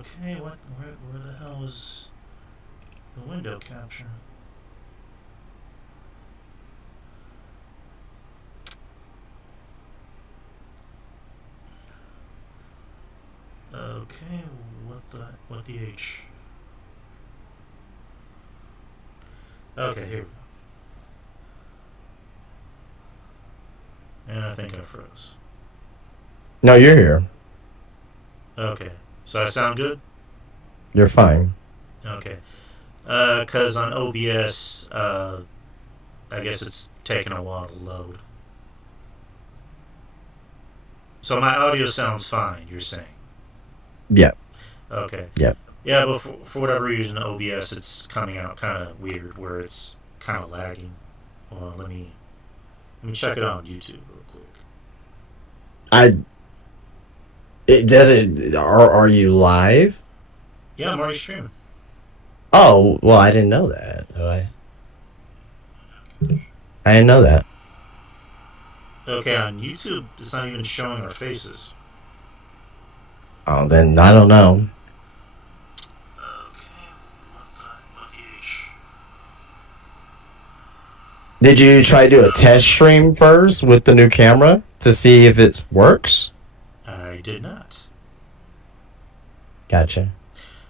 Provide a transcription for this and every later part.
Okay, where the hell is the window capture? Okay, what the H? Okay, here we go. And I think I froze. No, you're here. Okay, so I sound good? You're fine. Okay. Cause on OBS, I guess it's taking a while to load. So my audio sounds fine, you're saying? Yep. Okay. Yep. Yeah, but for whatever reason, OBS, it's coming out kind of weird, where it's kind of lagging. Well, let me check it out on YouTube real quick. I. It doesn't. Are you live? Yeah, I'm already streaming. Oh well, I didn't know that. I didn't know that. Okay, on YouTube, it's not even showing our faces. Oh, then I don't know. Okay, what the H? Did you try to do a test stream first with the new camera to see if it works? I did not. Gotcha.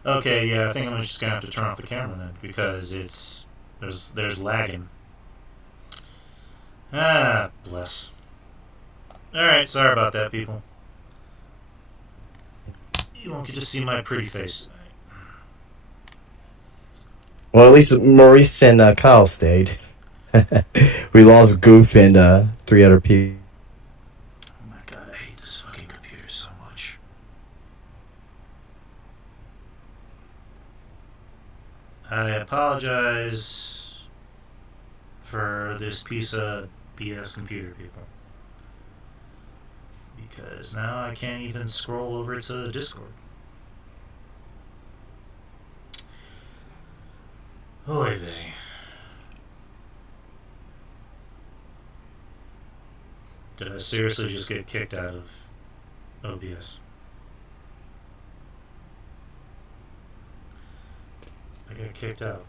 Okay, yeah, I think I'm just gonna have to turn off the camera then because there's lagging. Ah, bless. All right, sorry about that, people. You won't get to see my pretty face tonight. Well, at least Maurice and Kyle stayed. We lost Goof and three other people. Oh my god, I hate this fucking computer so much. I apologize for this piece of BS computer, people. Because now I can't even scroll over to Discord. Oy vey. Did I seriously just get kicked out of OBS? I got kicked out.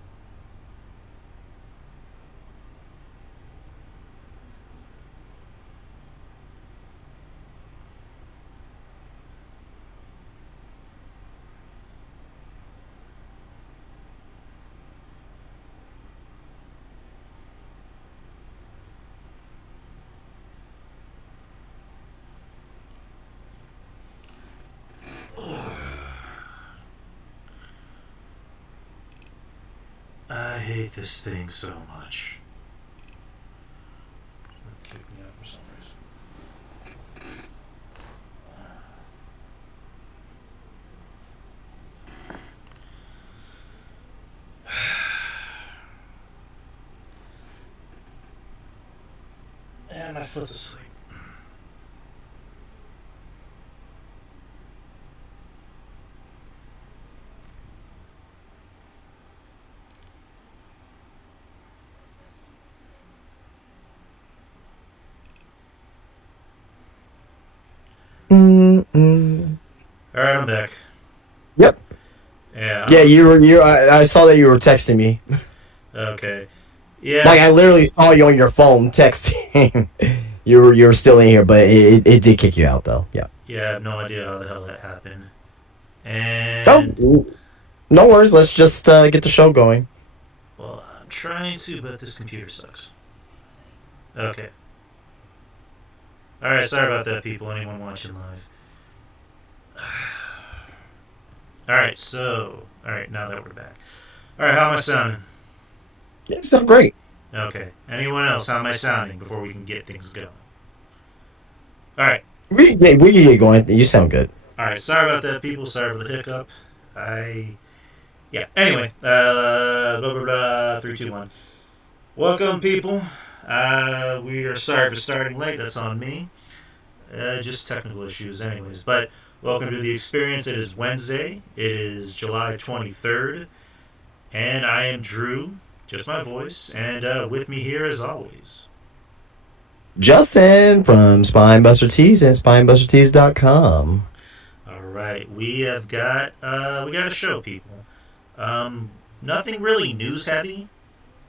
I hate this thing so much. It kicked me out for some reason. And my foot's asleep. Mm-mm. All right, I'm back. Yep. Yeah. Yeah, you were. I saw that you were texting me. Okay. Yeah. Like I literally saw you on your phone texting. You were still in here, but it did kick you out though. Yeah. Yeah. I have no idea how the hell that happened. And Oh, no worries. Let's just get the show going. well, I'm trying to, but this computer sucks. Okay. All right. Sorry about that, people. Anyone watching live. All right. So. All right. Now that we're back. All right. How am I sounding? Yeah, you sound great. Okay. Anyone else? How am I sounding before we can get things going? All right. We can get going. You sound good. All right. Sorry about that, people. Sorry for the hiccup. Yeah. Anyway. Blah blah blah. 3, 2, 1. Welcome, people. We are sorry for starting late. That's on me. Just technical issues, anyways. But welcome to the experience. It is Wednesday. It is July 23rd, and I am Drew. Just my voice, and with me here as always. Justin from Spinebuster Tees and spinebustertees.com. All right. We got a show, people. Nothing really news heavy.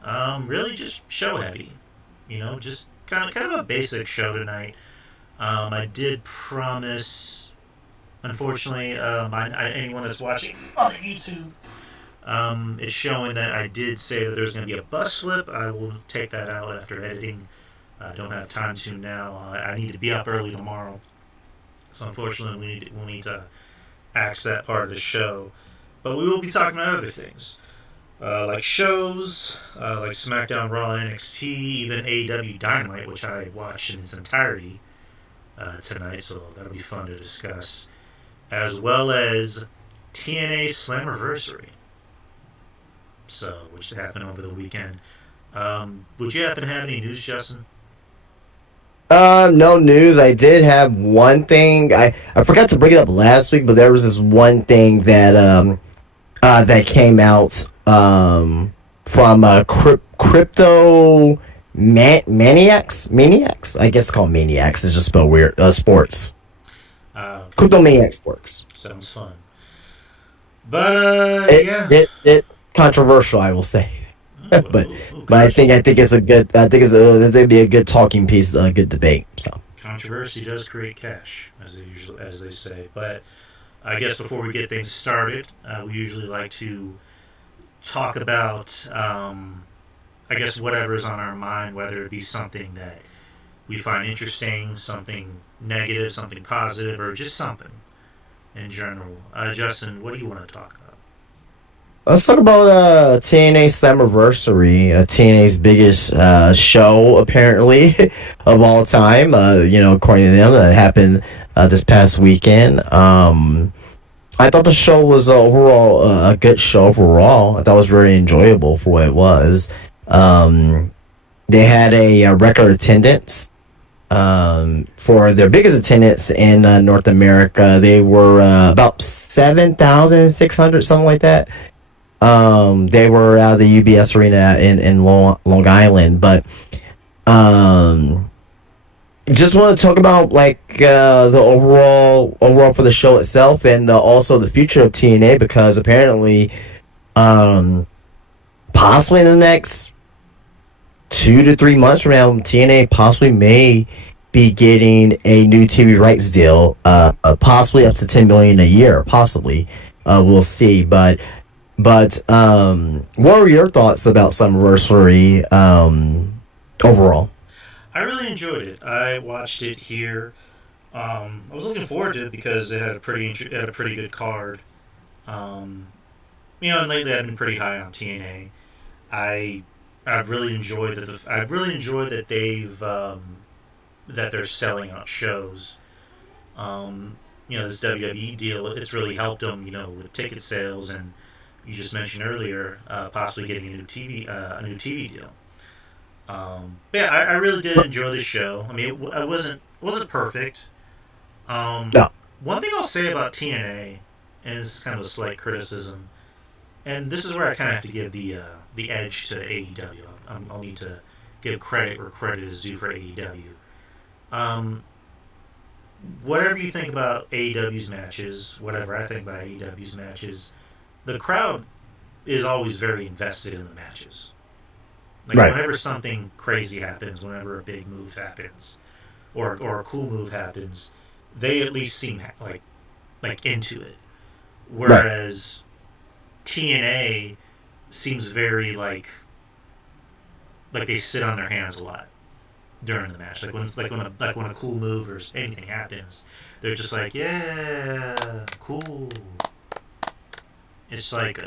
Really just show heavy. Just kind of a basic show tonight. I did promise. Unfortunately, anyone that's watching on YouTube, it's showing that I did say that there's going to be a bus flip. I will take that out after editing. I don't have time to now. I need to be up early tomorrow, so unfortunately we'll need to axe that part of the show. But we will be talking about other things, like shows, like SmackDown, Raw, NXT, even AEW Dynamite, which I watched in its entirety tonight, so that'll be fun to discuss, as well as TNA Slammiversary, which happened over the weekend. Would you happen to have any news, Justin? No news. I did have one thing. I forgot to bring it up last week, but there was this one thing that came out from crypto maniacs. I guess it's called maniacs. It's just spelled weird. Sports. Crypto maniacs works. Sounds fun. But it controversial, I will say. but I think it's a good. I think it'd be a good talking piece, a good debate. So controversy does create cash, as they say. But I guess before we get things started, we usually like to talk about, I guess, whatever's on our mind, whether it be something that we find interesting, something negative, something positive, or just something in general. Justin, what do you want to talk about? let's talk about TNA Slammiversary, TNA's biggest show apparently of all time. According to them, that happened this past weekend. I thought the show was overall a good show overall. I thought it was very enjoyable for what it was. They had a record attendance. For their biggest attendance in North America, they were about 7,600, something like that. They were out of the UBS Arena in Long Island, but just want to talk about the overall for the show itself, and also the future of TNA, because apparently, possibly in the next 2 to 3 months from now, TNA possibly may be getting a new TV rights deal, possibly up to $10 million a year, possibly. We'll see, but what were your thoughts about Summerversary overall? I really enjoyed it. I watched it here. I was looking forward to it because it had a pretty good card. And lately I've been pretty high on TNA. I've really enjoyed that they've that they're selling out shows. This WWE deal, it's really helped them, with ticket sales, and you just mentioned earlier, possibly getting a new TV deal. I really did enjoy the show. I mean, it wasn't perfect. No. One thing I'll say about TNA, and this is kind of a slight criticism, and this is where I kind of have to give the edge to AEW. I'll need to give credit where credit is due for AEW. Whatever you think about AEW's matches, whatever I think about AEW's matches, the crowd is always very invested in the matches. Right. Whenever something crazy happens, whenever a big move happens, or a cool move happens, they at least seem like into it. Whereas TNA seems very like they sit on their hands a lot during the match. When a cool move or anything happens, they're just like, yeah, cool. It's like,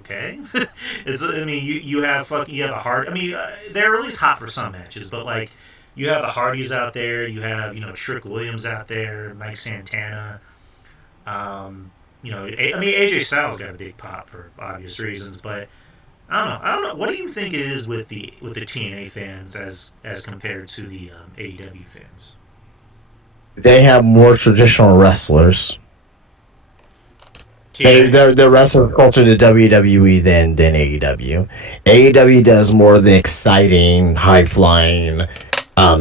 okay. You have a hard. They're at least hot for some matches, but you have the Hardys out there. You have Trick Williams out there, Mike Santana. AJ Styles got a big pop for obvious reasons, but I don't know. What do you think it is with the TNA fans as compared to the AEW fans? They have more traditional wrestlers. Their wrestlers closer to WWE than AEW. AEW does more of the exciting, high flying,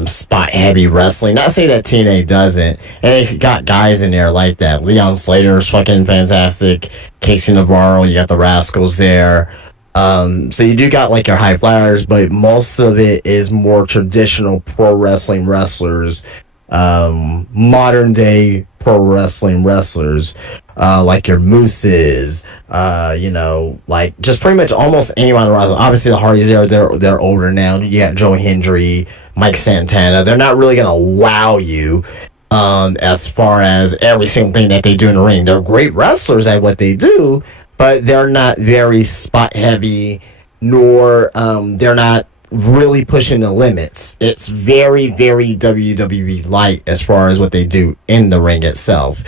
spot heavy wrestling. Not to say that TNA doesn't. And they got guys in there like that. Leon Slater's fucking fantastic. Casey Navarro, you got the Rascals there. So you do got like your high flyers, but most of it is more traditional pro wrestling wrestlers, modern day pro wrestling wrestlers, like your Mooses, like just pretty much almost anyone around. Obviously the Hardys they're older now. You got Joe Hendry, Mike Santana. They're not really gonna wow you. As far as every single thing that they do in the ring, they're great wrestlers at what they do, but they're not very spot heavy, nor they're not really pushing the limits. It's very, very WWE light as far as what they do in the ring itself.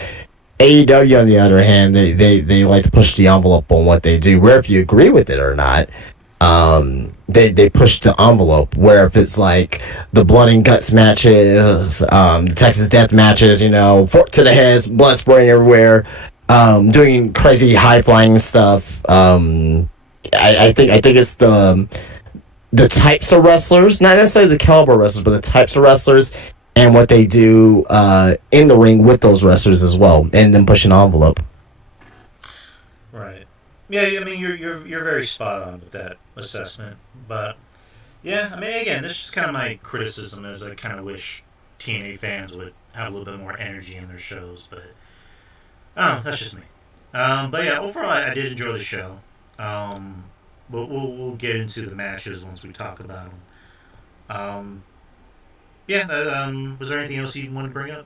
AEW, on the other hand, they like to push the envelope on what they do. Where if you agree with it or not, they push the envelope. Where if it's like the blood and guts matches, the Texas Death matches, fork to the heads, blood spraying everywhere, doing crazy high flying stuff. I think it's the types of wrestlers, not necessarily the caliber of wrestlers, but the types of wrestlers and what they do in the ring with those wrestlers as well, and then pushing the envelope. Right. Yeah, I mean you're very spot on with that assessment, but yeah, I mean again, this is just kind of my criticism, as I kind of wish TNA fans would have a little bit more energy in their shows, but oh, that's just me. But yeah, overall I did enjoy the show. But we'll get into the matches once we talk about them. Was there anything else you want to bring up?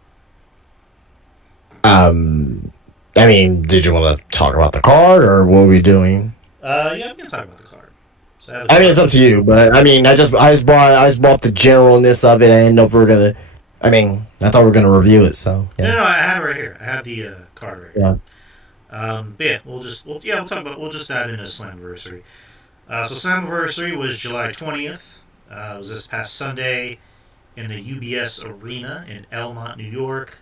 I mean, did you want to talk about the card, or what are we doing? Yeah, we can talk about the card. So I mean, it's up to you, but I mean, I just brought up the generalness of it. I didn't know if we were gonna. I mean, I thought we were gonna review it. So yeah. No, I have it right here. I have the card right here. But yeah, we'll talk about. We'll just dive into Slammiversary. So Slammiversary was July 20th. It was this past Sunday in the UBS Arena in Elmont, New York.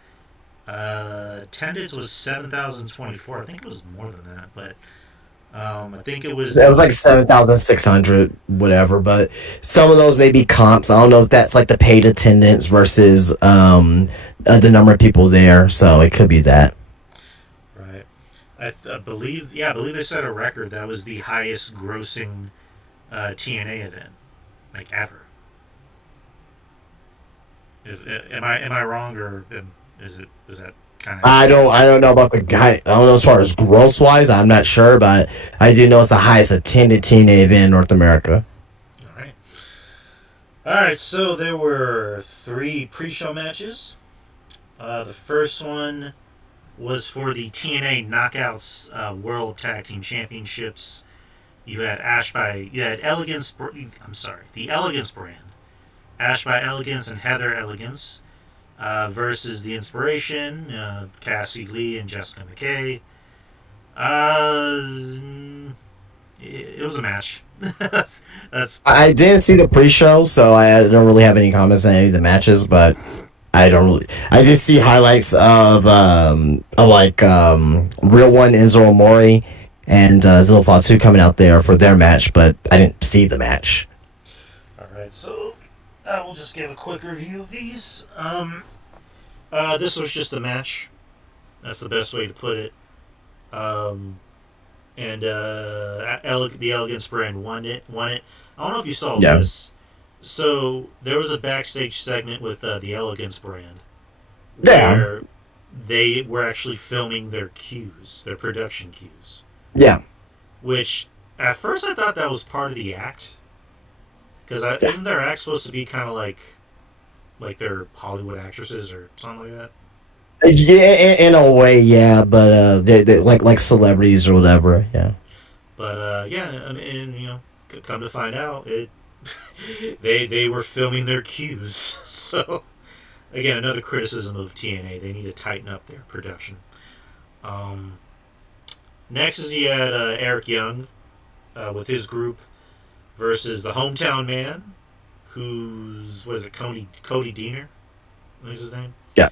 Attendance was 7,024. I think it was more than that, but I think it was. It was like 7,600, whatever. But some of those may be comps. I don't know if that's like the paid attendance versus the number of people there. So it could be that. Right. I believe they set a record. That was the highest grossing TNA event, like ever. Am I wrong, or is that kind of? I don't know about the guy. I don't know as far as gross wise. I'm not sure, but I do know it's the highest attended TNA event in North America. All right. So there were 3 pre-show matches. The first one was for the TNA Knockouts World Tag Team Championships. You had Elegance. The Elegance brand. Ash by Elegance and Heather Elegance versus The Inspiration, Cassie Lee and Jessica McKay. It was a match. that's. I didn't see the pre-show, so I don't really have any comments on any of the matches, but I don't really. I did see highlights of Real One Enzo Amore and Zilla Fatu coming out there for their match, but I didn't see the match. All right, so I will just give a quick review of these. This was just a match. That's the best way to put it. The Elegance brand won it. I don't know if you saw this. So there was a backstage segment with the Elegance brand where they were actually filming their cues, their production cues. Yeah. Which at first I thought that was part of the act, because isn't their act supposed to be kind of like they're Hollywood actresses or something like that? Yeah, in a way, yeah, but they like celebrities or whatever, yeah. But I mean, come to find out, they were filming their cues. So again, another criticism of TNA: they need to tighten up their production. Next is you had Eric Young with his group versus the Hometown Man, who's Cody Deaner? What is his name? Yeah.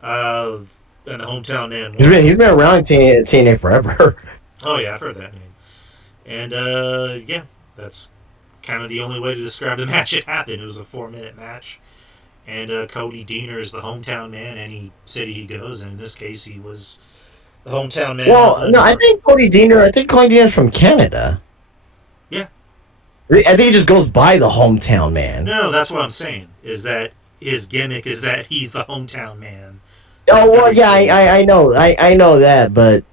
And the Hometown Man. He's been around TNA forever. Oh yeah, I've heard that name. And that's kind of the only way to describe the match. It happened. It was a 4-minute match. And Cody Deaner is the hometown man any city he goes, and in this case, he was the hometown man of Well, no, New I York. think Cody Deaner's from Canada. Yeah, I think he just goes by the hometown man. no, that's what I'm saying. Is that his gimmick? Is that he's the hometown man Oh of well, every yeah, city. I know, I know that, but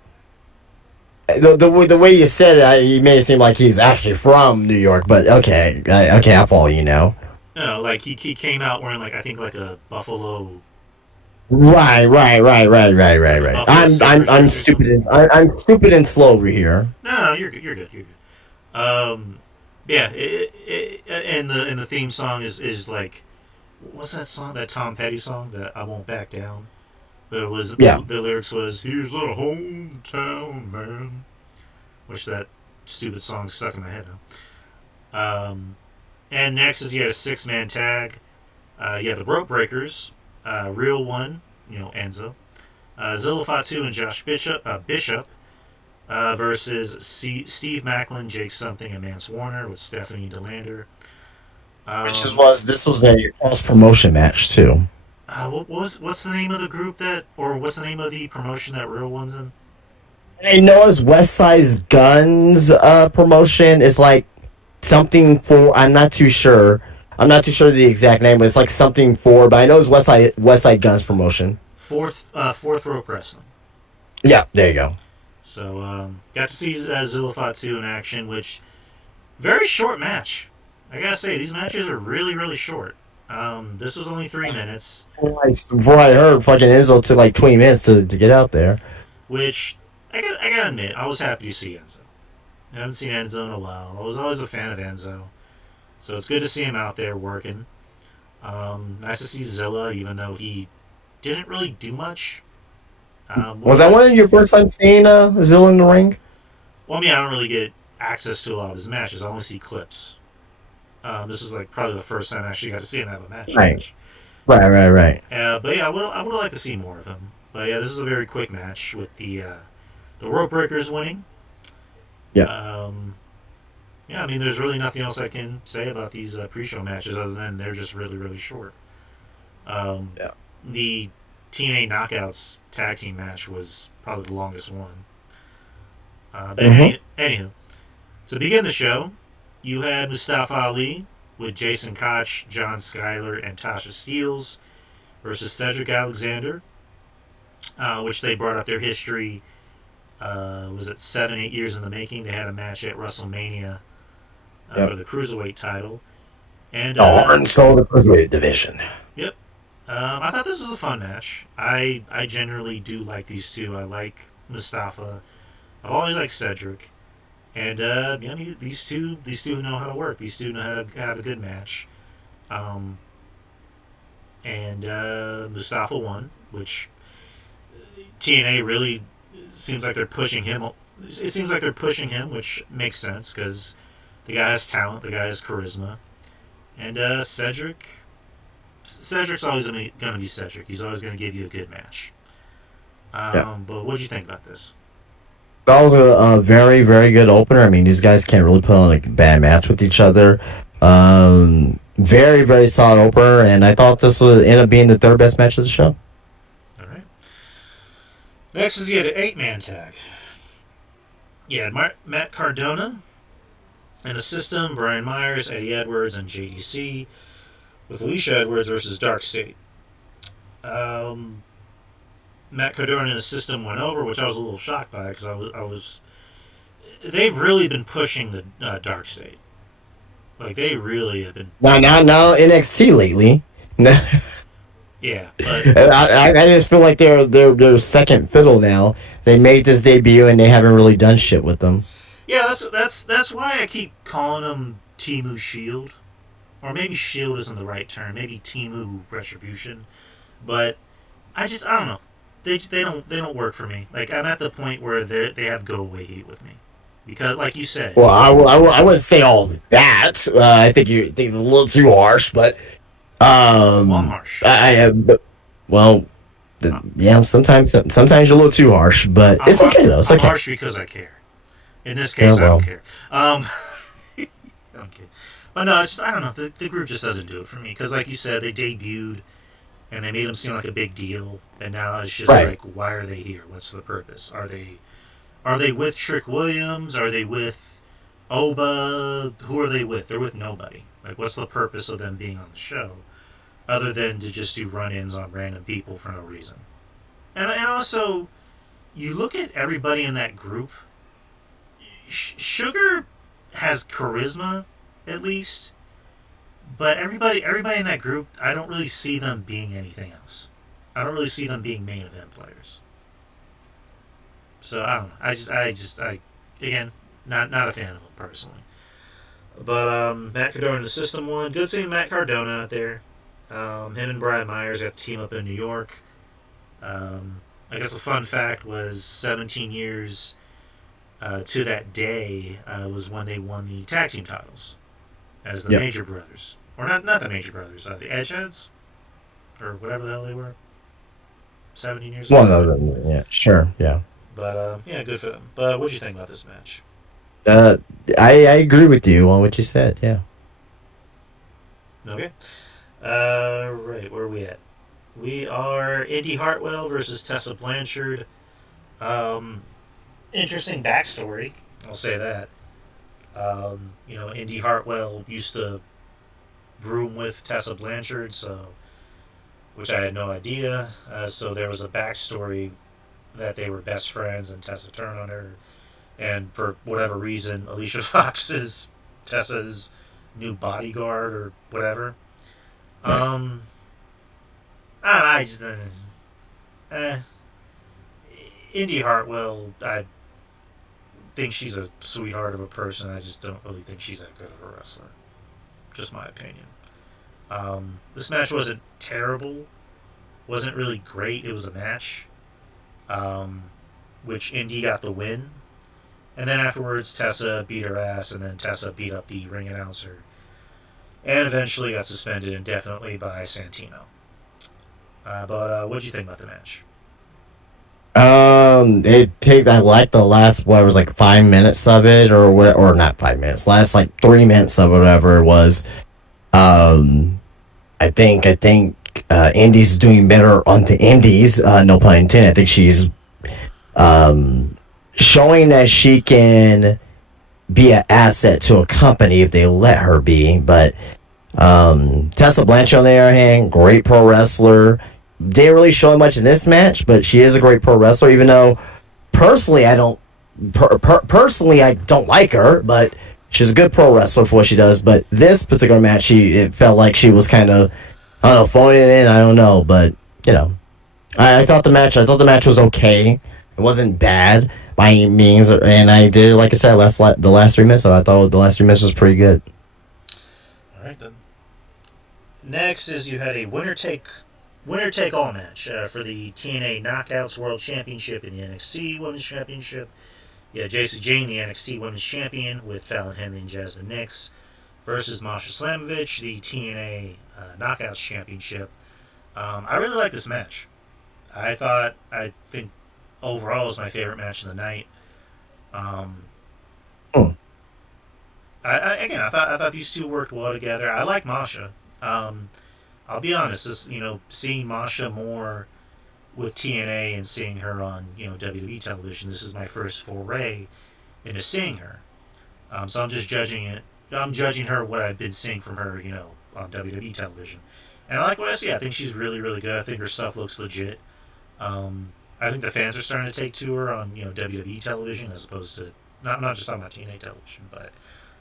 the way you said it, you made it seem like he's actually from New York. But okay, okay, I follow you now. No, like he came out wearing like I think like a buffalo Right. I'm shirt or stupid something. and I'm stupid and slow over here. No, you're good. You're good. You're good. Yeah, and the theme song is like what's that song? That Tom Petty song that I won't back down. But it was Yeah. the lyrics was "He's a hometown man," which that stupid song stuck in my head now. And next is you had a 6-man tag. You have the Rope Breakers, Real One, Enzo, Zilla Fatu and Josh Bishop versus Steve Macklin, Jake Something, and Mance Warner with Stephanie DeLander. Um, This was a cross promotion match too. what's the name of the group or what's the name of the promotion that Real One's in? I know it's West Side Guns promotion. It's like something for I'm not too sure. I'm not too sure the exact name, but it's like something for. But I know it's West Side Guns promotion. Fourth Rope Wrestling. Yeah, there you go. So got to see Zilla Fatu in action, which very short match. I gotta say these matches are really really short. This was only 3 minutes, Before I heard, fucking Enzo took like 20 minutes to get out there. which I gotta admit I was happy to see Enzo. I haven't seen Enzo in a while. I was always a fan of Enzo, so it's good to see him out there working. Nice to see Zilla, even though he didn't really do much. Was that one of your first time seeing Zilla in the ring? Well, I mean, I don't really get access to a lot of his matches. I only see clips. This is like probably the first time I actually got to see him have a match. Right. Right. But yeah, I would like to see more of him. But yeah, this is a very quick match with the Rope Breakers winning. Yeah. Yeah, I mean, there's really nothing else I can say about these pre-show matches other than they're just really really short. Yeah. The TNA Knockouts tag team match was probably the longest one. Anywho, to begin the show, you had Mustafa Ali with Jason Koch, John Schuyler, and Tasha Steeles versus Cedric Alexander, which they brought up their history. Was it 7, 8 years in the making? They had a match at WrestleMania for the Cruiserweight title. And And so the Cruiserweight division. Yep. I thought this was a fun match. I generally do like these two. I like Mustafa. I've always liked Cedric. And these two know how to work. These two know how to have a good match. And Mustafa won, which TNA really seems like they're pushing him. It seems like they're pushing him, which makes sense because the guy has talent, the guy has charisma, and Cedric's always going to be Cedric. He's always going to give you a good match. But what do you think about this? That was a very, very good opener. I mean, these guys can't really put on a bad match with each other. Very, very solid opener, and I thought this would end up being the third best match of the show. All right. Next is you had an 8-man tag. You had Matt Cardona and the System, Brian Myers, Eddie Edwards, and JDC with Alicia Edwards versus Dark State. Matt Cardona and the System went over, which I was a little shocked by because they've really been pushing the Dark State. Like they really have been. Now NXT lately. Yeah, but I just feel like they're second fiddle now. They made this debut and they haven't really done shit with them. yeah, that's why I keep calling them Timu Shield, or maybe Shield isn't the right term. Maybe Timu Retribution, but I don't know. They don't work for me. Like I'm at the point where they have go away hate with me, because like you said. Well, I wouldn't say all that. I think you think it's a little too harsh, but Well, I'm harsh. Yeah. Sometimes you're a little too harsh, but it's okay though. It's I'm okay. harsh because I care. In this case, Yeah, well. I don't care. Okay. But no, it's just, I don't know. The group just doesn't do it for me because, like you said, they debuted and they made them seem like a big deal, and now it's just Right. like, why are they here? What's the purpose? Are they with Trick Williams? Are they with Oba? Who are they with? They're with nobody. Like, what's the purpose of them being on the show other than to just do run-ins on random people for no reason? And also, you look at everybody in that group. Sugar has charisma, at least, but everybody in that group, I don't really see them being anything else. I don't really see them being main event players. So I don't know. I again, not a fan of them personally. But Matt Cardona in the system won. Good seeing Matt Cardona out there. Him and Brian Myers got to team up in New York. I guess a fun fact was 17 years to that day was when they won the tag team titles as the Yep. Major Brothers, or not the Major Brothers, the Edgeheads, or whatever the hell they were. 17 years One ago. of them. Yeah. Sure. Yeah. But yeah, good for them. But what do you think about this match? Uh, I agree with you on what you said. Yeah. Okay. Right, where are we at? We are Indy Hartwell versus Tessa Blanchard. Um, Interesting backstory. I'll say that. Indy Hartwell used to room with Tessa Blanchard, so which I had no idea. So there was a backstory that they were best friends, and Tessa turned on her, and for whatever reason, Alicia Fox is Tessa's new bodyguard or whatever. Right. I just eh. Indy Hartwell, I think she's a sweetheart of a person. I just don't really think she's that good of a wrestler. Just my opinion. This match wasn't terrible. Wasn't really great. It was a match, which Indy got the win. And then afterwards, Tessa beat her ass, and then Tessa beat up the ring announcer. And eventually got suspended indefinitely by Santino. But what did you think about the match? It picked. I like the last what was like 5 minutes of it, or what, or not 5 minutes. Last like 3 minutes of whatever it was. Um, I think Indy's doing better on the Indies. No pun intended. I think she's um showing that she can be an asset to a company if they let her be. But Tessa Blanchard, on the other hand, great pro wrestler. Didn't really show much in this match, but she is a great pro wrestler. Even though personally, I don't personally I don't like her, but she's a good pro wrestler for what she does. But this particular match, it felt like she was kind of I don't know phoning it in. I don't know, but you know, I thought the match was okay. It wasn't bad by any means, and I did like I said the last 3 minutes. So I thought the last 3 minutes was pretty good. All right then. Next is you had a winner take all match for the TNA Knockouts World Championship and the NXT Women's Championship. Yeah, Jacy Jayne, the NXT Women's Champion, with Fallon Henley and Jasmine Nix, versus Masha Slamovich, the TNA Knockouts Championship. I really like this match. I think overall it was my favorite match of the night. Um, Hmm. I thought these two worked well together. I like Masha. I'll be honest, seeing Masha more with TNA and seeing her on WWE television, this is my first foray into seeing her. So I'm just judging it. I'm judging her what I've been seeing from her, on WWE television, and I like what I see. I think she's really, really good. I think her stuff looks legit. I think the fans are starting to take to her on WWE television as opposed to not just talking about TNA television, but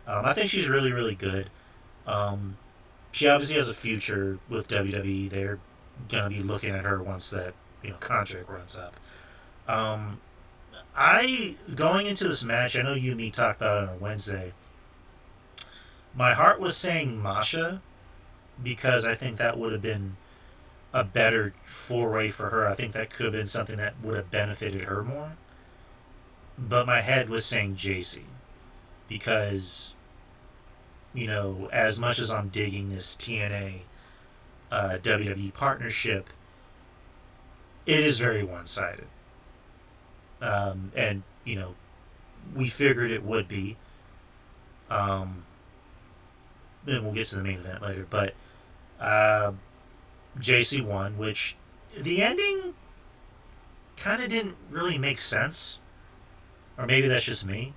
I think she's really, really good. Um, she obviously has a future with WWE. They're gonna be looking at her once that contract runs up. Um, I going into this match, I know you and me talked about it on Wednesday. My heart was saying Masha because I think that would have been a better foray for her. I think that could have been something that would have benefited her more. But my head was saying Jacy because as much as I'm digging this TNA WWE partnership, it is very one-sided, and we figured it would be. then we'll get to the main event later. But uh, JC won, which the ending kind of didn't really make sense, or maybe that's just me,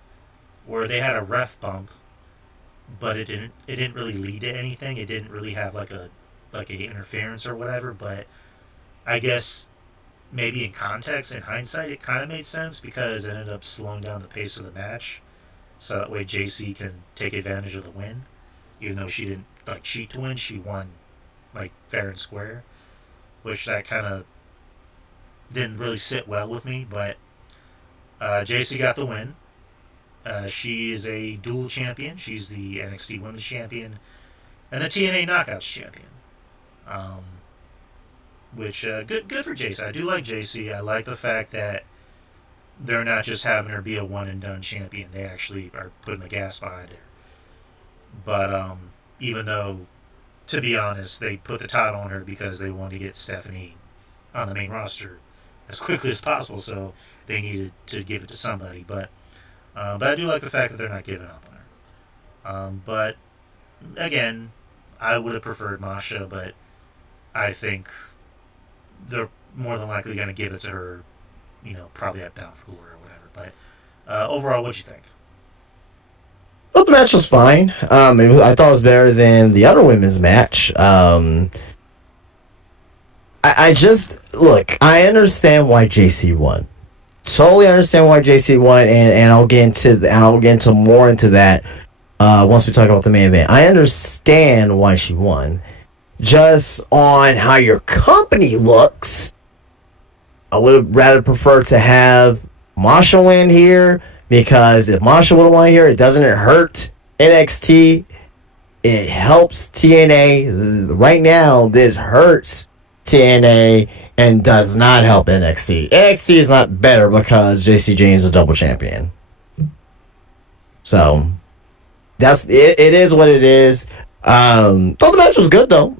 where they had a ref bump, but it didn't really lead to anything. It didn't really have like a interference or whatever. But I guess maybe in context, in hindsight, it kind of made sense because it ended up slowing down the pace of the match, so that way JC can take advantage of the win, even though she didn't like cheat to win. She won like fair and square, which that kind of didn't really sit well with me. But JC got the win. She is a dual champion. She's the NXT Women's Champion and the TNA Knockouts Champion. Um, which good for JC. I do like JC. I like the fact that they're not just having her be a one and done champion. They actually are putting the gas behind her. But even though, to be honest, they put the title on her because they wanted to get Stephanie on the main roster as quickly as possible, so they needed to give it to somebody. But I do like the fact that they're not giving up on her. But again, I would have preferred Masha, but I think they're more than likely going to give it to her, probably at Bound for Glory or whatever. But overall, what'd you think? Well, the match was fine. I thought it was better than the other women's match. I just look. I understand why JC won. Totally understand why JC won, and I'll get into more into that once we talk about the main event. I understand why she won. Just on how your company looks, I would have rather preferred to have Masha win here, because if Masha would have won here, it doesn't hurt NXT. It helps TNA. Right now, this hurts TNA and does not help NXT. NXT is not better because JC James is a double champion. So that's it. It is what it is. Thought the match was good though.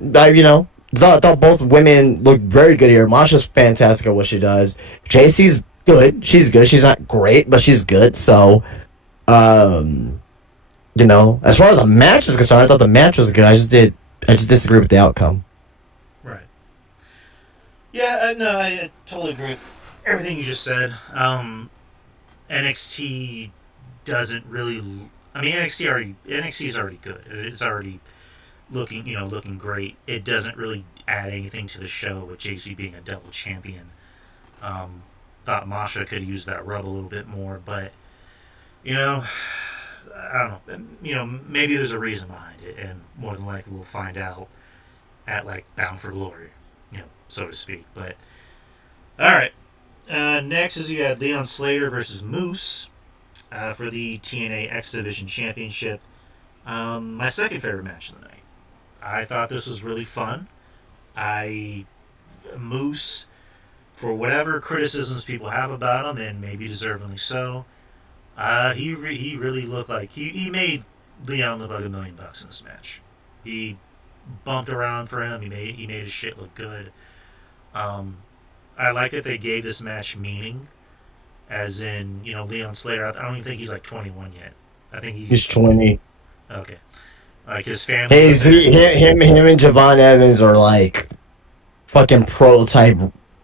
Thought both women looked very good here. Masha's fantastic at what she does. JC's good. She's good. She's not great, but she's good. So, as far as a match is concerned, I thought the match was good. I just disagree with the outcome. Right. Yeah, no, I totally agree with everything you just said. NXT doesn't really. I mean, NXT is already good. It's already looking great. It doesn't really add anything to the show with JC being a double champion. Thought Masha could use that rub a little bit more, but I don't know. Maybe there's a reason behind it, and more than likely we'll find out at like Bound for Glory, so to speak. But all right, next is you had Leon Slater versus Moose for the TNA X Division Championship. My second favorite match of the night. I thought this was really fun. Moose, for whatever criticisms people have about him, and maybe deservingly so, he really looked like he made Leon look like $1 million in this match. He bumped around for him. He made his shit look good. I like that they gave this match meaning, as in Leon Slater. I don't even think he's like 21 yet. I think He's 20. Okay. Like his family. Him and Javon Evans are like fucking prototype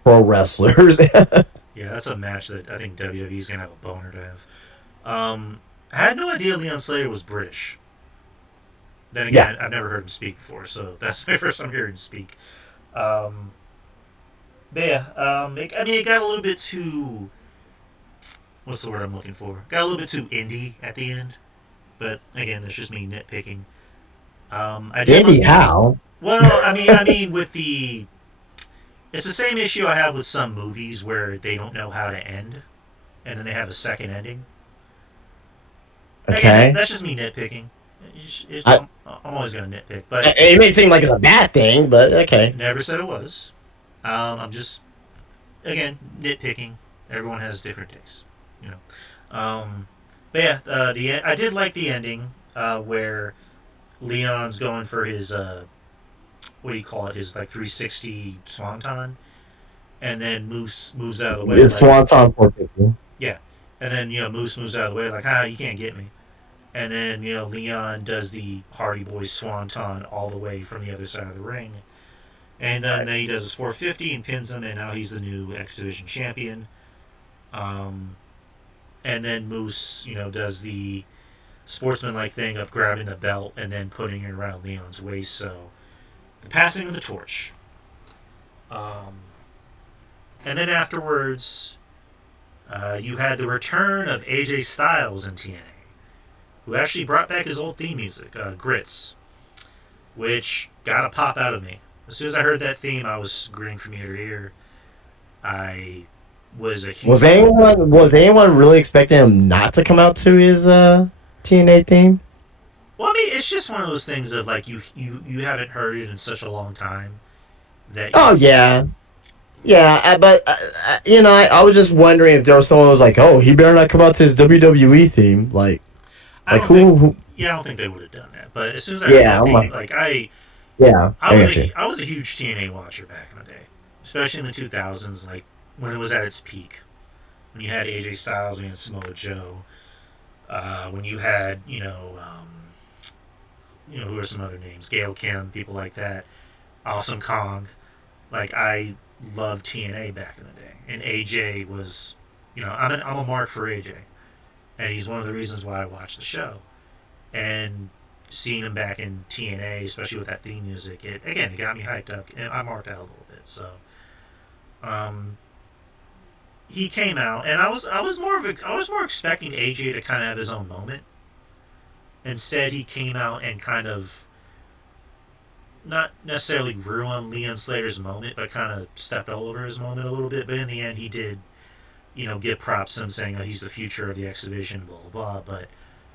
pro wrestlers. Yeah, that's a match that I think WWE's gonna have a boner to have. I had no idea Leon Slater was British. Then again, I've never heard him speak before, so that's my first time hearing him speak. But yeah, it got a little bit too. What's the word I'm looking for? Got a little bit too indie at the end. But again, that's just me nitpicking. Indie how? Well, I mean, with the. It's the same issue I have with some movies where they don't know how to end, and then they have a second ending. Okay. Again, that's just me nitpicking. I'm always going to nitpick. But it may seem like it's a bad thing, but okay. Never said it was. I'm just, again, nitpicking. Everyone has different tastes, But yeah, I did like the ending where Leon's going for his what do you call it? His like 360 swanton, and then Moose moves out of the way. It's swanton for people. Yeah, and then Moose moves out of the way like, you can't get me. And then, Leon does the Hardy Boys swanton all the way from the other side of the ring. And then he does his 450 and pins him, and now he's the new X Division champion. And then Moose, does the sportsmanlike thing of grabbing the belt and then putting it around Leon's waist. So, the passing of the torch. And then afterwards, you had the return of AJ Styles in TNA, who actually brought back his old theme music, Grits, which got a pop out of me. As soon as I heard that theme, I was grinning from ear to ear. I was a huge... Was anyone really expecting him not to come out to his TNA theme? Well, I mean, it's just one of those things of, like, you haven't heard it in such a long time that... Oh, yeah. Yeah, but, I was just wondering if there was someone who was like, oh, he better not come out to his WWE theme. I don't think they would have done that. But as soon as I heard that theme, I was a huge TNA watcher back in the day, especially in the 2000s, like when it was at its peak, when you had AJ Styles and Samoa Joe, when you had who are some other names, Gail Kim, people like that, Awesome Kong. Like, I loved TNA back in the day, and AJ was, I'm a mark for AJ, and he's one of the reasons why I watched the show, and seeing him back in TNA, especially with that theme music, it got me hyped up, and I marked out a little bit. So, he came out, and I was more expecting AJ to kind of have his own moment. Instead, he came out and kind of not necessarily ruined Leon Slater's moment, but kind of stepped all over his moment a little bit. But in the end, he did, give props to him, saying, he's the future of the X Division, blah, blah, blah. But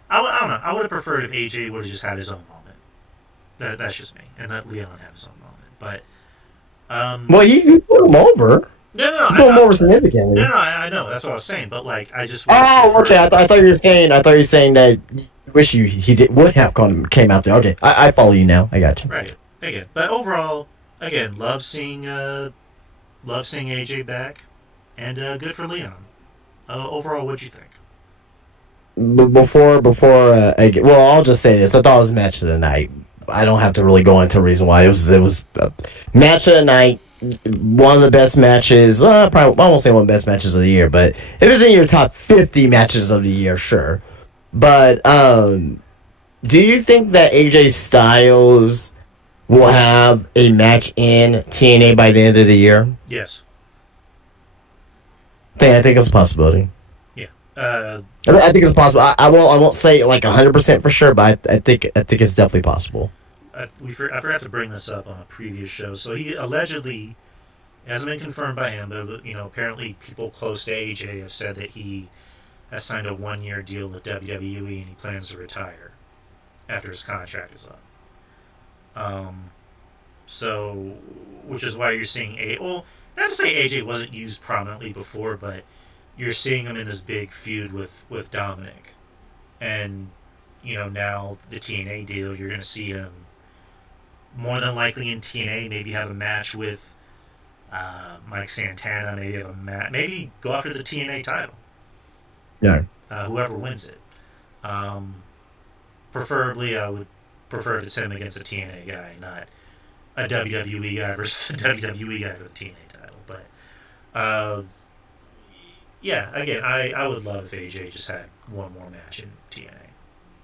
I don't know. I would have preferred if AJ would have just had his own moment. That's just me. And let Leon have his own moment. But, well, you put him over. No. You put him over significantly. No, I know. That's what I was saying. But, like, I just... Oh, okay. I thought you were saying that you wish would have came out there. Okay. I follow you now. I got you. Right. Again, but overall, love seeing AJ back, and good for Leon. Overall, what'd you think? I'll just say this. I thought it was match of the night. I don't have to really go into the reason why. It was match of the night. One of the best matches. Probably I won't say one of the best matches of the year, but if it's in your top 50 matches of the year, sure. But do you think that AJ Styles will have a match in TNA by the end of the year? Yes. I think it's a possibility. Yeah. I think it's possible. I won't say like 100% for sure, but I think it's definitely possible. I forgot to bring this up on a previous show. So he allegedly, it hasn't been confirmed by him, but apparently people close to AJ have said that he has signed a 1-year deal with WWE and he plans to retire after his contract is up. So, which is why you're seeing not to say AJ wasn't used prominently before, but you're seeing him in this big feud with Dominic. And, now the TNA deal, you're going to see him more than likely in TNA, maybe have a match with Mike Santana, maybe go after the TNA title. Yeah. Whoever wins it. Preferably, I would prefer if it's him against a TNA guy, not a WWE guy versus a WWE guy for the TNA title. But, yeah, again, I would love if AJ just had one more match in TNA.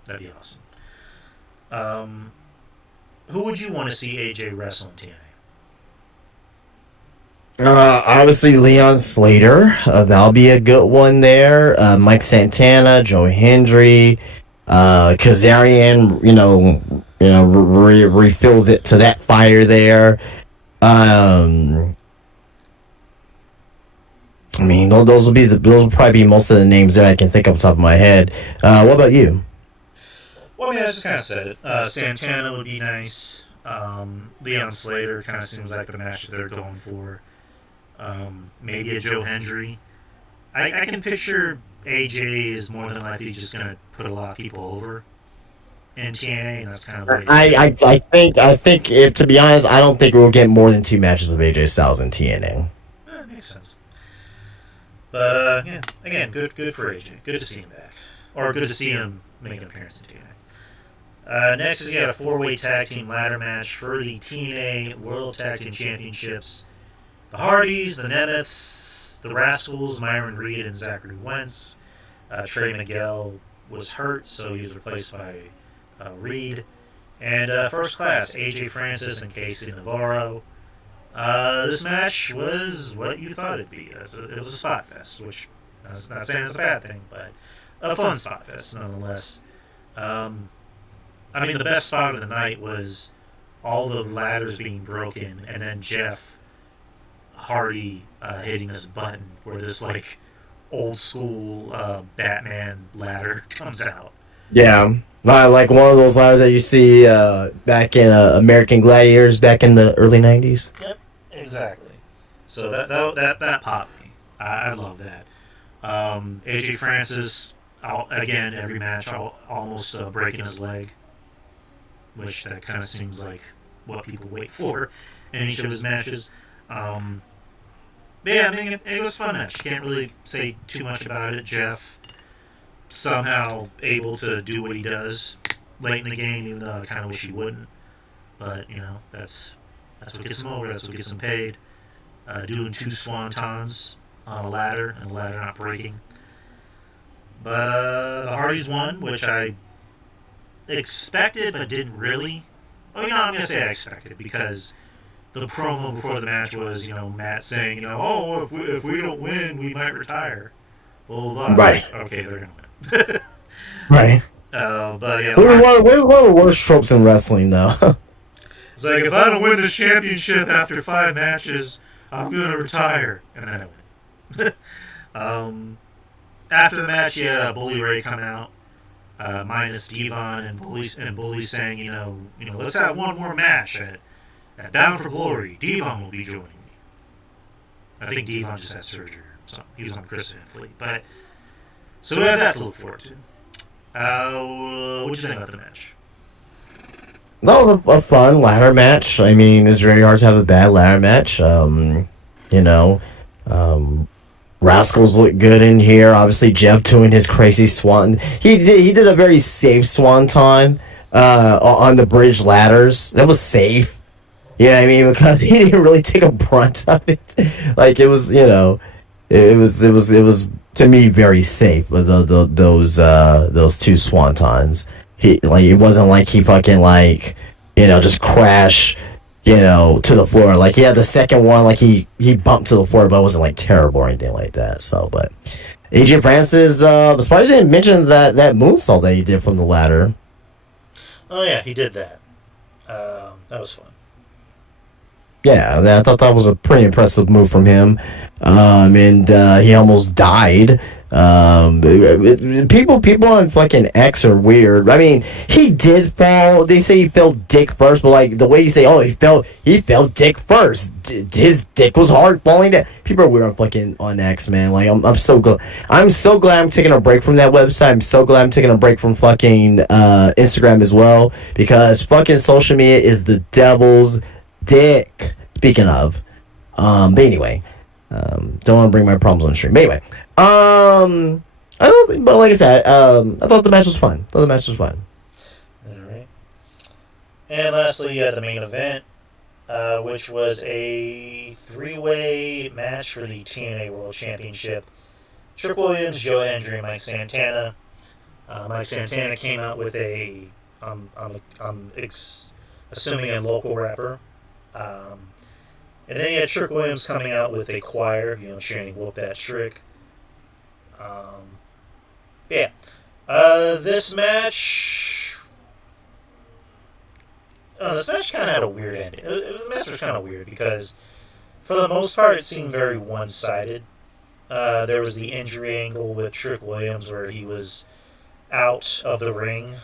That'd be awesome. Who would you want to see AJ wrestle in TNA? Obviously Leon Slater. That'll be a good one there. Mike Santana, Joe Hendry, Kazarian, refilled it to that fire there. Those will probably be most of the names that I can think off the top of my head. What about you? Well, I just kind of said it. Santana would be nice. Leon Slater kind of seems like the match that they're going for. Maybe a Joe Hendry. I can picture AJ is more than likely just going to put a lot of people over in TNA, and that's kind of the way I think if, to be honest, I don't think we'll get more than 2 matches of AJ Styles in TNA. That makes sense. But again, good for AJ. Good to see him back, or good to see him make an appearance in TNA. Next is you got a 4-way tag team ladder match for the TNA World Tag Team Championships. The Hardys, the Nemeths, the Rascals, Myron Reed and Zachary Wentz. Trey Miguel was hurt, so he was replaced by Reed. And First Class, AJ Francis and Casey Navarro. This match was what you thought it'd be. It was a spot fest, which I'm not saying it's a bad thing, but a fun spot fest nonetheless. I mean, the best spot of the night was all the ladders being broken, and then Jeff Hardy hitting this button where this like old school Batman ladder comes out. Yeah. Like one of those ladders that you see back in American Gladiators back in the early 90s. Yep, exactly. So that popped me. I love that. AJ Francis, again, every match, almost breaking his leg, which that kind of seems like what people wait for in each of his matches. But yeah, I mean, it was a fun match. Can't really say too much about it. Jeff somehow able to do what he does late in the game, even though I kind of wish he wouldn't. But, you know, that's what gets him over. That's what gets him paid. Doing 2 swantons on a ladder, and the ladder not breaking. But the Hardys won, which I expected but didn't really. Well, you know, I'm going to say I expected, because the promo before the match was, you know, Matt saying, you know, oh, if we don't win, we might retire. Blah, blah, blah. Right. Okay, they're going to win. Right. But yeah, we're one of the worst tropes in wrestling, though. It's like, if I don't win this championship after 5 matches, I'm going to retire. And then I win. After the match, yeah, Bully Ray come out, minus Devon and Bully saying, you know, let's have one more match at Bound for Glory. Devon will be joining me. I think Devon just had surgery or something. He was on Chris Van Fleet. But so we have that to look forward to. What do you think about the match? That was a fun ladder match. I mean, it's very hard to have a bad ladder match. You know, Rascals look good in here. Obviously, Jeff doing his crazy swan. He did a very safe swanton on the bridge ladders. That was safe. You know what I mean? Because he didn't really take a brunt of it. Like, it was, you know, it was to me very safe with those 2 swantons. It wasn't like he fucking, like, you know, just crash, you know, to the floor. Like, yeah, the second one, like, he bumped to the floor, but it wasn't, like, terrible or anything like that. So, but AJ Francis, I'm surprised he didn't mention that moonsault that he did from the ladder. Oh yeah, he did that. That was fun. Yeah, I thought that was a pretty impressive move from him. And he almost died. People on fucking X are weird. I mean, he did fall. They say he fell dick first, but like the way you say, oh, he fell dick first. His dick was hard falling down. People are weird on fucking on X, man. Like I'm so glad. I'm so glad I'm taking a break from that website. I'm so glad I'm taking a break from fucking Instagram as well, because fucking social media is the devil's dick. Speaking of, but anyway, don't want to bring my problems on the stream. But anyway, I don't think, but like I said, I thought the match was fun. All right. And lastly, the main event, which was a 3-way match for the TNA World Championship. Trick Williams, Joe Hendry, and Mike Santana. Mike Santana came out with a, assuming a local rapper. And then you had Trick Williams coming out with a choir, you know, chanting "Whoop that Trick." Yeah. This match kind of had a weird ending. The match was kind of weird because, for the most part, it seemed very one-sided. There was the injury angle with Trick Williams where he was out of the ring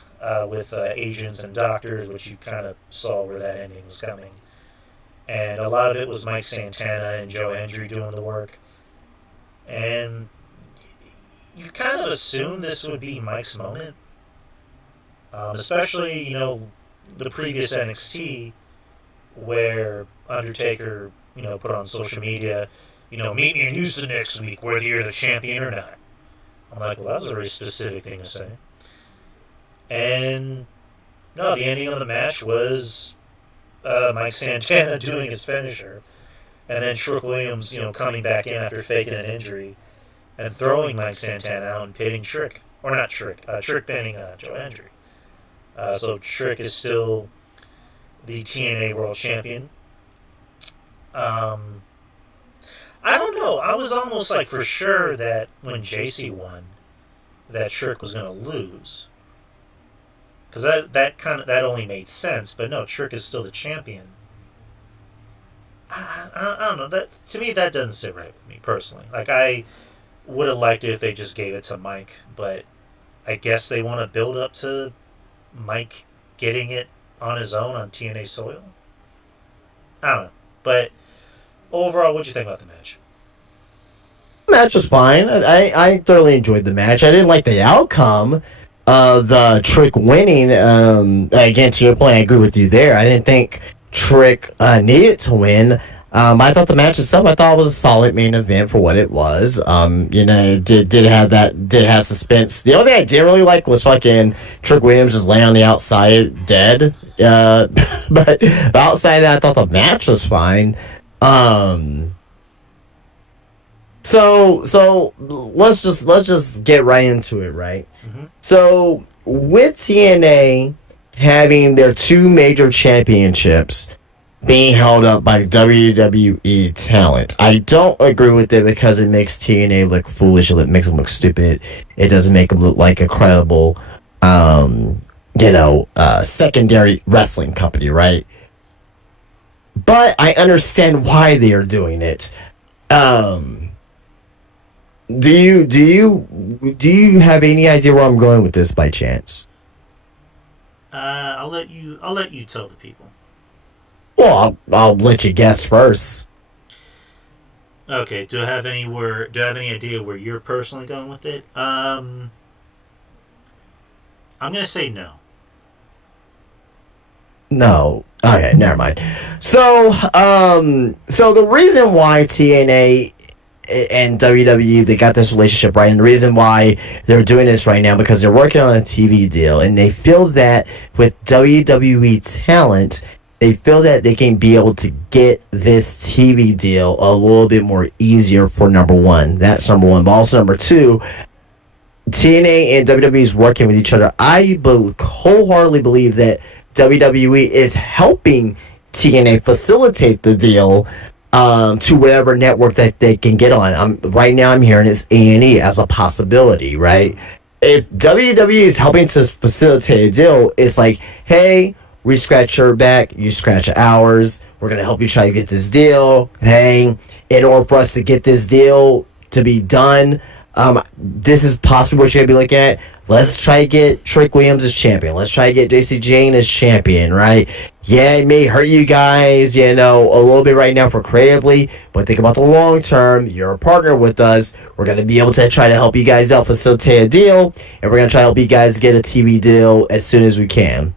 with agents and doctors, which you kind of saw where that ending was coming. And a lot of it was Mike Santana and Joe Hendry doing the work. And you kind of assumed this would be Mike's moment. Especially, you know, the previous NXT where Undertaker, you know, put on social media, you know, meet me in Houston next week, whether you're the champion or not. I'm like, well, that was a very specific thing to say. And no, the ending of the match was Mike Santana doing his finisher, and then Trick Williams, coming back in after faking an injury and throwing Mike Santana out and pitting Trick, or not Trick, Trick pinning Joe Hendry. So Trick is still the TNA World Champion. I don't know. I was almost like for sure that when JC won, that Trick was going to lose, because that only made sense. But no, Trick is still the champion. I don't know. That to me that doesn't sit right with me personally. Like I would have liked it if they just gave it to Mike, but I guess they want to build up to Mike getting it on his own on TNA soil. I don't know, but overall, what'd you think about the match? The match was fine. I thoroughly enjoyed the match. I didn't like the outcome of the Trick winning. Again, to your point, I agree with you there. I didn't think Trick needed to win. I thought the match itself, I thought it was a solid main event for what it was. It did have suspense. The only thing I didn't really like was fucking Trick Williams just laying on the outside dead. But outside of that, I thought the match was fine. So let's just get right into it, right? Mm-hmm. So with TNA having their two major championships being held up by WWE talent, I don't agree with it because it makes TNA look foolish. It makes them look stupid. It doesn't make them look like a credible, secondary wrestling company, right? But I understand why they are doing it. Do you have any idea where I'm going with this by chance? I'll let you tell the people. Well, I'll let you guess first. Okay. Do I have any idea where you're personally going with it? I'm gonna say no. No. Okay, never mind. So the reason why TNA and WWE, they got this relationship right, and the reason why they're doing this right now because they're working on a TV deal, and they feel that with WWE talent, they feel that they can be able to get this TV deal a little bit more easier for number one. That's number one. But also number two, TNA and WWE is working with each other. I wholeheartedly believe that WWE is helping TNA facilitate the deal to whatever network that they can get on. Right now I'm hearing it's A&E as a possibility, right? If WWE is helping to facilitate a deal, it's like, hey, we scratch your back, you scratch ours. We're going to help you try to get this deal. Hey, in order for us to get this deal to be done, this is possibly what you're going to be looking at. Let's try to get Trick Williams as champion. Let's try to get JC Jane as champion, right? Yeah, it may hurt you guys, a little bit right now for creatively, but think about the long term. You're a partner with us. We're going to be able to try to help you guys out, facilitate a deal, and we're going to try to help you guys get a TV deal as soon as we can.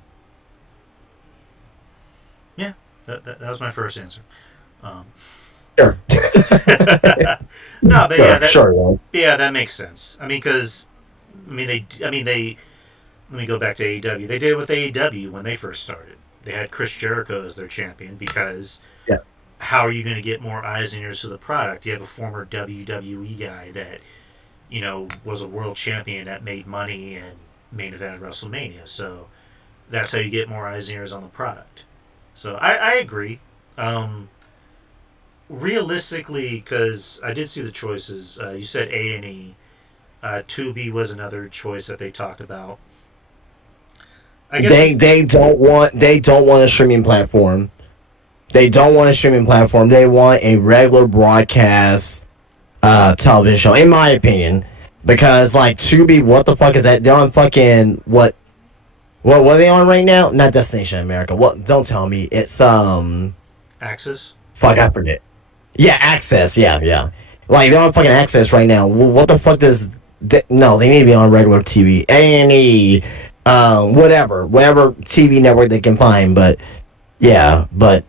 Yeah, that was my first answer. Sure. No, but sure. Yeah, that makes sense. I mean, because they. Let me go back to AEW. They did it with AEW when they first started. They had Chris Jericho as their champion because how are you going to get more eyes and ears to the product? You have a former WWE guy that, was a world champion that made money and main evented WrestleMania. So that's how you get more eyes and ears on the product. So I agree. Realistically, because I did see the choices. You said A&E. Tubi was another choice that they talked about. I guess they don't want a streaming platform. They don't want a streaming platform. They want a regular broadcast television show, in my opinion. Because Tubi, what the fuck is that? They're on fucking what are they on right now? Not Destination America. What? Don't tell me. It's Access. Fuck, I forget. Yeah, Access. Yeah. They're on fucking Access right now. What the fuck does? No, they need to be on regular TV. A&E. Whatever TV network they can find, but Tubi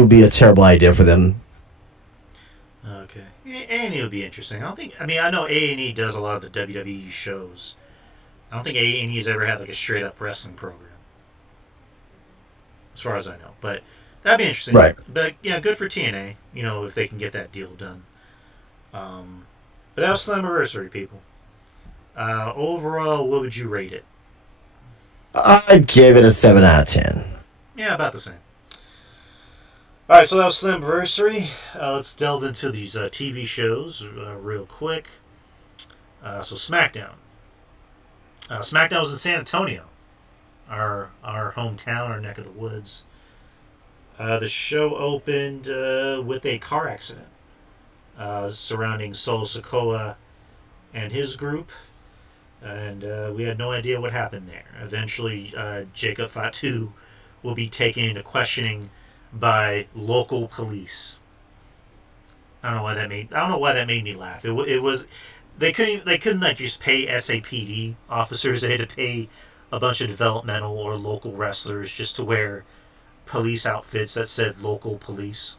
would be a terrible idea for them. Okay, A&E would be interesting. I know A&E does a lot of the WWE shows I don't think A&E's ever had like a straight up wrestling program, as far as I know. But that'd be interesting. Right. But yeah, good for TNA. You know, if they can get that deal done. But that was Slammiversary, people. Overall, what would you rate it? I'd give it a 7 out of 10. Yeah, about the same. All right, so that was Slammiversary. Let's delve into these TV shows real quick. So SmackDown. SmackDown was in San Antonio, our hometown, our neck of the woods. The show opened with a car accident surrounding Sol Sokoa and his group, and we had no idea what happened there. Eventually, Jacob Fatu will be taken into questioning by local police. I don't know why that made me laugh. It was they couldn't like just pay SAPD officers. They had to pay a bunch of developmental or local wrestlers just to wear police outfits that said local police.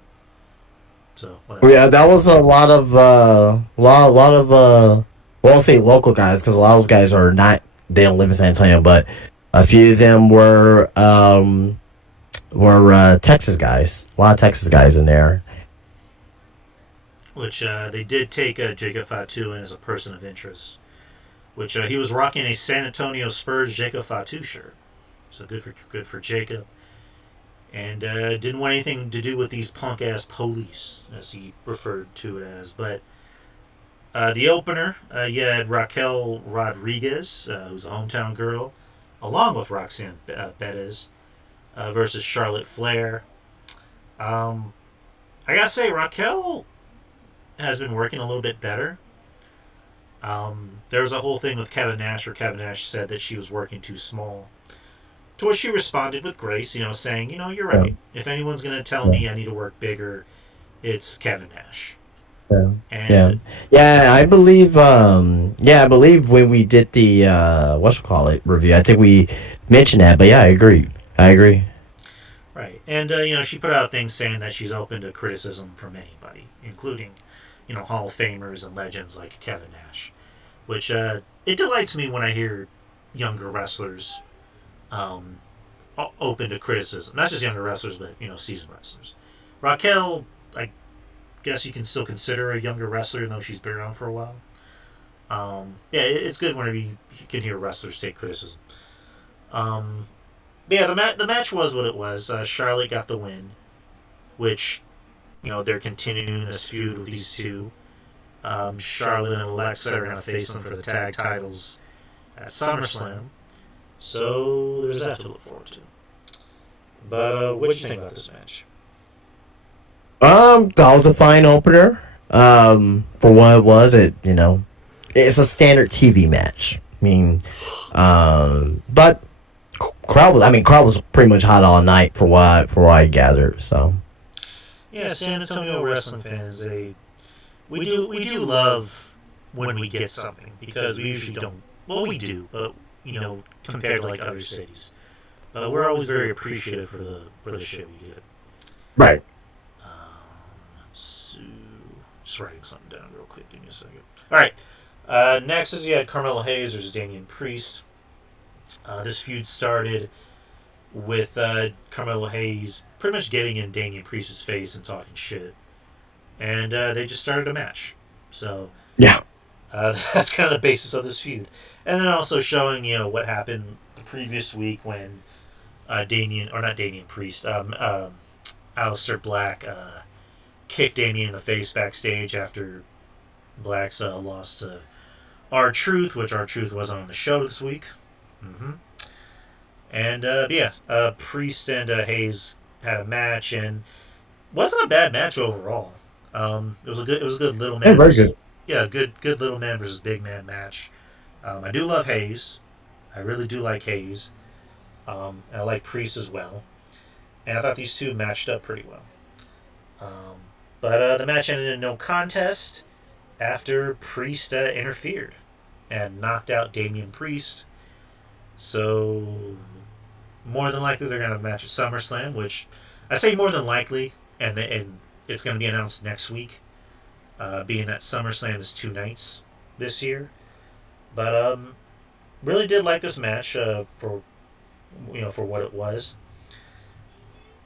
So whatever. Yeah, that was a lot of I won't say local guys because a lot of those guys are not. They don't live in San Antonio, but a few of them were Texas guys. A lot of Texas guys in there. Which they did take Jacob Fatu in as a person of interest. Which he was rocking a San Antonio Spurs Jacob Fatu shirt. So good for Jacob. And didn't want anything to do with these punk ass police, as he referred to it as. But the opener, you had Raquel Rodriguez, who's a hometown girl, along with Roxanne Bettis, versus Charlotte Flair. I gotta say, Raquel has been working a little bit better. There was a whole thing with Kevin Nash where Kevin Nash said that she was working too small. To which she responded with grace, saying, you're right. If anyone's going to tell me I need to work bigger, it's Kevin Nash. Yeah. And Yeah, I believe. I believe when we did the review, I think we mentioned that. But yeah, I agree. right. And she put out things saying that she's open to criticism from anybody, including, Hall of Famers and legends like Kevin Nash. Which it delights me when I hear younger wrestlers open to criticism. Not just younger wrestlers, but seasoned wrestlers. Raquel, I guess you can still consider a younger wrestler, though she's been around for a while. It's good whenever you can hear wrestlers take criticism. The match was what it was. Charlotte got the win, which they're continuing this feud with these two. Charlotte and Alexa are going to face them for the tag titles at SummerSlam. So there's that to look forward to. But what did you think about this match? That was a fine opener. For what it was, it's a standard TV match. I mean, but crowd was pretty much hot all night for what I gathered. So yeah, San Antonio wrestling fans, we do love when we get something because we usually don't. Well, we do, but compared to like other cities, but we're always very appreciative for the shit we get. Right. So, just writing something down real quick. Give me a second. All right. Next is you had Carmelo Hayes versus Damian Priest. This feud started with Carmelo Hayes pretty much getting in Damian Priest's face and talking shit, and they just started a match. So yeah, that's kind of the basis of this feud. And then also showing, what happened the previous week when Damian Priest, Aleister Black kicked Damian in the face backstage after Black's lost to R-Truth, which R-Truth wasn't on the show this week. Mm-hmm. And Priest and Hayes had a match, and wasn't a bad match overall. It was a good little man. Yeah, very good. Yeah, good little man versus big man match. I do love Hayes. I really do like Hayes. And I like Priest as well. And I thought these two matched up pretty well. But the match ended in no contest after Priest interfered and knocked out Damian Priest. So more than likely they're going to match at SummerSlam, which I say more than likely, and it's going to be announced next week, being that SummerSlam is 2 nights this year. But really did like this match for for what it was.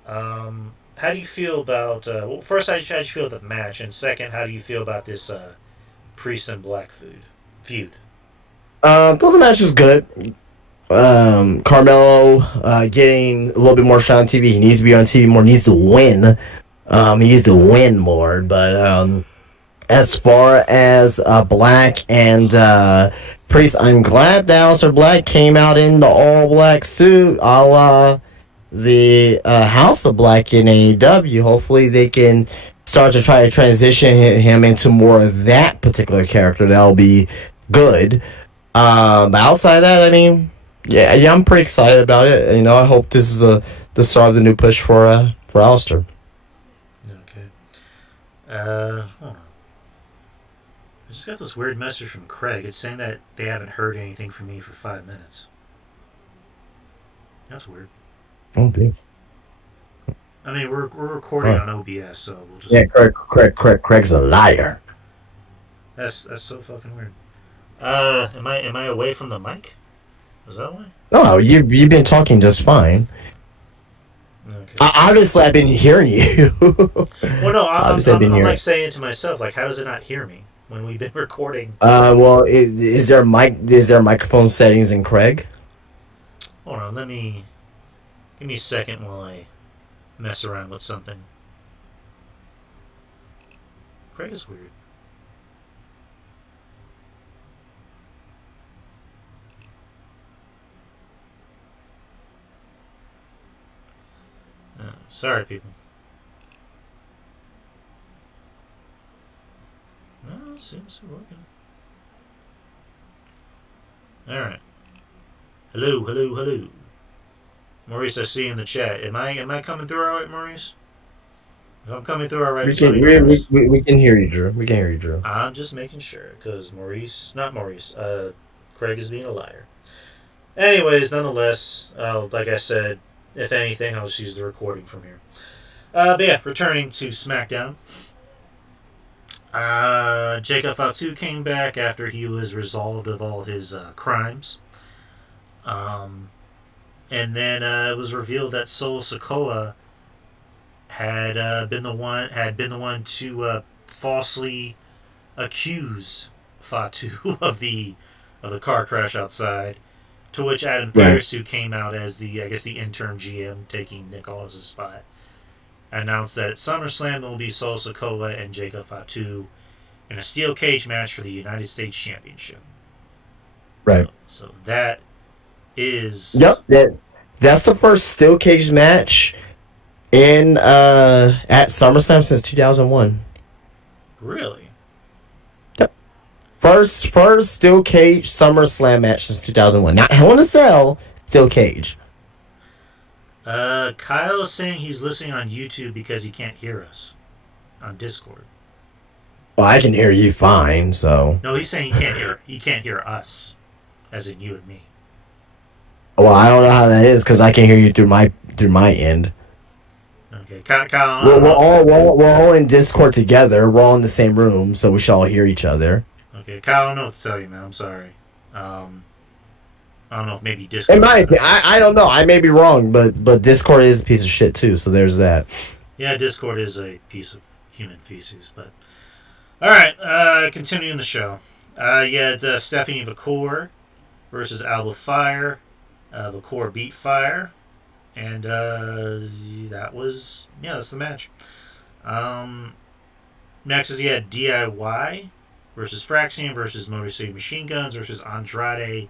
How do you feel about? Well, first, how do you feel about the match, and second, how do you feel about this Priest and Black feud? Thought the match was good. Carmelo getting a little bit more shot on TV. He needs to be on TV more. Needs to win. He needs to win more. But as far as Black and Priest, I'm glad that Aleister Black came out in the all black suit, a la the House of Black in AEW. Hopefully, they can start to try to transition him into more of that particular character. That'll be good. But outside of that, I mean, yeah, I'm pretty excited about it. I hope this is the start of the new push for Aleister. Okay. Hold on. I just got this weird message from Craig. It's saying that they haven't heard anything from me for 5 minutes. That's weird. Okay. I mean, we're recording on OBS, so we'll just. Yeah, Craig's a liar. That's so fucking weird. Am I away from the mic? Is that why? No, you've been talking just fine. Okay. Obviously, I've been hearing you. Well, no, I'm like saying to myself, like, how does it not hear me when we've been recording? Well, is there microphone settings in Craig? Hold on, give me a second while I mess around with something. Craig is weird. Sorry, people. No, it seems to be working. Alright. Hello. Maurice, I see you in the chat. Am I coming through alright, Maurice? If I'm coming through alright, we can hear you, Drew. We can hear you, Drew. I'm just making sure, because Craig is being a liar. Anyways, nonetheless, like I said, if anything, I'll just use the recording from here. But yeah, returning to SmackDown. Jacob Fatu came back after he was resolved of all his crimes. And then it was revealed that Solo Sikoa had been the one to falsely accuse Fatu of the car crash outside. To which Adam Pearce, who came out as the interim GM taking Nick Aldis' spot, announced that at SummerSlam there will be Solo Sikoa and Jacob Fatu in a steel cage match for the United States Championship. Right. So that is. Yep. That's the first steel cage match in at SummerSlam since 2001. Really? First steel cage SummerSlam match since 2001. Not Hell in a Cell, steel cage. Kyle is saying he's listening on YouTube because he can't hear us on Discord. Well, I can hear you fine, so. No, he's saying he can't hear us, as in you and me. Well, I don't know how that is because I can hear you through my end. Okay, Kyle. We're all in Discord together. We're all in the same room, so we should all hear each other. Okay, Kyle, I don't know what to tell you, man. I'm sorry. I don't know if maybe Discord. I don't know. I may be wrong, but Discord is a piece of shit too. So there's that. Yeah, Discord is a piece of human feces. But all right, continuing the show. You had Stephanie Vacour versus Alba Fire. Vacour beat Fire, and that's the match. Next is you had DIY versus Fraxian versus Motor City Machine Guns versus Andrade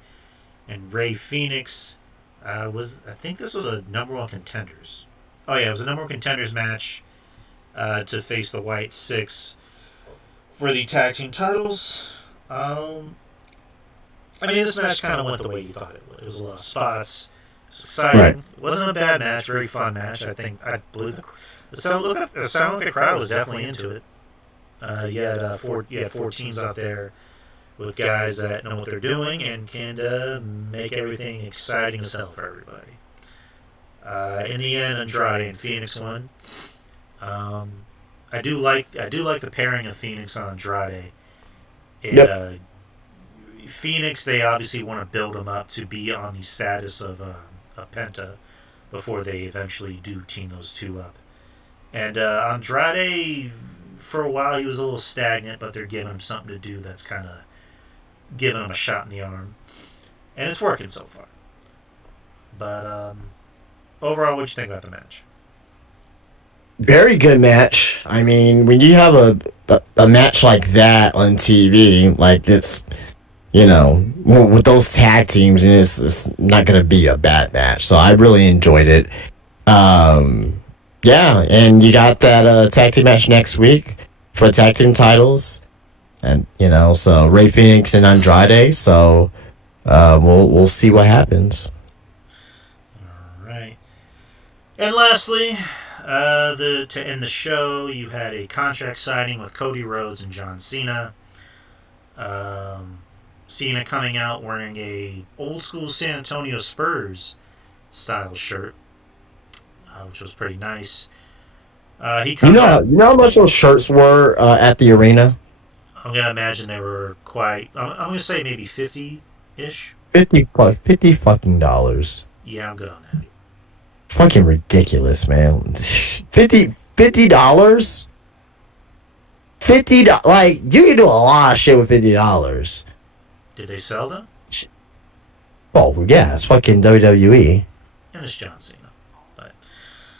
and Ray Phoenix. I think this was a number one contenders. Oh yeah, it was a number one contenders match to face the White Six for the tag team titles. This match kind of went the way you thought it would. It was a lot of spots. It was exciting. Right. It wasn't a bad match. Very fun match. I believe the sound like the crowd was definitely into it. You had four teams out there with guys that know what they're doing and can make everything exciting as hell for everybody. In the end, Andrade and Phoenix won. I do like the pairing of Phoenix and Andrade. Phoenix, they obviously want to build him up to be on the status of a Penta before they eventually do team those two up. And Andrade, for a while, he was a little stagnant, but they're giving him something to do that's kind of giving him a shot in the arm. And it's working so far. But overall, what'd you think about the match? Very good match. I mean, when you have a match like that on TV, like it's with those tag teams, and it's not gonna be a bad match. So I really enjoyed it. Yeah, and you got that tag team match next week for tag team titles, and so Ray Phoenix and Andrade. So we'll see what happens. All right. And lastly, to end the show, you had a contract signing with Cody Rhodes and John Cena. Cena coming out wearing a old school San Antonio Spurs style shirt, which was pretty nice. He comes out. You know how much those shirts were at the arena? I'm gonna imagine they were quite. I'm gonna say maybe 50-ish. 50 fucking dollars. Yeah, I'm good on that. Fucking ridiculous, man. $50. Like you can do a lot of shit with $50. Did they sell them? Oh yeah, it's fucking WWE. And it's John Cena.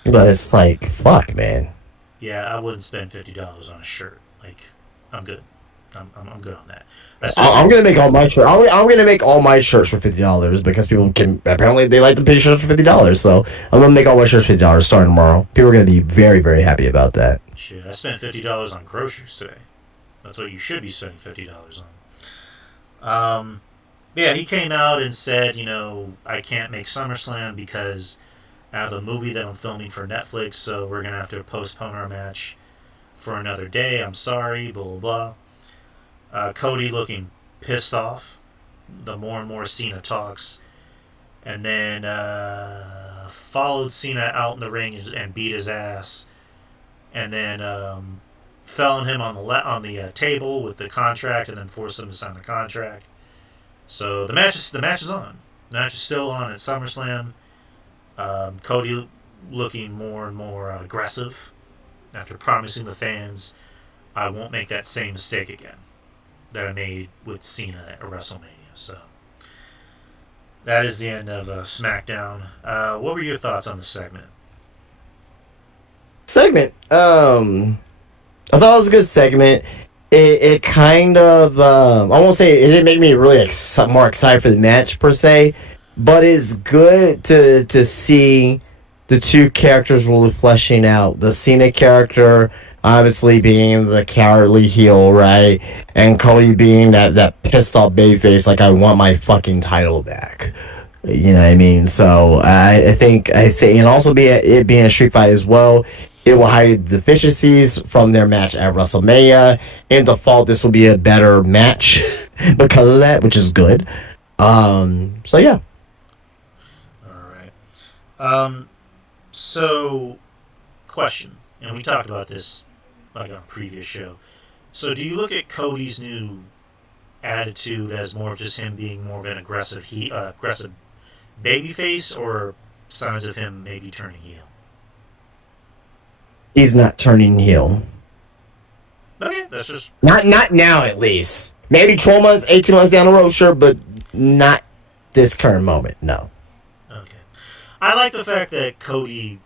But it's like, fuck, man. Yeah, I wouldn't spend $50 on a shirt. Like, I'm good. I'm good on that. I'm gonna make all my shirts. I'm gonna make all my shirts for $50 because people can apparently they like to pay shirts for $50. So I'm gonna make all my shirts for $50 starting tomorrow. People are gonna be very, very happy about that. Shit, I spent $50 on groceries today. That's what you should be spending $50 on. Yeah, he came out and said, I can't make SummerSlam because I have a movie that I'm filming for Netflix, so we're gonna have to postpone our match for another day. I'm sorry, blah blah blah. Cody looking pissed off. The more and more Cena talks, and then followed Cena out in the ring and beat his ass, and then fell on him on the table with the contract, and then forced him to sign the contract. So the match is on. The match is still on at SummerSlam. Cody looking more and more aggressive after promising the fans, I won't make that same mistake again that I made with Cena at WrestleMania. So that is the end of SmackDown. What were your thoughts on the segment? I thought it was a good segment. It kind of I won't say it didn't make me really more excited for the match per se, but it's good to see the two characters really fleshing out. The Cena character obviously being the cowardly heel, right? And Cody being that pissed off babyface, like I want my fucking title back. You know what I mean? So I think, and also it being a street fight as well, it will hide the deficiencies from their match at WrestleMania. In default, this will be a better match because of that, which is good. So yeah. All right. So, question, and we talked about this like on a previous show. So, do you look at Cody's new attitude as more of just him being more of an aggressive babyface, or signs of him maybe turning heel? He's not turning heel. Okay, that's just not now at least. Maybe 12 months, 18 months down the road, sure, but not this current moment. No. Okay, I like the fact that Cody,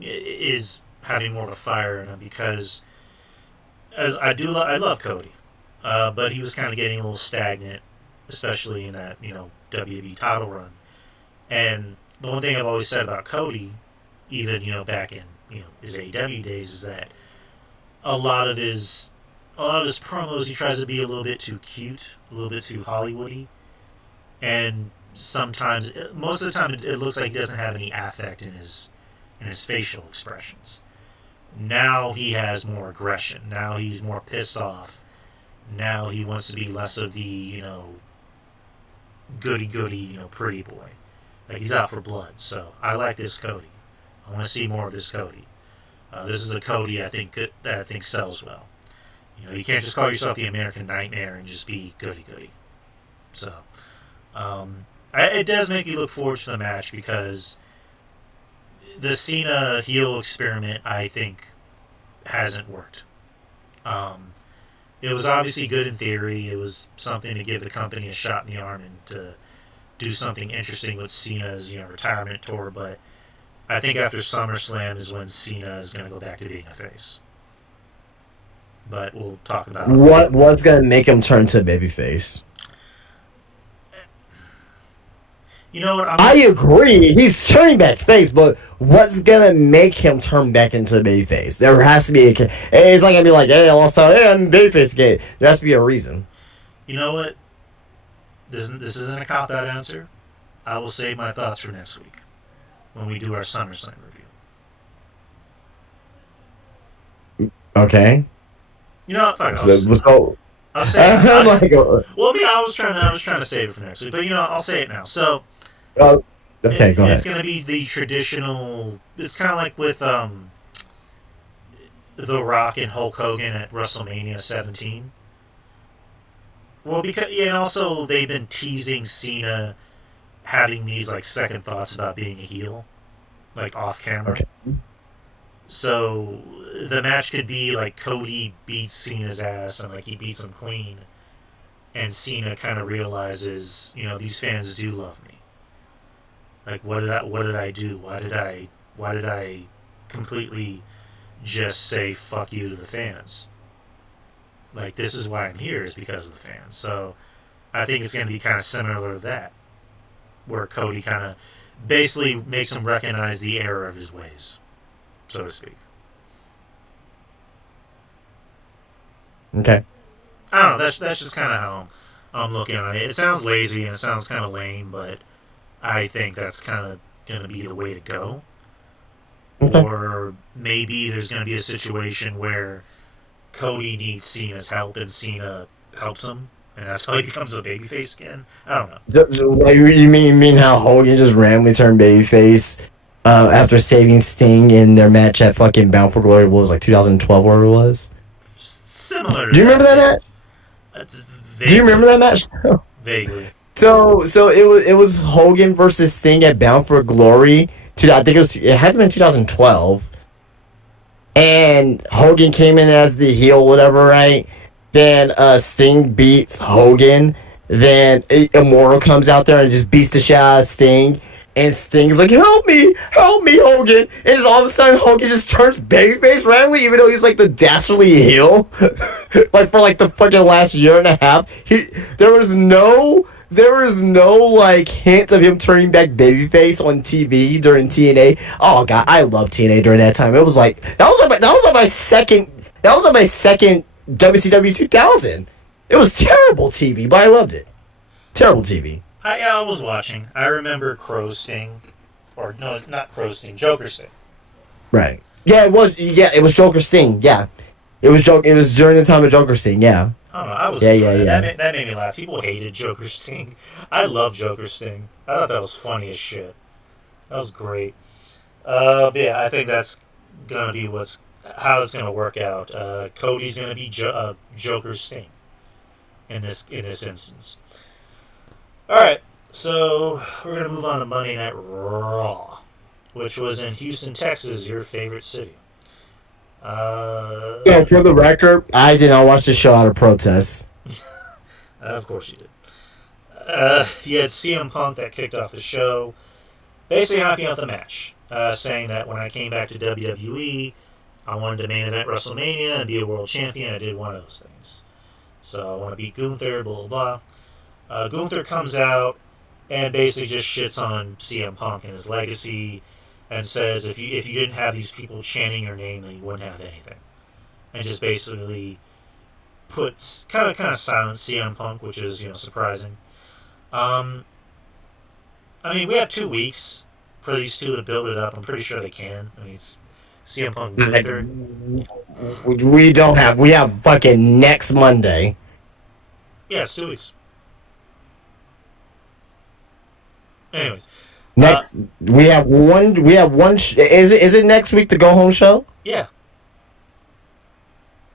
is having more of a fire in him because, as I love Cody, but he was kind of getting a little stagnant, especially in that WWE title run. And the one thing I've always said about Cody, even back in his AEW days, is that a lot of his promos he tries to be a little bit too cute, a little bit too Hollywoody, and sometimes, most of the time, it looks like he doesn't have any affect in his facial expressions. Now he has more aggression. Now he's more pissed off. Now he wants to be less of the goody pretty boy. Like he's out for blood. So I like this Cody. I want to see more of this Cody. This is a Cody I think sells well, You can't just call yourself the American Nightmare and just be goody goody. So, it does make me look forward to the match because the Cena heel experiment, I think, hasn't worked. It was obviously good in theory. It was something to give the company a shot in the arm and to do something interesting with Cena's retirement tour. But I think after SummerSlam is when Cena is going to go back to being a face. But we'll talk about what's gonna make him turn to babyface. You know what? I agree. He's turning back face, but what's gonna make him turn back into babyface? There has to be it's not gonna be like, hey, also, hey, I'm babyface again. There has to be a reason. You know what? This isn't a cop-out answer. I will save my thoughts for next week when we do our SummerSlam review. Okay. You know what? Fuck it. I'll say it. I was trying to save it for next week, but I'll say it now. So. Okay, go ahead. It's going to be the traditional. It's kind of like with The Rock and Hulk Hogan at WrestleMania 17. Well, and also they've been teasing Cena having these like second thoughts about being a heel, like off camera. Okay. So the match could be like Cody beats Cena's ass and like he beats him clean, and Cena kind of realizes, these fans do love me. Like, what did I do? Why did I completely just say fuck you to the fans? Like, this is why I'm here, is because of the fans. So I think it's going to be kind of similar to that, where Cody kind of basically makes him recognize the error of his ways, so to speak. Okay. I don't know. That's just kind of how I'm looking at it. It sounds lazy and it sounds kind of lame, but I think that's kind of going to be the way to go. Okay. Or maybe there's going to be a situation where Cody needs Cena's help and Cena helps him, and that's how he becomes a babyface again. I don't know. You mean how Hogan just randomly turned babyface after saving Sting in their match at fucking Bound for Glory? What was 2012, whatever it was? Similar. Do you remember that match? Do you remember that match? Vaguely. So it was Hogan versus Sting at Bound for Glory. I think it had to be 2012. And Hogan came in as the heel, whatever, right? Then Sting beats Hogan. Then Immortal comes out there and just beats the shit out of Sting. And Sting's like, help me, Hogan. And just all of a sudden, Hogan just turns babyface randomly, even though he's like the dastardly heel. Like for like the fucking last year and a half. There was no like hint of him turning back babyface on TV during TNA. Oh god, I loved TNA during that time. It was like that was on my second WCW 2000. It was terrible TV, but I loved it. Terrible TV. I was watching. I remember Crow Sting, or no, not Crow Sting, Joker Sting. Right. Yeah, it was. Yeah, it was Joker Sting. Yeah, it was It was during the time of Joker Sting. Yeah. I don't know. I was enjoying it. That made me laugh. People hated Joker Sting. I love Joker Sting. I thought that was funny as shit. That was great. But yeah, I think that's gonna be how it's gonna work out. Cody's gonna be Joker Sting in this instance. All right, so we're gonna move on to Monday Night Raw, which was in Houston, Texas, your favorite city. So for the record, I did not watch the show out of protest. Of course you did. You had CM Punk that kicked off the show, basically hyping up the match, saying that when I came back to WWE, I wanted to main event WrestleMania and be a world champion. I did one of those things. So I want to beat Gunther, blah, blah, blah. Gunther comes out and basically just shits on CM Punk and his legacy and says if you didn't have these people chanting your name, then you wouldn't have anything. And just basically puts kind of silence CM Punk, which is surprising. I mean, we have 2 weeks for these two to build it up. I'm pretty sure they can. I mean, it's CM Punk Gunther. We don't have. We have fucking next Monday. Yeah, it's 2 weeks. Anyways, next we have one. Is it next week the go home show? Yeah.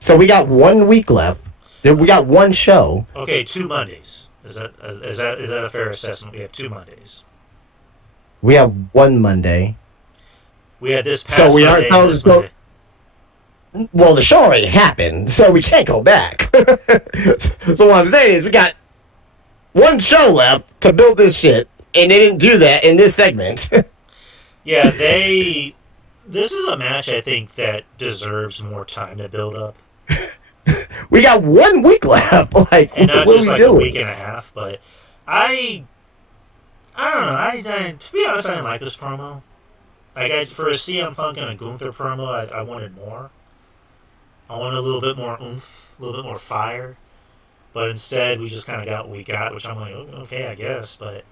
So we got 1 week left. We got one show. Okay, 2 Mondays. Is that a fair assessment? We have 2 Mondays. We have one Monday. We had this So past we Monday aren't. and this Monday. Well, the show already happened, so we can't go back. So what I'm saying is, we got one show left to build this shit, and they didn't do that in this segment. Yeah, This is a match I think that deserves more time to build up, We got 1 week left. Like, and not what just are we like a doing? week and a half. But I, I don't know. To be honest, I didn't like this promo. For a CM Punk and a Gunther promo, I wanted more. I wanted a little bit more oomph, a little bit more fire. But instead, we just kind of got what we got, which I'm like, okay, I guess. But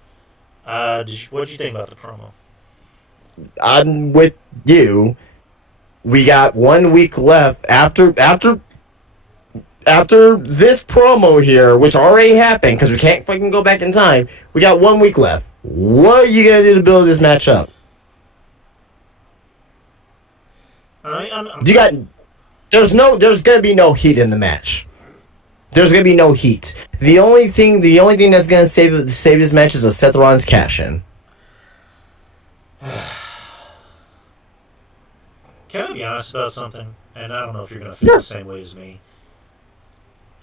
what did you think about the promo? I'm with you. We got 1 week left after this promo here, which already happened because we can't fucking go back in time. We got 1 week left. What are you gonna do to build this match up? You got there's gonna be no heat in the match. There's gonna be no heat. The only thing that's gonna save this match is a Seth Rollins cash in. Can I be honest about something? And I don't know if you're going to feel the same way as me.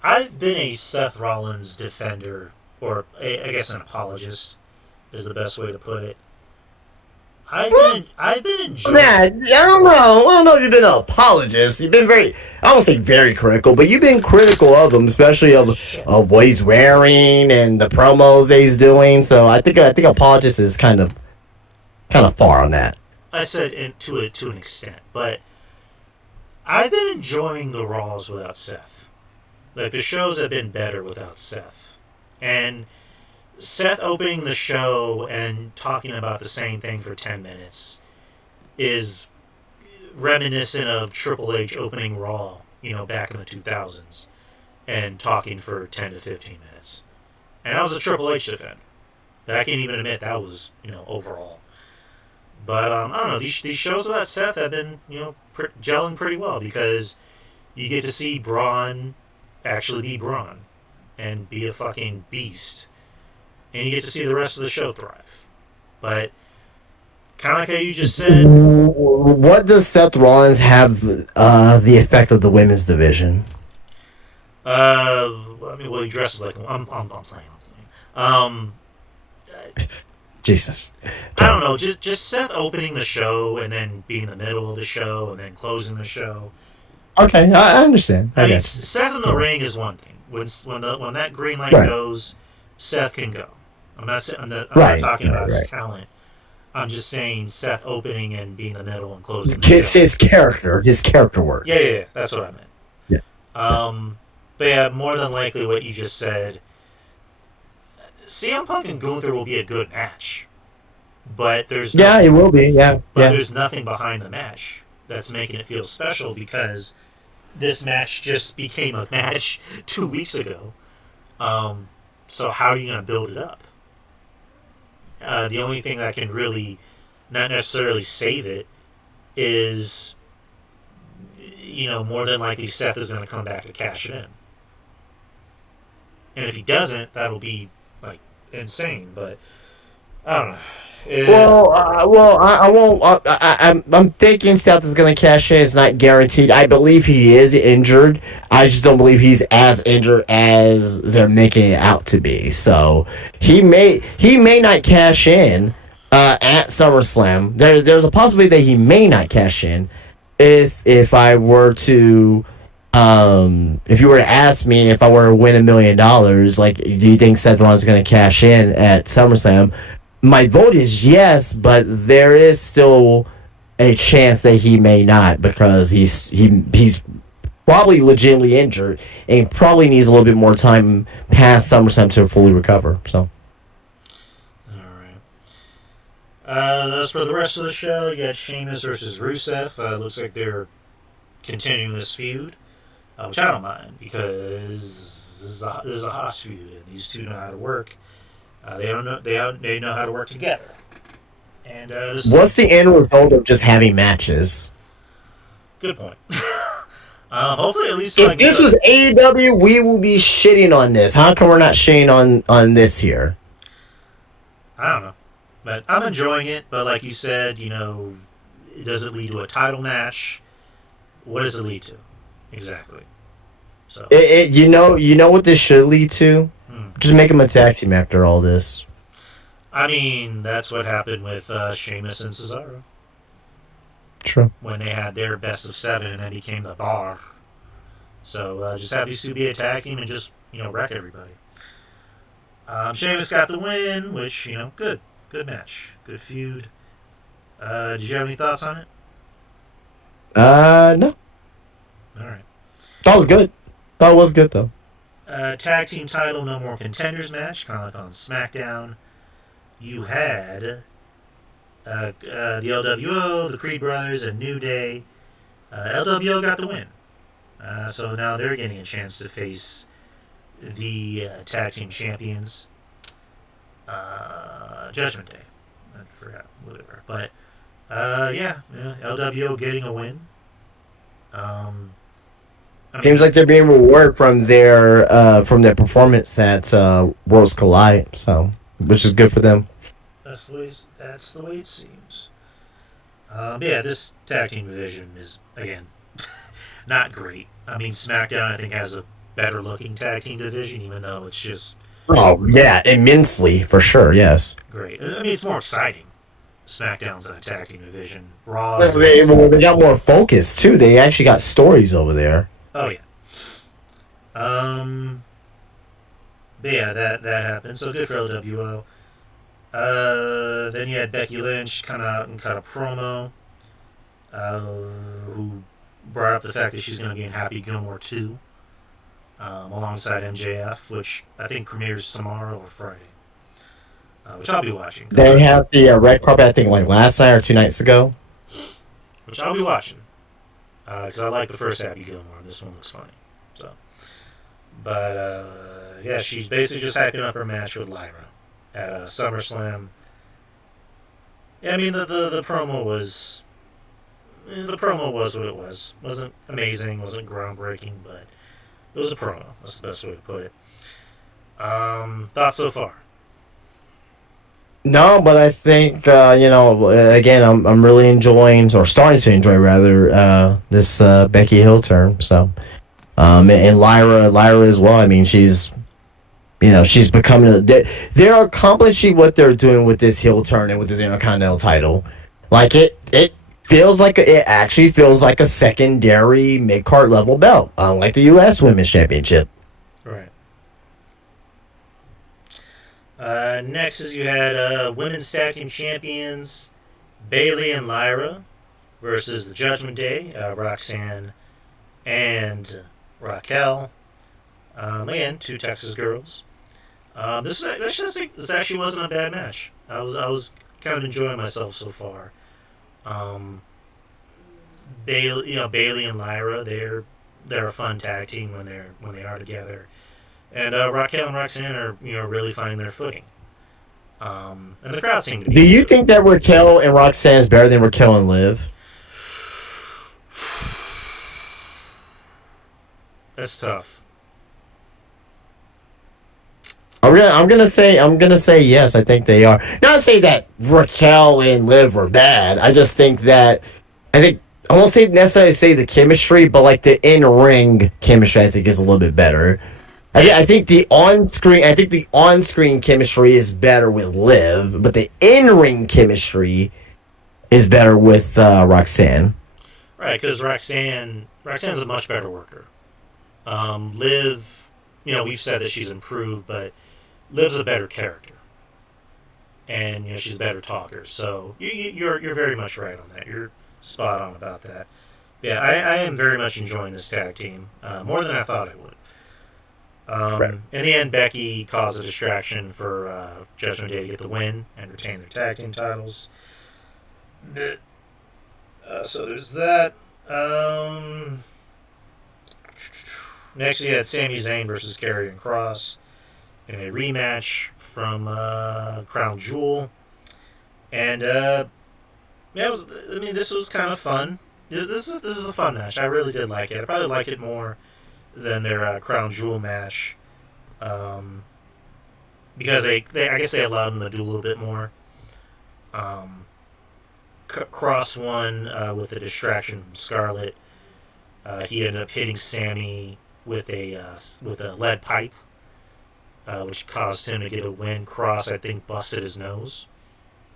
I've been a Seth Rollins defender, or I guess an apologist is the best way to put it. I've been enjoying. Man, I don't know if you've been an apologist. You've been I don't say very critical, but you've been critical of him, especially of what he's wearing and the promos that he's doing. So I think apologist is kind of far on that. I said to an extent, but I've been enjoying the Raws without Seth. Like, the shows have been better without Seth. And Seth opening the show and talking about the same thing for 10 minutes is reminiscent of Triple H opening Raw, back in the 2000s, and talking for 10 to 15 minutes. And I was a Triple H defender. But I can't even admit that was, overall. But I don't know. These shows without Seth have been, gelling pretty well, because you get to see Braun actually be Braun and be a fucking beast, and you get to see the rest of the show thrive. But kind of like how you just said, what does Seth Rollins have the effect of the women's division? He dresses like I'm playing. Jesus. I don't know. Just Seth opening the show and then being in the middle of the show and then closing the show. Okay, I understand. I mean, Seth in the ring is one thing. When that green light goes, Seth can go. I'm not talking about his talent. I'm just saying Seth opening and being in the middle and closing the show. His character work. Yeah, that's what I meant. Yeah. But yeah, more than likely what you just said, CM Punk and Gunther will be a good match, but it will be. But there's nothing behind the match that's making it feel special, because this match just became a match 2 weeks ago. So how are you going to build it up? The only thing that can really not necessarily save it is, more than likely Seth is going to come back to cash it in. And if he doesn't, that'll be insane. But I don't know. I won't. I'm thinking Seth is going to cash in. It's not guaranteed. I believe he is injured. I just don't believe he's as injured as they're making it out to be. So he may not cash in at SummerSlam. There's a possibility that he may not cash in. If I were to. If you were to ask me if I were to win $1 million, do you think Seth Rollins is going to cash in at SummerSlam? My vote is yes, but there is still a chance that he may not, because he's probably legitimately injured and probably needs a little bit more time past SummerSlam to fully recover. So. All right. As for the rest of the show, you got Sheamus versus Rusev. Looks like they're continuing this feud. Which I don't mind, because this is a Haas feud, and these two know how to work. They know how to work together. And what's the end result of just having matches? Good point. Hopefully, at least If like this was AEW, we will be shitting on this. How come we're not shitting on this here? I don't know, but I'm enjoying it. But like you said, does it lead to a title match? What does it lead to exactly? So, You know what this should lead to? hmm. Just make him a tag team after all this. I mean, that's what happened with Sheamus and Cesaro True. when they had their best of 7 and then became the Bar. So just have these two be a tag team and just wreck everybody. Sheamus got the win, which good match, good feud. Did you have any thoughts on it? No. All right. That was good. That was good though. Tag team title, no more contenders match, kind of like on SmackDown. You had the LWO, the Creed Brothers, and New Day. LWO got the win. So now they're getting a chance to face the tag team champions, Judgment Day. I forgot whatever, but yeah, LWO getting a win. Seems like they're being rewarded from their performance at Worlds Collide, so which is good for them. That's the way it seems. Yeah, this tag team division is again not great. I mean, SmackDown I think has a better looking tag team division, even though it's just Oh yeah, immensely for sure. Yes. great. I mean, it's more exciting. SmackDown's a tag team division. Raw's They got more focus too. They actually got stories over there. oh yeah. But yeah, that happened. So good for LWO. Then you had Becky Lynch come out and cut a promo, who brought up the fact that she's going to be in Happy Gilmore 2, alongside MJF, which I think premieres tomorrow or Friday, which I'll be watching. They have the red carpet. I think like last night or 2 nights ago. Which I'll be watching, because I like the first Happy Gilmore. This one looks funny. So, but yeah, she's basically just hyping up her match with Lyra at SummerSlam. Yeah, I mean the promo was what it was. Wasn't amazing, wasn't groundbreaking, but it was a promo. That's the best way to put it. Thoughts so far? No, but I think again, I'm really enjoying or starting to enjoy rather this Becky Hill turn. So, and Lyra as well. I mean, she's becoming they're accomplishing what they're doing with this heel turn and with this Intercontinental title. Like it actually feels like a secondary mid card level belt, unlike the U.S. Women's Championship. Right. Next is you had women's tag team champions Bayley and Lyra versus the Judgment Day, Roxanne and Raquel. Again, two Texas girls. This actually wasn't a bad match. I was kind of enjoying myself so far. Bayley and Lyra, they're a fun tag team when they are together, and Raquel and Roxanne are really finding their footing. And the crowd seemed to be. Do you think that Raquel and Roxanne is better than Raquel and Liv? That's tough. I'm gonna say yes. I think they are. Not to say that Raquel and Liv are bad. I just think that I won't say necessarily say the chemistry, but like the in ring chemistry, I think is a little bit better. I think the on screen chemistry is better with Liv, but the in ring chemistry is better with Roxanne. Right, because Roxanne's a much better worker. Liv, we've said that she's improved, but Liv's a better character, and she's a better talker. So you're very much right on that. You're spot on about that. Yeah, I am very much enjoying this tag team more than I thought I would. Right. In the end, Becky caused a distraction for Judgment Day to get the win and retain their tag team titles. So there's that. Next, we had Sami Zayn versus Karrion Kross in a rematch from Crown Jewel, and this was kind of fun. this is a fun match. I really did like it. I probably liked it more than their Crown Jewel match, um, because I guess they allowed them to do a little bit more. Um, Cross won with a distraction from Scarlett. He ended up hitting Sammy with a lead pipe, which caused him to get a win. Cross, I think, busted his nose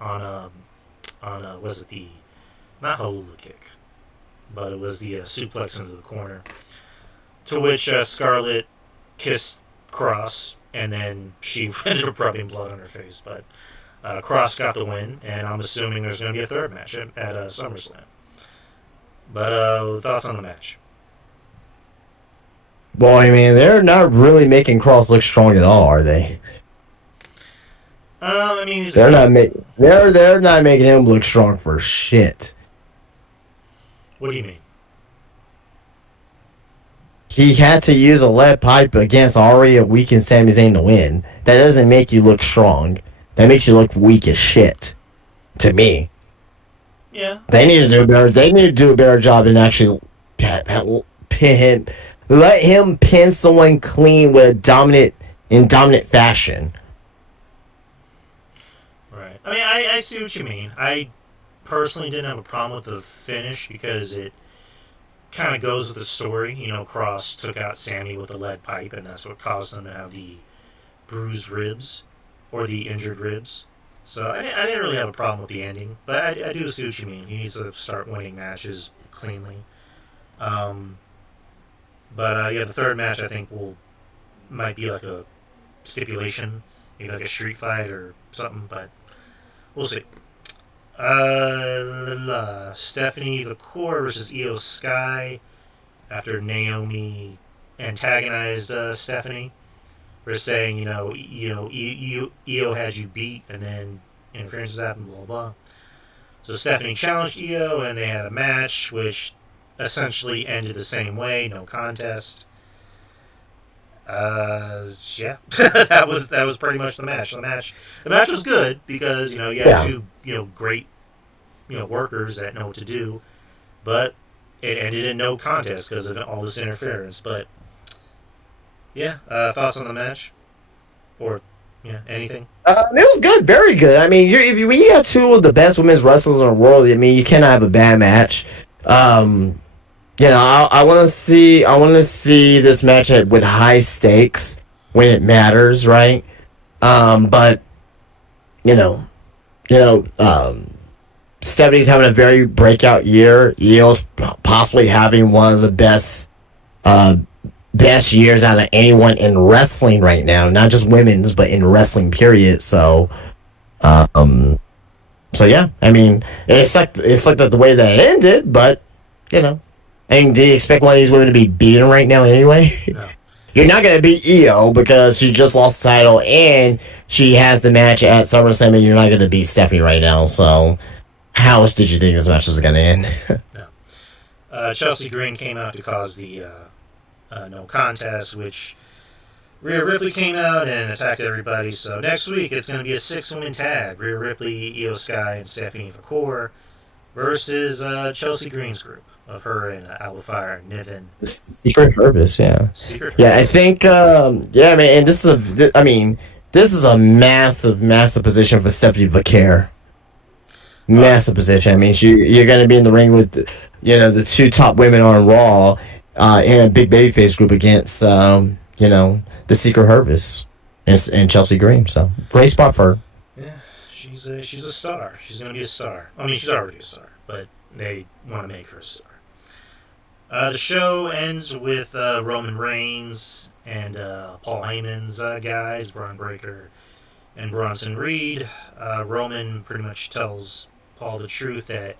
on was it the not Hallelujah kick, but it was the suplex into the corner. To which Scarlett kissed Cross, and then she ended up rubbing blood on her face. But Cross got the win, and I'm assuming there's going to be a third match at SummerSlam. But thoughts on the match? Well, I mean, they're not really making Cross look strong at all, are they? I mean, they're not making him look strong for shit. What do you mean? He had to use a lead pipe against already a weakened Sami Zayn to win. That doesn't make you look strong. That makes you look weak as shit. To me. Yeah. They need to do better. They need to do a better job and actually pin him. Let him pin someone clean with dominant fashion. Right. I mean, I see what you mean. I personally didn't have a problem with the finish because it kind of goes with the story. You know, Cross took out Sammy with the lead pipe, and that's what caused him to have the bruised ribs or the injured ribs. So I didn't really have a problem with the ending, but I do see what you mean. He needs to start winning matches cleanly. But yeah, the third match I think might be like a stipulation, maybe like a street fight or something, but we'll see. Stephanie Vacour versus Io Sky after Naomi antagonized Stephanie for saying, Io had you beat, and then interferences happened, blah blah. So Stephanie challenged Io, and they had a match, which essentially ended the same way, no contest. Yeah, that was pretty much the match. The match was good because you had two great workers that know what to do, but it ended in no contest because of all this interference. But yeah, thoughts on the match, or anything? It was good, very good. I mean, when you have two of the best women's wrestlers in the world, I mean, you cannot have a bad match. I want to see this match with high stakes when it matters, right? But Stephanie's having a very breakout year. Io's possibly having one of the best years out of anyone in wrestling right now, not just women's, but in wrestling period. So yeah, I mean, it's like the way that it ended, but I mean, do you expect one of these women to be beaten right now anyway? No. You're not going to beat Io because she just lost the title and she has the match at SummerSlam, and you're not going to beat Stephanie right now. So, how else did you think this match was going to end? No. Chelsea Green came out to cause the no contest, which Rhea Ripley came out and attacked everybody. So next week it's going to be a 6-woman tag: Rhea Ripley, Io Sky, and Stephanie Vacour versus Chelsea Green's group of her and Alba Fire and Niven. Secret Service, yeah. I think, man, and this is a massive position for Stephanie Vaquer. Massive position. I mean, you're going to be in the ring with, the two top women on Raw in a big babyface group against, the Secret Service and Chelsea Green. So, great spot for her. Yeah, she's a star. She's going to be a star. I mean, she's already a star, but they want to make her a star. The show ends with Roman Reigns and Paul Heyman's guys, Braun Breaker and Bronson Reed. Roman pretty much tells Paul the truth that,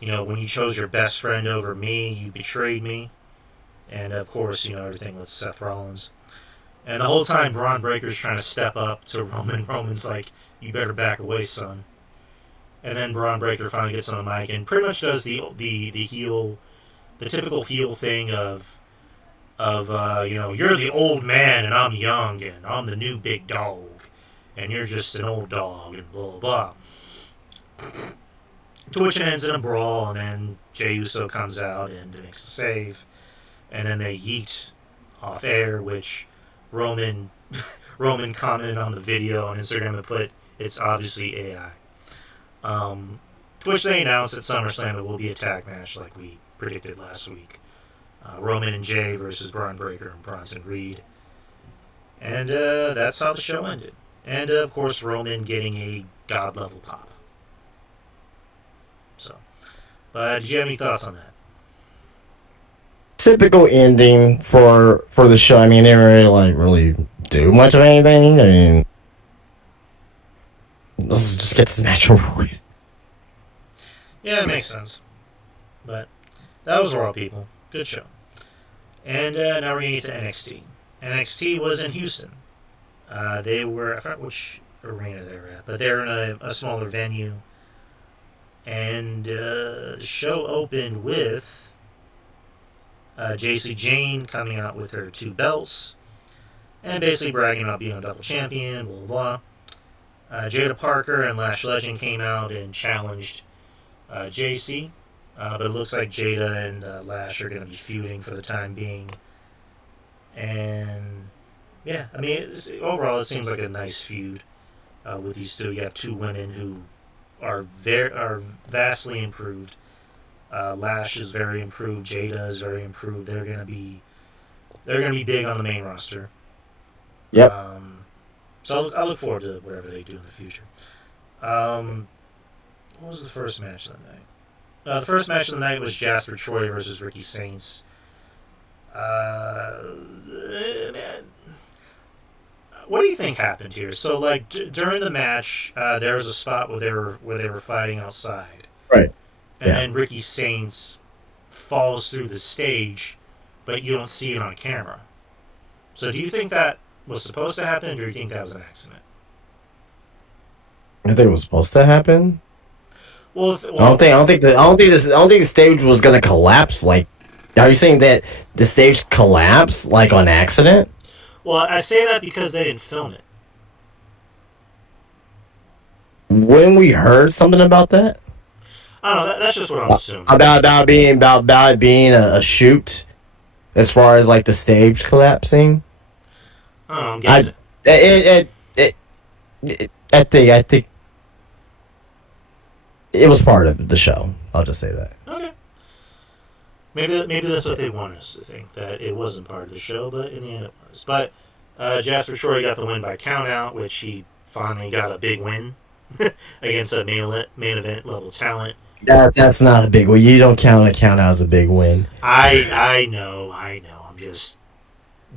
when you chose your best friend over me, you betrayed me. And, of course, everything with Seth Rollins. And the whole time, Braun Breaker's trying to step up to Roman. Roman's like, you better back away, son. And then Braun Breaker finally gets on the mic and pretty much does the heel, the typical heel thing of you're the old man and I'm young and I'm the new big dog and you're just an old dog and blah blah blah. To which it ends in a brawl, and then Jey Uso comes out and makes the save, and then they yeet off air, which Roman Roman commented on the video on Instagram and put, "It's obviously AI." To which they announced at SummerSlam it will be a tag match like we predicted last week. Roman and Jay versus Braun Breaker and Bronson Reed. And that's how the show ended. And of course, Roman getting a god level pop. So, but did you have any thoughts on that? Typical ending for the show. I mean, they didn't really do much of anything. I mean, let's just get this match over with. Yeah, it makes sense. But that was Raw, people. Good show. And now we're going to get to NXT. NXT was in Houston. They were, I forgot which arena they were at, but they were in a smaller venue. And the show opened with JC Jane coming out with her 2 belts and basically bragging about being a double champion, blah, blah, blah. Jada Parker and Lash Legend came out and challenged JC. But it looks like Jada and Lash are going to be feuding for the time being. And yeah, I mean, overall, it seems like a nice feud with these two. You have 2 women who are vastly improved. Lash is very improved. Jada is very improved. They're gonna be big on the main roster. Yep. So I look forward to whatever they do in the future. What was the first match of the night? The first match of the night was Jasper Troy versus Ricky Saints. Man, what do you think happened here? So, like during the match, there was a spot where they were fighting outside, Right. and then Ricky Saints falls through the stage, but you don't see it on camera. So, do you think that was supposed to happen, or do you think that was an accident? I think it was supposed to happen. Well, I don't think the stage was gonna collapse. Like, are you saying that the stage collapsed like on accident? Well, I say that because they didn't film it. When we heard something about that, I don't know. That's just what I'm assuming. about it being a shoot, as far as like the stage collapsing. I don't know. I'm guessing. I think it was part of the show. I'll just say that. Okay. Maybe that's what they wanted us to think, that it wasn't part of the show, but in the end it was. But Jasper Troy got the win by countout, which he finally got a big win against a main event level talent. That's not a big win. You don't count a countout as a big win. I know. I'm just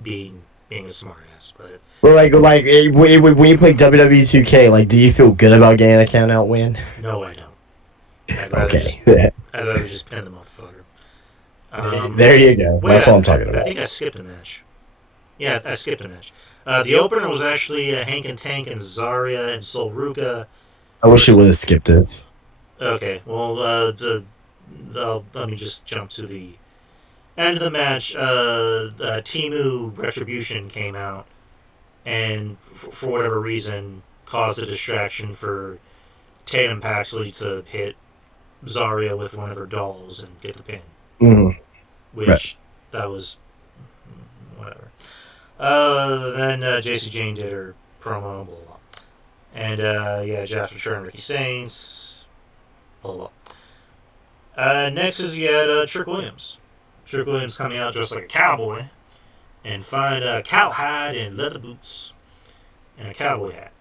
being a smartass, but. Well, like when you play WWE 2K, like, do you feel good about getting a countout win? No, I don't. I'd rather just pin the motherfucker. There you go. That's what I'm talking about. I think I skipped a match. Yeah, I skipped a match. The opener was actually Hank and Tank and Zarya and Sol Ruka. I wish you would have skipped it. Okay, well, let me just jump to the end of the match. Timu Retribution came out and, for whatever reason, caused a distraction for Tatum Paxley to hit Zarya with one of her dolls and get the pin. Mm-hmm. Which, that was whatever. Then JC Jane did her promo, blah, blah. And, Jasper Troy and Ricky Saints, blah, blah. Next is you had Trick Williams. Trick Williams coming out dressed like a cowboy and find cowhide and leather boots and a cowboy hat.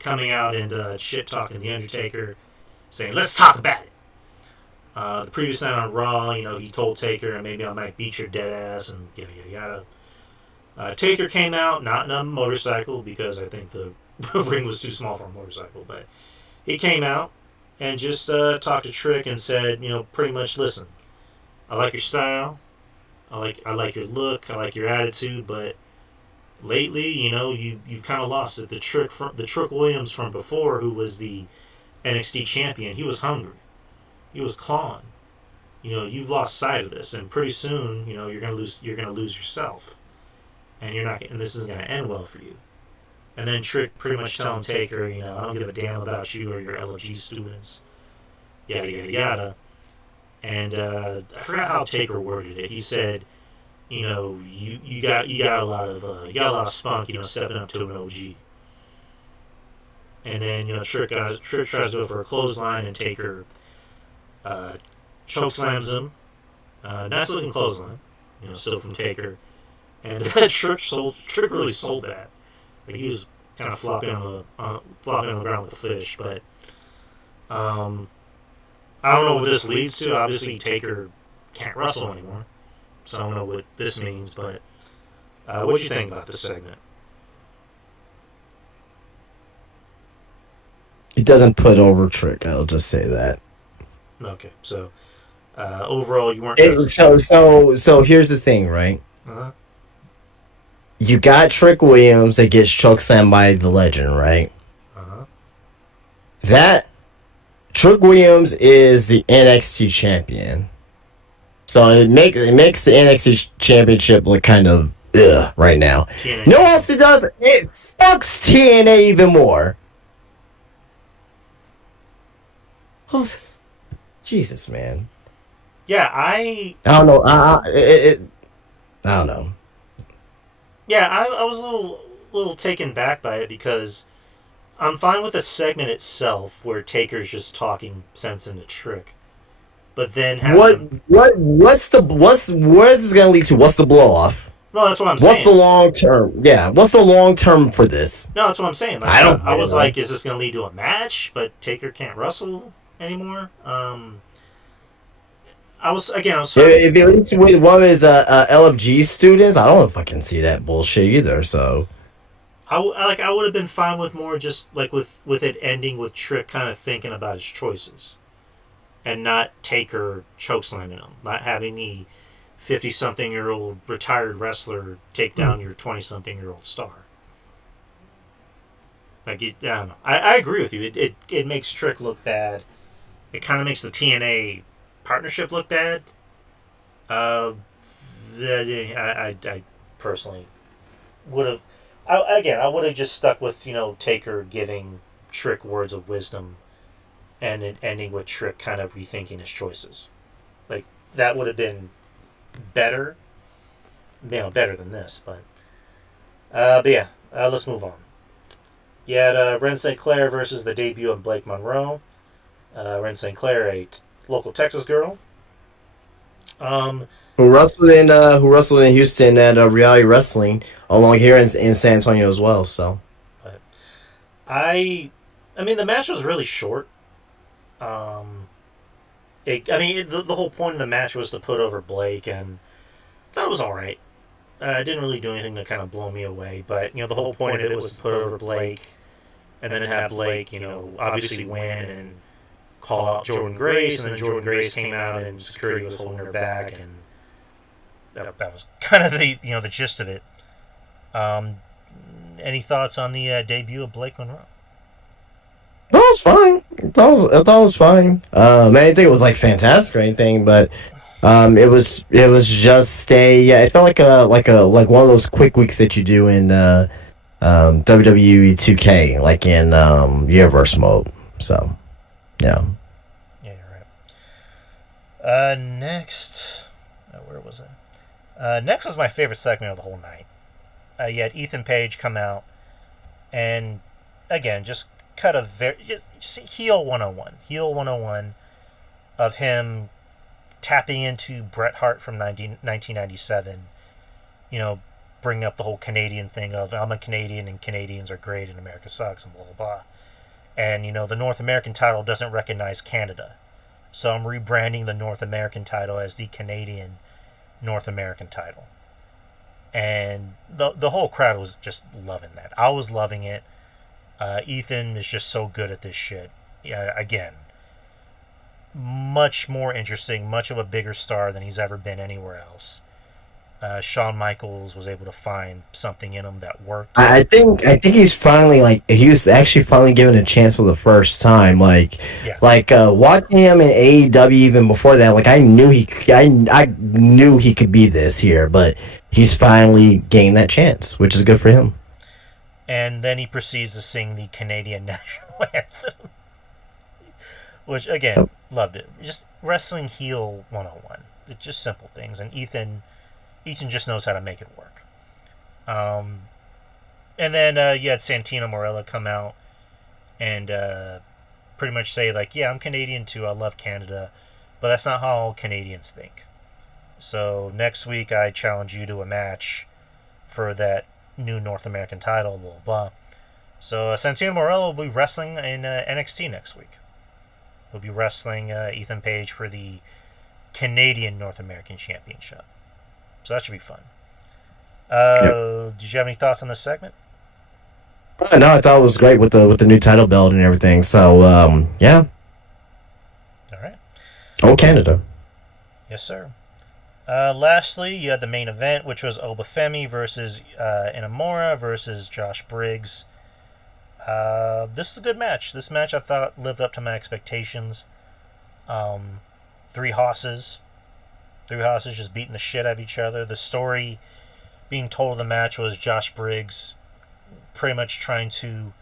Coming out and shit-talking The Undertaker, saying, "Let's talk about it." The previous night on Raw, he told Taker, "Maybe I might beat your dead ass," and yada, yada, yada. Taker came out, not in a motorcycle, because I think the ring was too small for a motorcycle, but he came out and just talked to Trick and said, pretty much, "Listen, I like your style, I like your look, I like your attitude, but lately, you've kind of lost it. The Trick Williams from before, who was the NXT champion, he was hungry. He was clawing. You've lost sight of this, and pretty soon, you're gonna lose yourself, and and this isn't gonna end well for you." And then Trick pretty much telling Taker, "I don't give a damn about you or your LFG students, yada yada yada." And I forgot how Taker worded it. He said, you got a lot of spunk, stepping up to an OG. And then Trick tries to go for a clothesline, and Taker choke slams him. Nice looking clothesline, still from Taker. And Trick really sold that. Like, he was kind of flopping on the ground like a fish. But I don't know what this leads to. Obviously, Taker can't wrestle anymore, so I don't know what this means. But what do you think about this segment? It doesn't put over Trick. I'll just say that. Okay, so overall, you weren't. So here's the thing, right? Uh-huh. You got Trick Williams that gets chokeslammed by the Legend, right? Uh-huh. That Trick Williams is the NXT champion, so it makes the NXT championship look kind of right now. TNA. No else it does. It fucks TNA even more. Oh, Jesus, man. Yeah, I don't know. I don't know. Yeah, I was a little taken back by it, because I'm fine with the segment itself where Taker's just talking sense into Trick, but then where's this gonna lead to? What's the blow off? No, that's what I'm saying. What's the long term? Yeah, what's the long term for this? No, that's what I'm saying. Like, I was like, is this gonna lead to a match? But Taker can't wrestle anymore. I was fine. If it leads to with one of his LFG students, I don't fucking see that bullshit either. So I would have been fine with more, just like with it ending with Trick kind of thinking about his choices, and not Taker chokeslamming him, not having the 50-something-year-old retired wrestler take down your 20-something-year-old star. Like, I don't know. I agree with you. It makes Trick look bad. It kind of makes the TNA partnership look bad. I personally would have. I would have just stuck with Taker giving Trick words of wisdom, and it ending with Trick kind of rethinking his choices. Like, that would have been better. Better than this, but yeah. Let's move on. You had Ren St. Clair versus the debut of Blake Monroe. Ren St. Clair, a local Texas girl. Who wrestled in Houston at Reality Wrestling, along here in San Antonio as well. So, but I mean, the match was really short. The whole point of the match was to put over Blake, and I thought it was all right. It didn't really do anything to kind of blow me away, but the whole point of it was to put over Blake, and then have Blake, obviously win and call out Jordan Grace, and then Jordan Grace came out and security was holding her back, and that was kind of the the gist of it. Any thoughts on the debut of Blake Monroe? That was fine. I thought it was fine. I didn't think it was like fantastic or anything, but it was just it felt like one of those quick weeks that you do in WWE 2K, like in Universe mode. So, yeah. Yeah, you're right. Next, where was I? Next was my favorite segment of the whole night. You had Ethan Page come out, and again, just cut a just heel 101 of him tapping into Bret Hart from 1997. Bringing up the whole Canadian thing of, I'm a Canadian and Canadians are great and America sucks and blah blah blah. And the North American title doesn't recognize Canada, so I'm rebranding the North American title as the Canadian North American title. And the whole crowd was just loving that. I was loving it. Ethan is just so good at this shit. Yeah, again, much more interesting, much of a bigger star than he's ever been anywhere else. Shawn Michaels was able to find something in him that worked. I think he's finally he was actually finally given a chance for the first time. Watching him in AEW even before that, I knew he could be this here, but he's finally gained that chance, which is good for him. And then he proceeds to sing the Canadian national anthem, Which again, loved it. Just wrestling heel 101. It's just simple things, and Ethan just knows how to make it work. And then you had Santino Morella come out and pretty much say like, yeah, I'm Canadian too. I love Canada, but that's not how all Canadians think. So next week I challenge you to a match for that new North American title, blah blah. So Santino Morella will be wrestling in NXT next week. He'll be wrestling Ethan Page for the Canadian North American Championship. So that should be fun. Did you have any thoughts on this segment? No, I thought it was great with the new title belt and everything. So yeah. All right. Oh, Canada. Yes, sir. Lastly, you had the main event, which was Obafemi versus Inamura versus Josh Briggs. This is a good match. This match I thought lived up to my expectations. Three hosses just beating the shit out of each other. The story being told of the match was Josh Briggs pretty much trying to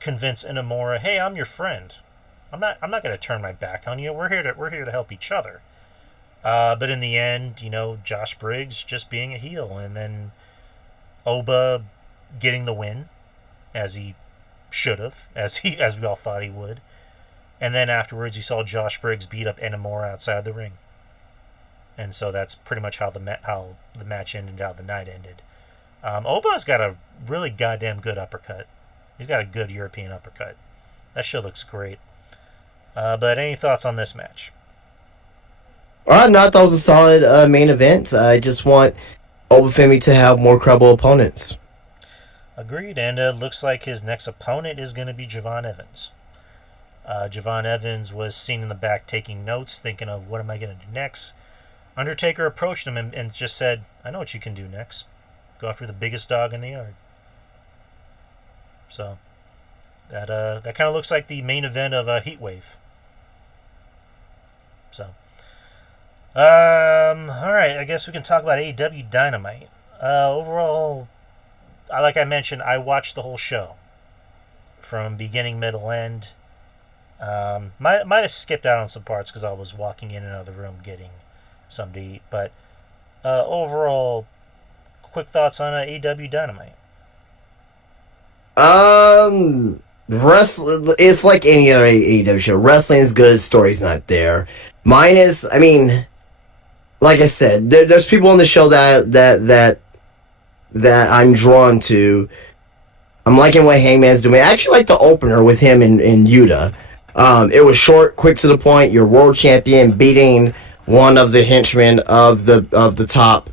convince Inamura, hey, I'm your friend. I'm not going to turn my back on you. We're here to help each other. But in the end, Josh Briggs just being a heel, and then Oba getting the win, as he should have, as we all thought he would. And then afterwards, you saw Josh Briggs beat up Inamura outside the ring. And so that's pretty much how the match ended, how the night ended. Oba's got a really goddamn good uppercut. He's got a good European uppercut. That shit looks great. But any thoughts on this match? No, I thought it was a solid main event. I just want Obafemi to have more credible opponents. Agreed, and it looks like his next opponent is going to be Javon Evans. Javon Evans was seen in the back taking notes, thinking of what am I going to do next. Undertaker approached him and just said, I know what you can do next. Go after the biggest dog in the yard. So, that kind of looks like the main event of Heatwave. So, alright, I guess we can talk about AEW Dynamite. Overall, like I mentioned, I watched the whole show. From beginning, middle, end. Might have skipped out on some parts because I was walking in and out of the room getting something to eat. But overall, quick thoughts on AEW Dynamite. Wrestling. It's like any other AEW show. Wrestling is good. Story's not there. Mine is. I mean, like I said, there's people on the show that I'm drawn to. I'm liking what Hangman's doing. I actually like the opener with him and Yuta. It was short, quick to the point. You're world champion, beating one of the henchmen of the top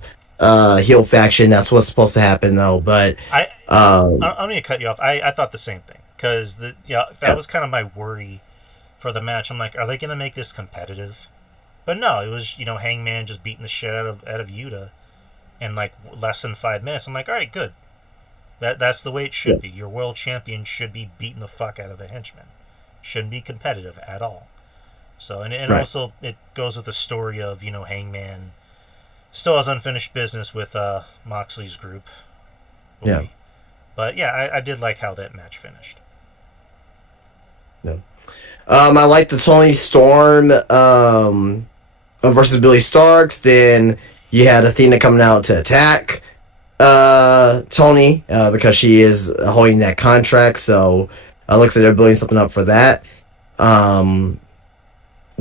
heel faction. That's what's supposed to happen, though. But I'm going to cut you off. I thought the same thing because that was kind of my worry for the match. I'm like, are they going to make this competitive? But no, it was Hangman just beating the shit out of Yuta in like less than 5 minutes. I'm like, all right, good. That's the way it should be. Your world champion should be beating the fuck out of the henchman. Shouldn't be competitive at all. So and right. Also it goes with the story of Hangman still has unfinished business with Moxley's group. Boy. Yeah. But yeah, I did like how that match finished. Yeah. I like the Tony Storm versus Billy Starks. Then you had Athena coming out to attack Tony because she is holding that contract. So looks like they're building something up for that.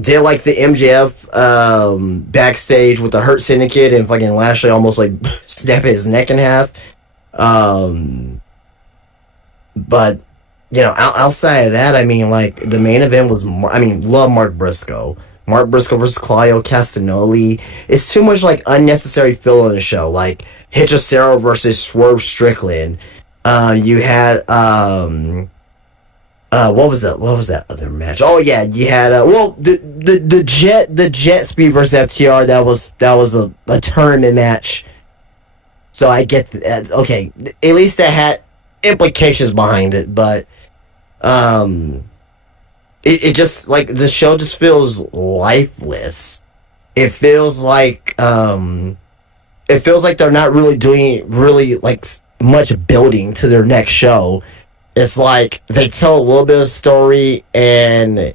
Did like the MJF backstage with the Hurt Syndicate and fucking Lashley almost like snapping his neck in half. But outside of that, I mean, like the main event was love Mark Briscoe. Mark Briscoe versus Claudio Castagnoli. It's too much like unnecessary fill in the show. Like Hechicero versus Swerve Strickland. You had what was that other match? Oh yeah, you had the Jet Speed versus FTR. That was a tournament match. So I get that. Okay, at least that had implications behind it, but it just like the show just feels lifeless. It feels like they're not really doing like much building to their next show. It's like they tell a little bit of story and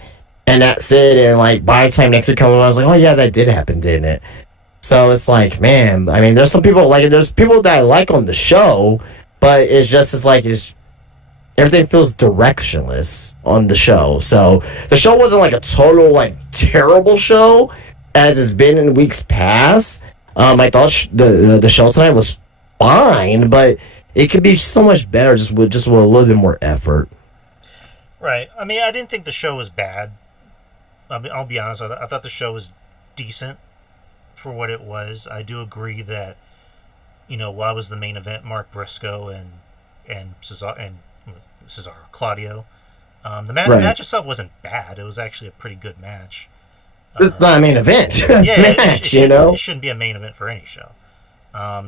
and that's it. And like by the time next week comes, I was like, oh yeah, that did happen, didn't it? So it's like, man, I mean, there's some people like there's people that I like on the show, but it's like it's everything feels directionless on the show. So the show wasn't like a total like terrible show as it's been in weeks past. I thought the show tonight was fine, but it could be so much better just with a little bit more effort. Right. I mean, I didn't think the show was bad. I mean, I'll be honest. I thought the show was decent for what it was. I do agree that, while it was the main event, Mark Briscoe and Cesaro Claudio. The match itself wasn't bad. It was actually a pretty good match. It's not a main event. Yeah, match, it shouldn't be a main event for any show. I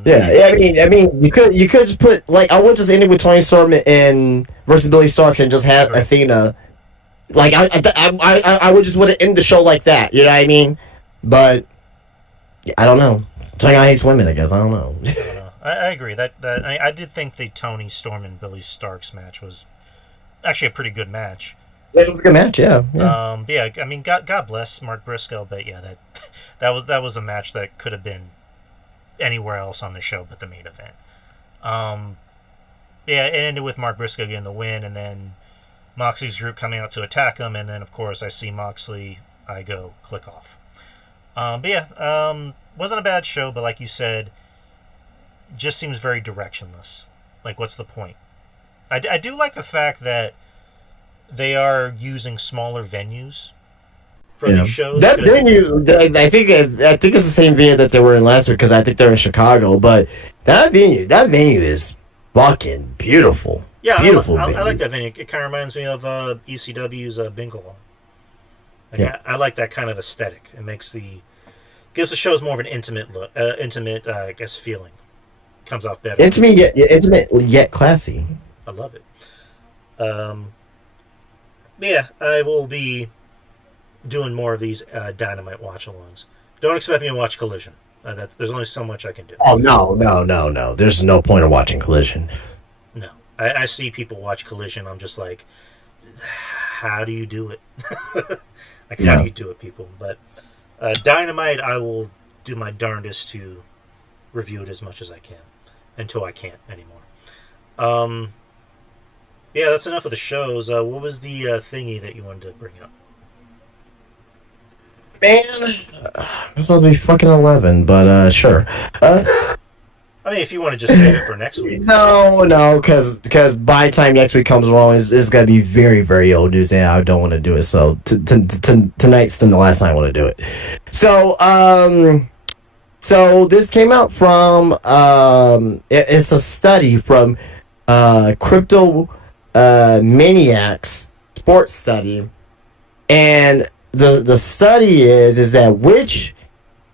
mean, you could just put like I would just end it with Tony Storm and versus Billy Starks and just have Athena. Like I would just want to end the show like that. You know what I mean? But I don't know. Tony hates women. I guess I don't know. I don't know. I agree that I did think the Tony Storm and Billy Starks match was actually a pretty good match. Yeah, it was a good match. Yeah. I mean, God bless Mark Briscoe, but yeah, that was a match that could have been anywhere else on the show but the main event. It ended with Mark Briscoe getting the win, and then Moxley's group coming out to attack him, and then of course I see Moxley, I go click off. Wasn't a bad show, but like you said, just seems very directionless. Like, what's the point? I do like the fact that they are using smaller venues for these shows. That venue, I think it's the same venue that they were in last week because I think they're in Chicago. But that venue is fucking beautiful. Yeah, beautiful. I like that venue. It kind of reminds me of ECW's Bingo Hall. I like that kind of aesthetic. It gives the shows more of an intimate look, I guess, feeling. Comes off better. Intimate yet classy. I love it. I will be doing more of these Dynamite watch-alongs. Don't expect me to watch Collision. There's only so much I can do. Oh, no. There's no point of watching Collision. No. I see people watch Collision. I'm just like, how do you do it? How do you do it, people? But Dynamite, I will do my darndest to review it as much as I can. Until I can't anymore. That's enough of the shows. What was the thingy that you wanted to bring up? Man, it's supposed to be fucking 11, but sure. I mean, if you want to just save it for next week. No, because by the time next week comes along, it's going to be very, very old news, and I don't want to do it. So tonight's the last time I want to do it. So this came out from it's a study from Crypto Maniacs sports study, and the study is that which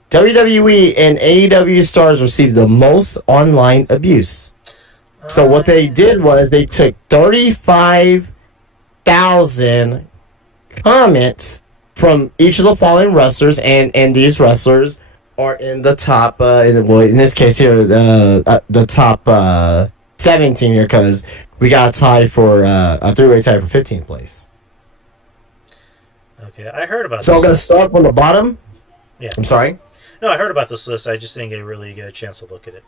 WWE and AEW stars received the most online abuse. So what they did was they took 35,000 comments from each of the following wrestlers, and these wrestlers are in the top, in this case here, the top 17 here, because we got a tie for a three-way tie for 15th place. Okay, I heard about this. So I'm going to start from the bottom. Yeah. I'm sorry? No, I heard about this list. I just didn't really get a chance to look at it.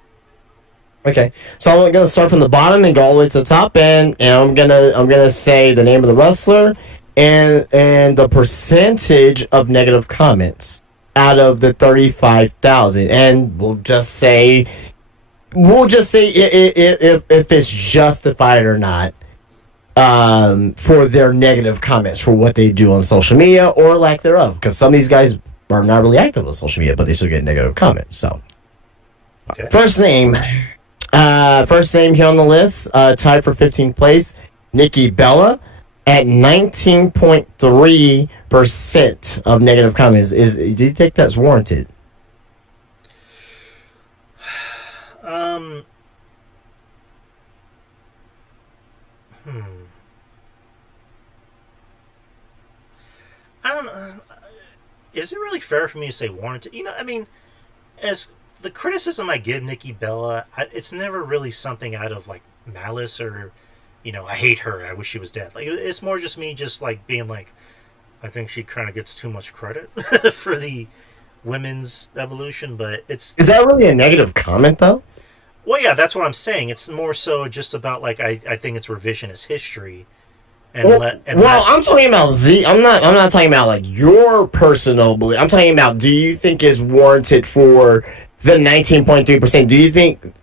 Okay, so I'm going to start from the bottom and go all the way to the top, and I'm gonna say the name of the wrestler and the percentage of negative comments out of the 35,000, and we'll just say if it's justified or not for their negative comments for what they do on social media or lack thereof, because some of these guys are not really active on social media, but they still get negative comments. So, okay. First name here on the list, tied for 15th place, Nikki Bella at 19.3% of negative comments. Do you think that's warranted? I don't know. Is it really fair for me to say warranted? I mean, as the criticism I give Nikki Bella, it's never really something out of like malice or, I hate her. I wish she was dead. Like, it's more just me, just like being like, I think she kind of gets too much credit for the women's evolution, but it's Is that really a negative comment though? well, yeah, that's what I'm saying. It's more so just about like I think it's revisionist history, and Well, let and well, let I'm talking about I'm not talking about like your personal belief. I'm talking about, do you think is warranted for the 19.3%? Do you think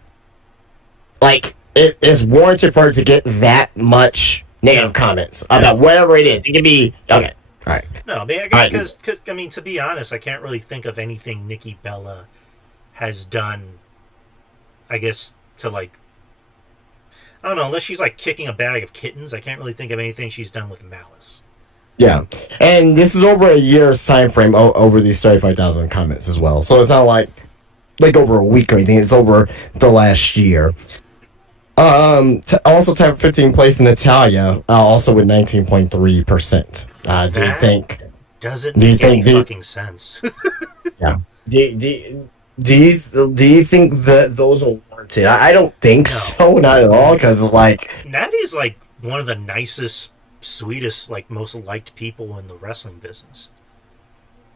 like it is warranted for her to get that much negative comments about whatever it is? It could be okay. All right. no, I mean, All right. because I mean, to be honest, I can't really think of anything Nikki Bella has done. I guess to like I don't know, unless she's like kicking a bag of kittens, I can't really think of anything she's done with malice. Yeah, and this is over a year's time frame over these 35,000 comments as well. So it's not like over a week or anything. It's over the last year. Also top 15 place in Natalia, also with 19.3%. Do you That think? doesn't Do you make any think? fucking sense. Yeah. Do you think that those are warranted? I don't think No. so, not at all. Because it's like, Natty's like one of the nicest, sweetest, like most liked people in the wrestling business.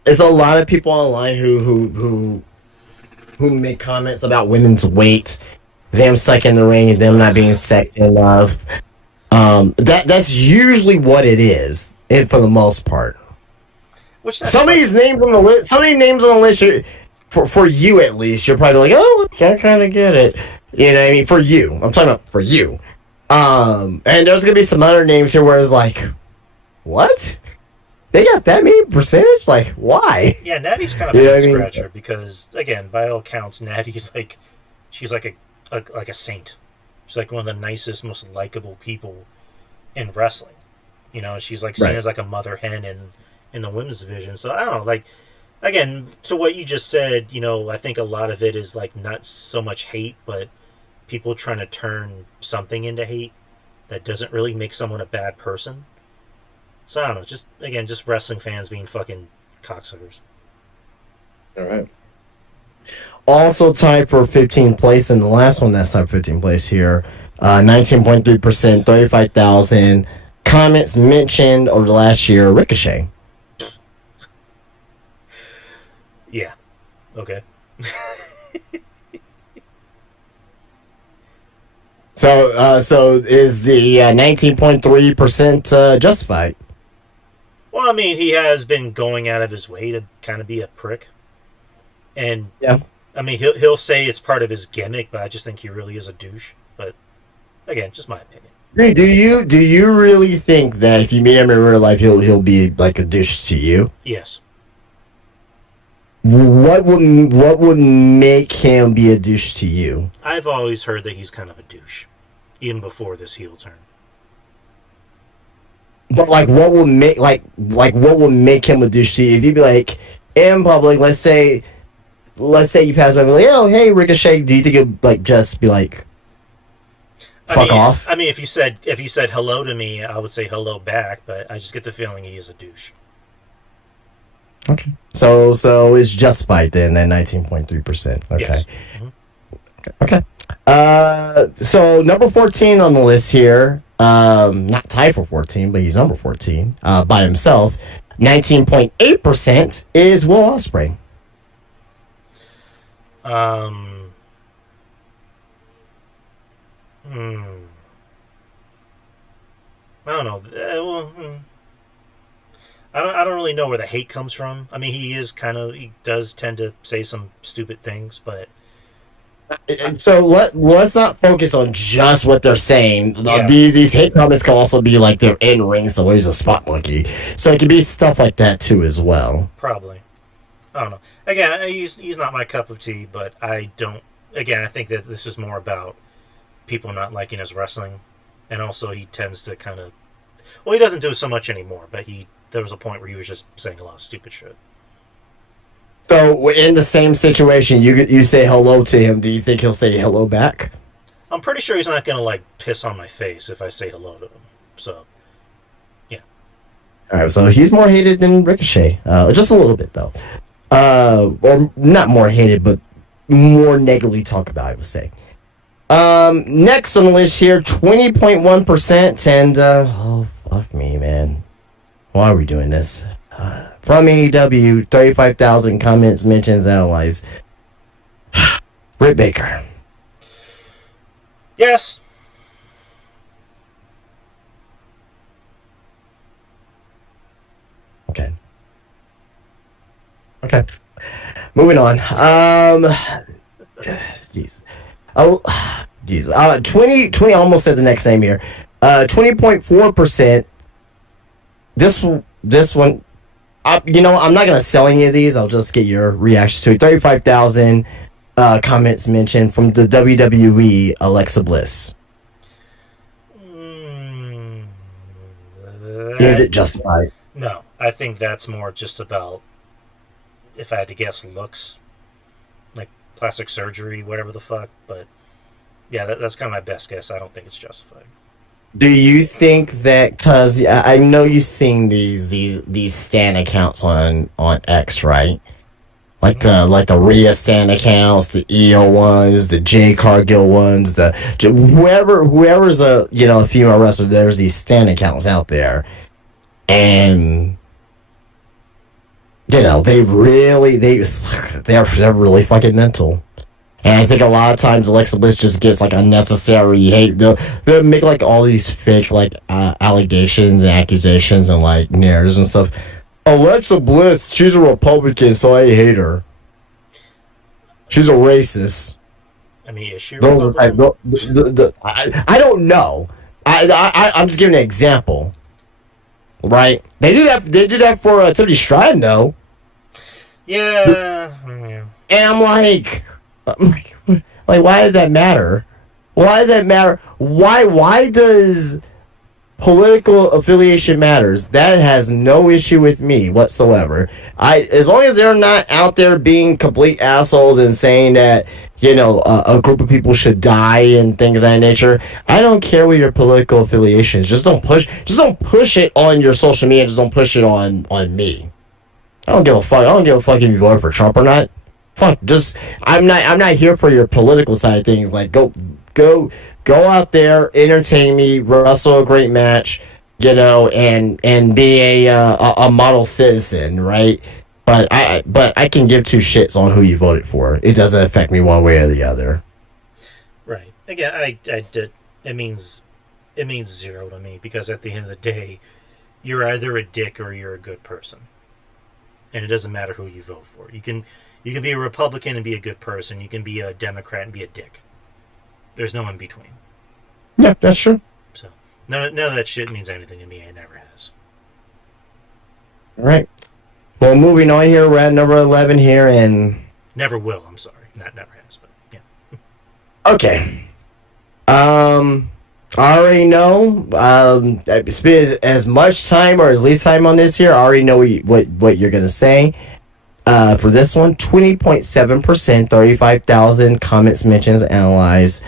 there's a lot of people online who make comments about women's weight, them stuck in the ring, and them not being sexy enough. That's usually what it is, for the most part. Which that's Some of these names on the list, for you at least, you're probably like, oh, okay, I kind of get it. You know what I mean? For you, I'm talking about for you. And there's gonna be some other names here where it's like, what? They got that many percentage? Like, why? yeah, Natty's kind of You know a what I mean? scratcher because again, by all accounts, Natty's like she's like a saint. She's like one of the nicest, most likable people in wrestling. You know, she's like seen Right. as like a mother hen in the women's division. So I don't know, like again, to what you just said, you know, I think a lot of it is like not so much hate, but people trying to turn something into hate that doesn't really make someone a bad person. So I don't know, just again, just wrestling fans being fucking cocksuckers. All right. Also tied for 15th place, and the last one that's tied for 15th place here, 19.3%, 35,000 comments mentioned over the last year. Ricochet. Yeah. Okay. So is the 19.3% justified? Well, I mean, he has been going out of his way to kind of be a prick, and Yeah. I mean, he'll say it's part of his gimmick, but I just think he really is a douche. But again, just my opinion. Hey, do you really think that if you meet him in real life, he'll be like a douche to you? Yes. What would make him be a douche to you? I've always heard that he's kind of a douche, even before this heel turn. But like, what would make what would make him a douche to you? If you'd be like in public, let's say you pass by, and be like, oh hey Ricochet, do you think it'd like just be like, fuck off? I mean, if he said hello to me, I would say hello back. But I just get the feeling he is a douche. Okay. So it's justified then at 19.3%. Okay. Yes. Mhm. Okay. So number 14 on the list here, not tied for 14, but he's number 14, by himself. 19.8% is Will Ospreay. I don't know. I don't really know where the hate comes from. I mean, he does tend to say some stupid things, but So let's not focus on just what they're saying. Yeah. These hate comments can also be like they're in ring, so he's a spot monkey. So it could be stuff like that too as well. probably. I don't know. Again, he's not my cup of tea, but I don't. Again, I think that this is more about people not liking his wrestling, and also he tends to kind of. Well, he doesn't do so much anymore, but there was a point where he was just saying a lot of stupid shit. So in the same situation, you say hello to him. Do you think he'll say hello back? I'm pretty sure he's not gonna like piss on my face if I say hello to him. So, yeah. All right, so he's more hated than Ricochet, just a little bit though. Or not more hated, but more negatively talked about, I would say. Next on the list here, 20.1%, and oh fuck me, man, why are we doing this? From AEW, 35,000 comments, mentions, analyzed. Britt Baker. Yes. Okay. Okay. Moving on. Jeez. Oh, jeez. 20, almost said the next name here. 20.4%. This one, I'm not gonna sell any of these. I'll just get your reactions to it. 35,000 comments mentioned from the WWE Alexa Bliss. Is it justified? No, I think that's more just about, if I had to guess, looks, like plastic surgery, whatever the fuck. But yeah, that's kind of my best guess. I don't think it's justified. Do you think that, because I know you've seen these stan accounts on X, right? Like the Rhea stan accounts, the EO ones, the Jay Cargill ones, the whoever's a female wrestler. There's these stan accounts out there, and they're really fucking mental. And I think a lot of times Alexa Bliss just gets like unnecessary hate. They'll make like all these fake like allegations and accusations and like narratives and stuff. Alexa Bliss, she's a Republican, so I hate her. She's a racist. I mean, is she a Those are Republican? I don't know. I'm just giving an example. Right? They do that for Tiffany Stratton though. Yeah. And I'm like, why does that matter? Why does that matter? Why does political affiliation matters? That has no issue with me whatsoever. As long as they're not out there being complete assholes and saying that a group of people should die and things of that nature. I don't care what your political affiliation is. Just don't push it on your social media. Just don't push it on me. I don't give a fuck. I don't give a fuck if you voted for Trump or not. Fuck. I'm not here for your political side of things. Like go out there, entertain me, wrestle a great match, and be a model citizen, right? But I can give two shits on who you voted for. It doesn't affect me one way or the other. Right. Again, I did. It means zero to me, because at the end of the day, you're either a dick or you're a good person, and it doesn't matter who you vote for. You can be a Republican and be a good person. You can be a Democrat and be a dick. There's no in between. Yeah, that's true. So none of that shit means anything to me. It never has. All right. Well, moving on here, we're at number 11 here, and never will. I'm sorry, not never has, but yeah. Okay. I already know. Spend as much time or as least time on this here. I already know what you're gonna say. For this one, 20.7%, 35,000 comments, mentions, analyzed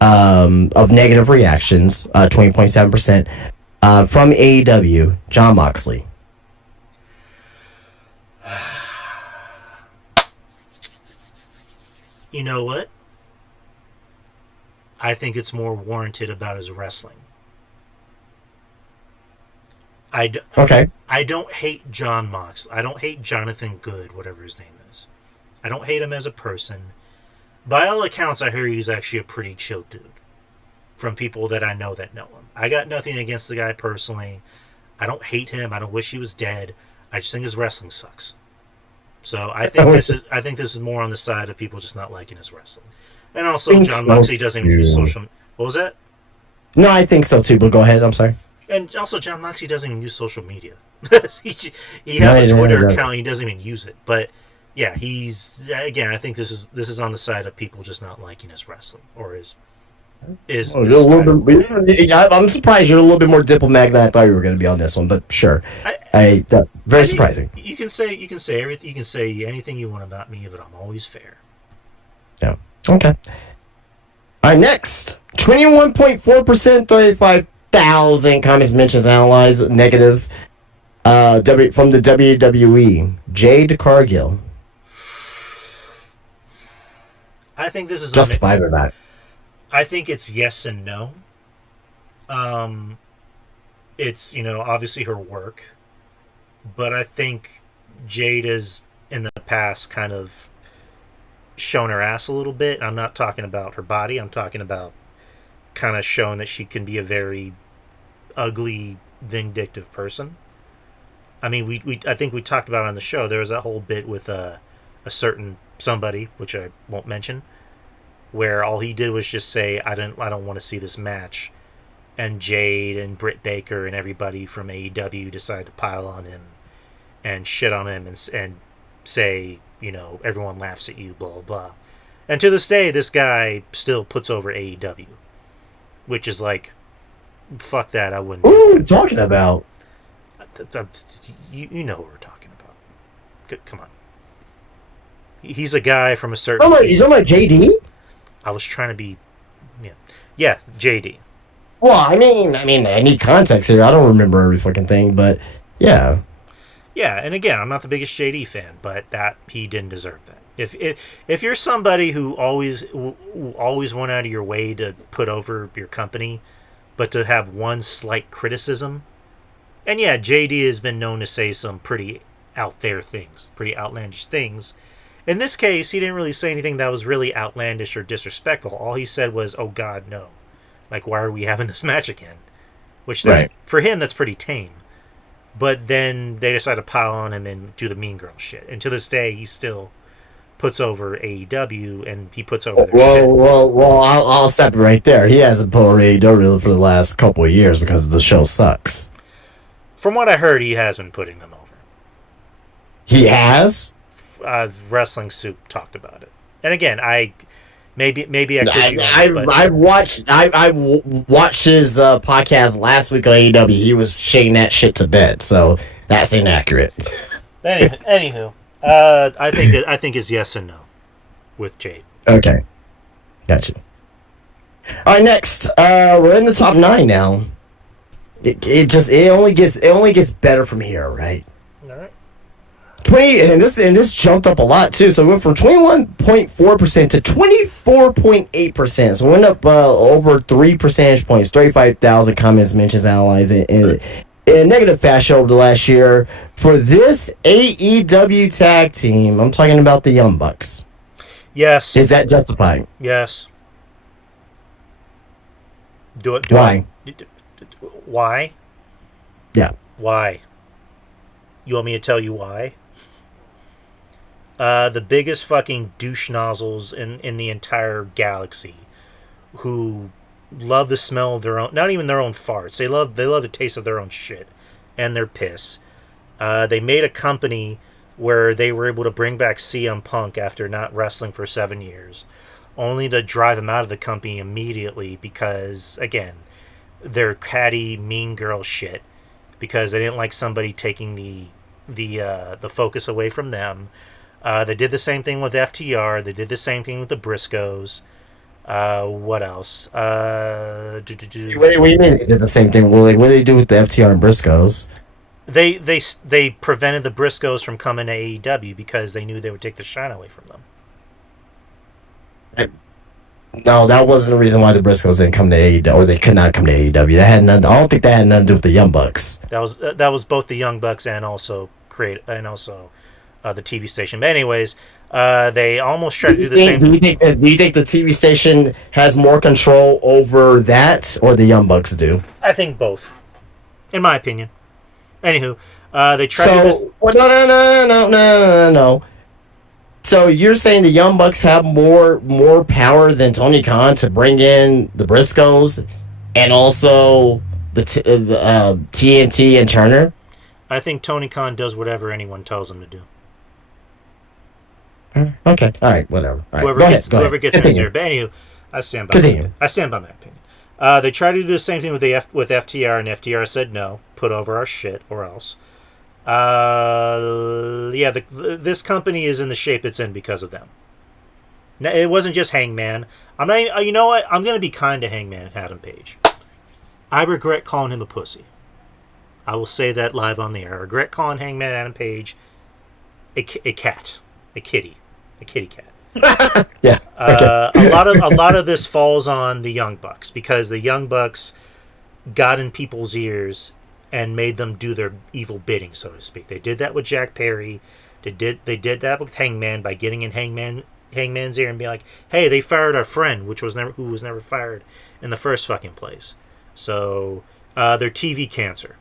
of negative reactions. 20.7% from AEW, Jon Moxley. You know what? I think it's more warranted about his wrestling. Okay. I don't hate Jon Moxley. I don't hate Jonathan Good, whatever his name is. I don't hate him as a person. By all accounts, I hear he's actually a pretty chill dude. From people that I know that know him. I got nothing against the guy personally. I don't hate him. I don't wish he was dead. I just think his wrestling sucks. So I think this is more on the side of people just not liking his wrestling. And also, Jon Moxley doesn't even use social. What was that? No, I think so too. But go ahead. I'm sorry. And also, Jon Moxley doesn't even use social media. he has a Twitter account. He doesn't even use it. But yeah, I think this is on the side of people just not liking his wrestling or his. I'm surprised you're a little bit more diplomatic than I thought you were going to be on this one. But sure, that's very surprising. You can say everything. You can say anything you want about me, but I'm always fair. Yeah. Okay. All right. Next, 21.4%, 35,000 comments, mentions, analyzed, negative. From the WWE, Jade Cargill. I think this is justified or not. I think it's yes and no. It's obviously her work. but I think Jade has in the past kind of shown her ass a little bit. I'm not talking about her body. I'm talking about kind of showing that she can be a very ugly, vindictive person. I mean, we I think we talked about it on the show. There was that whole bit with a certain somebody, which I won't mention, where all he did was just say, I don't want to see this match," and Jade and Britt Baker and everybody from AEW decided to pile on him and shit on him and say, everyone laughs at you, blah blah blah. And to this day, this guy still puts over AEW, which is like, fuck that. I wouldn't. What are you talking about? You know what we're talking about. Come on. He's a guy from a certain. Oh, you talking about JD? I was trying to be, yeah, JD. Well, I mean, I need context here. I don't remember every fucking thing, but yeah. Yeah, and again, I'm not the biggest JD fan, but that he didn't deserve that. If you're somebody who always went out of your way to put over your company, but to have one slight criticism, and yeah, JD has been known to say some pretty out there things, pretty outlandish things. In this case, he didn't really say anything that was really outlandish or disrespectful. All he said was, "Oh God, no! Like, why are we having this match again?" Which Right. for him, that's pretty tame. But then they decide to pile on him and do the Mean Girl shit. And to this day, he still puts over AEW and he puts over their shit. Well, I'll stop it right there. He hasn't put over AEW for the last couple of years because the show sucks. From what I heard, he has been putting them over. He has? Wrestling Soup talked about it. And again, maybe I could be wrong, but I watched his podcast last week on AEW. He was shaking that shit to bed, so that's inaccurate. Anywho, I think it's yes and no with Jade. Okay, gotcha. All right, next, we're in the top 9 now. It only gets better from here, right? All right. 20 and this jumped up a lot too. So we went from 21.4% to 24.8%. So we went up over 3 percentage points. 35,000 comments, mentions, analyzing in a negative fashion over the last year for this AEW tag team. I'm talking about the Young Bucks. Yes. Is that justified? Yes. Why? Why? Yeah. Why? You want me to tell you why? The biggest fucking douche nozzles in the entire galaxy, who love the smell of their own, not even their own farts. They love the taste of their own shit and their piss. They made a company where they were able to bring back CM Punk after not wrestling for 7 years, only to drive him out of the company immediately because, again, they're catty, mean girl shit. Because they didn't like somebody taking the focus away from them. They did the same thing with FTR. They did the same thing with the Briscoes. What else? What do you mean they did the same thing? Well, like, what did they do with the FTR and Briscoes? They prevented the Briscoes from coming to AEW because they knew they would take the shine away from them. No, that wasn't the reason why the Briscoes didn't come to AEW, or they could not come to AEW. That had nothing. I don't think that had nothing to do with the Young Bucks. That was both the Young Bucks and also the TV station. But anyways, they almost tried to do the same. Do you think the TV station has more control over that, or the Young Bucks do? I think both, in my opinion. Anywho, they tried to do this. Well, no. So you're saying the Young Bucks have more power than Tony Khan to bring in the Briscoes and also the TNT and Turner? I think Tony Khan does whatever anyone tells him to do. Okay, all right, whatever. All right. Whoever gets in his ear. But anywho, I stand by my opinion. They tried to do the same thing with FTR, and FTR said no, put over our shit or else. This company is in the shape it's in because of them. Now, it wasn't just Hangman. I'm not. You know what? I'm gonna be kind to Hangman Adam Page. I regret calling him a pussy. I will say that live on the air. I regret calling Hangman Adam Page a kitty cat. Yeah. Okay. A lot of this falls on the Young Bucks because the Young Bucks got in people's ears and made them do their evil bidding, so to speak. They did that with Jack Perry. They did that with Hangman by getting in Hangman's ear and being like, "Hey, they fired our friend, who was never fired in the first fucking place." So they're TV cancer.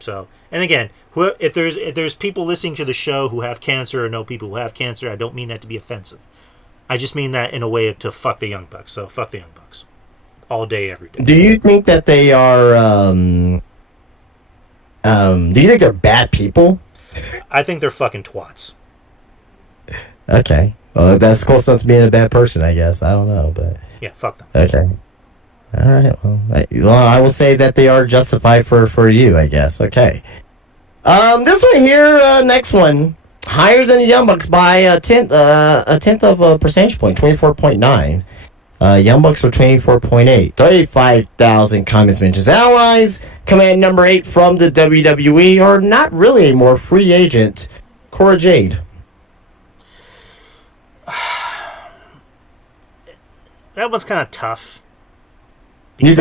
So, and again, if there's people listening to the show who have cancer or know people who have cancer, I don't mean that to be offensive. I just mean that in a way to fuck the Young Bucks. So fuck the Young Bucks, all day, every day. Do you think that they are? Do you think they're bad people? I think they're fucking twats. Okay, well, that's close enough to being a bad person, I guess. I don't know, but Yeah, fuck them. okay. All right. Well, I will say that they are justified for you, I guess. Okay. This one here, next one, higher than the Young Bucks by a tenth of a percentage point, 24.9. Young Bucks were 24.8. 35,000 comments, mentions, allies. Command number 8 from the WWE, or not really anymore, free agent, Cora Jade. That one's kind of tough. Do you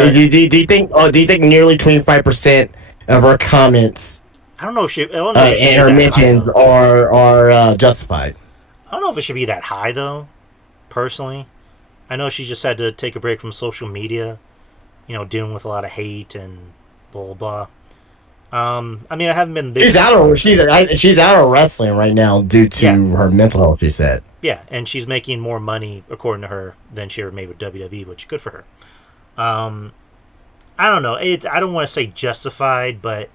think? Oh, do you think nearly 25% of her comments I don't know if she. I don't know if it should and be her that mentions high, though. are justified? I don't know if it should be that high though. Personally, I know she just had to take a break from social media. Dealing with a lot of hate and blah blah. I mean, I haven't been. She's out of wrestling right now due to her mental health. She said. Yeah, and she's making more money, according to her, than she ever made with WWE, which is good for her. I don't know. I don't want to say justified, but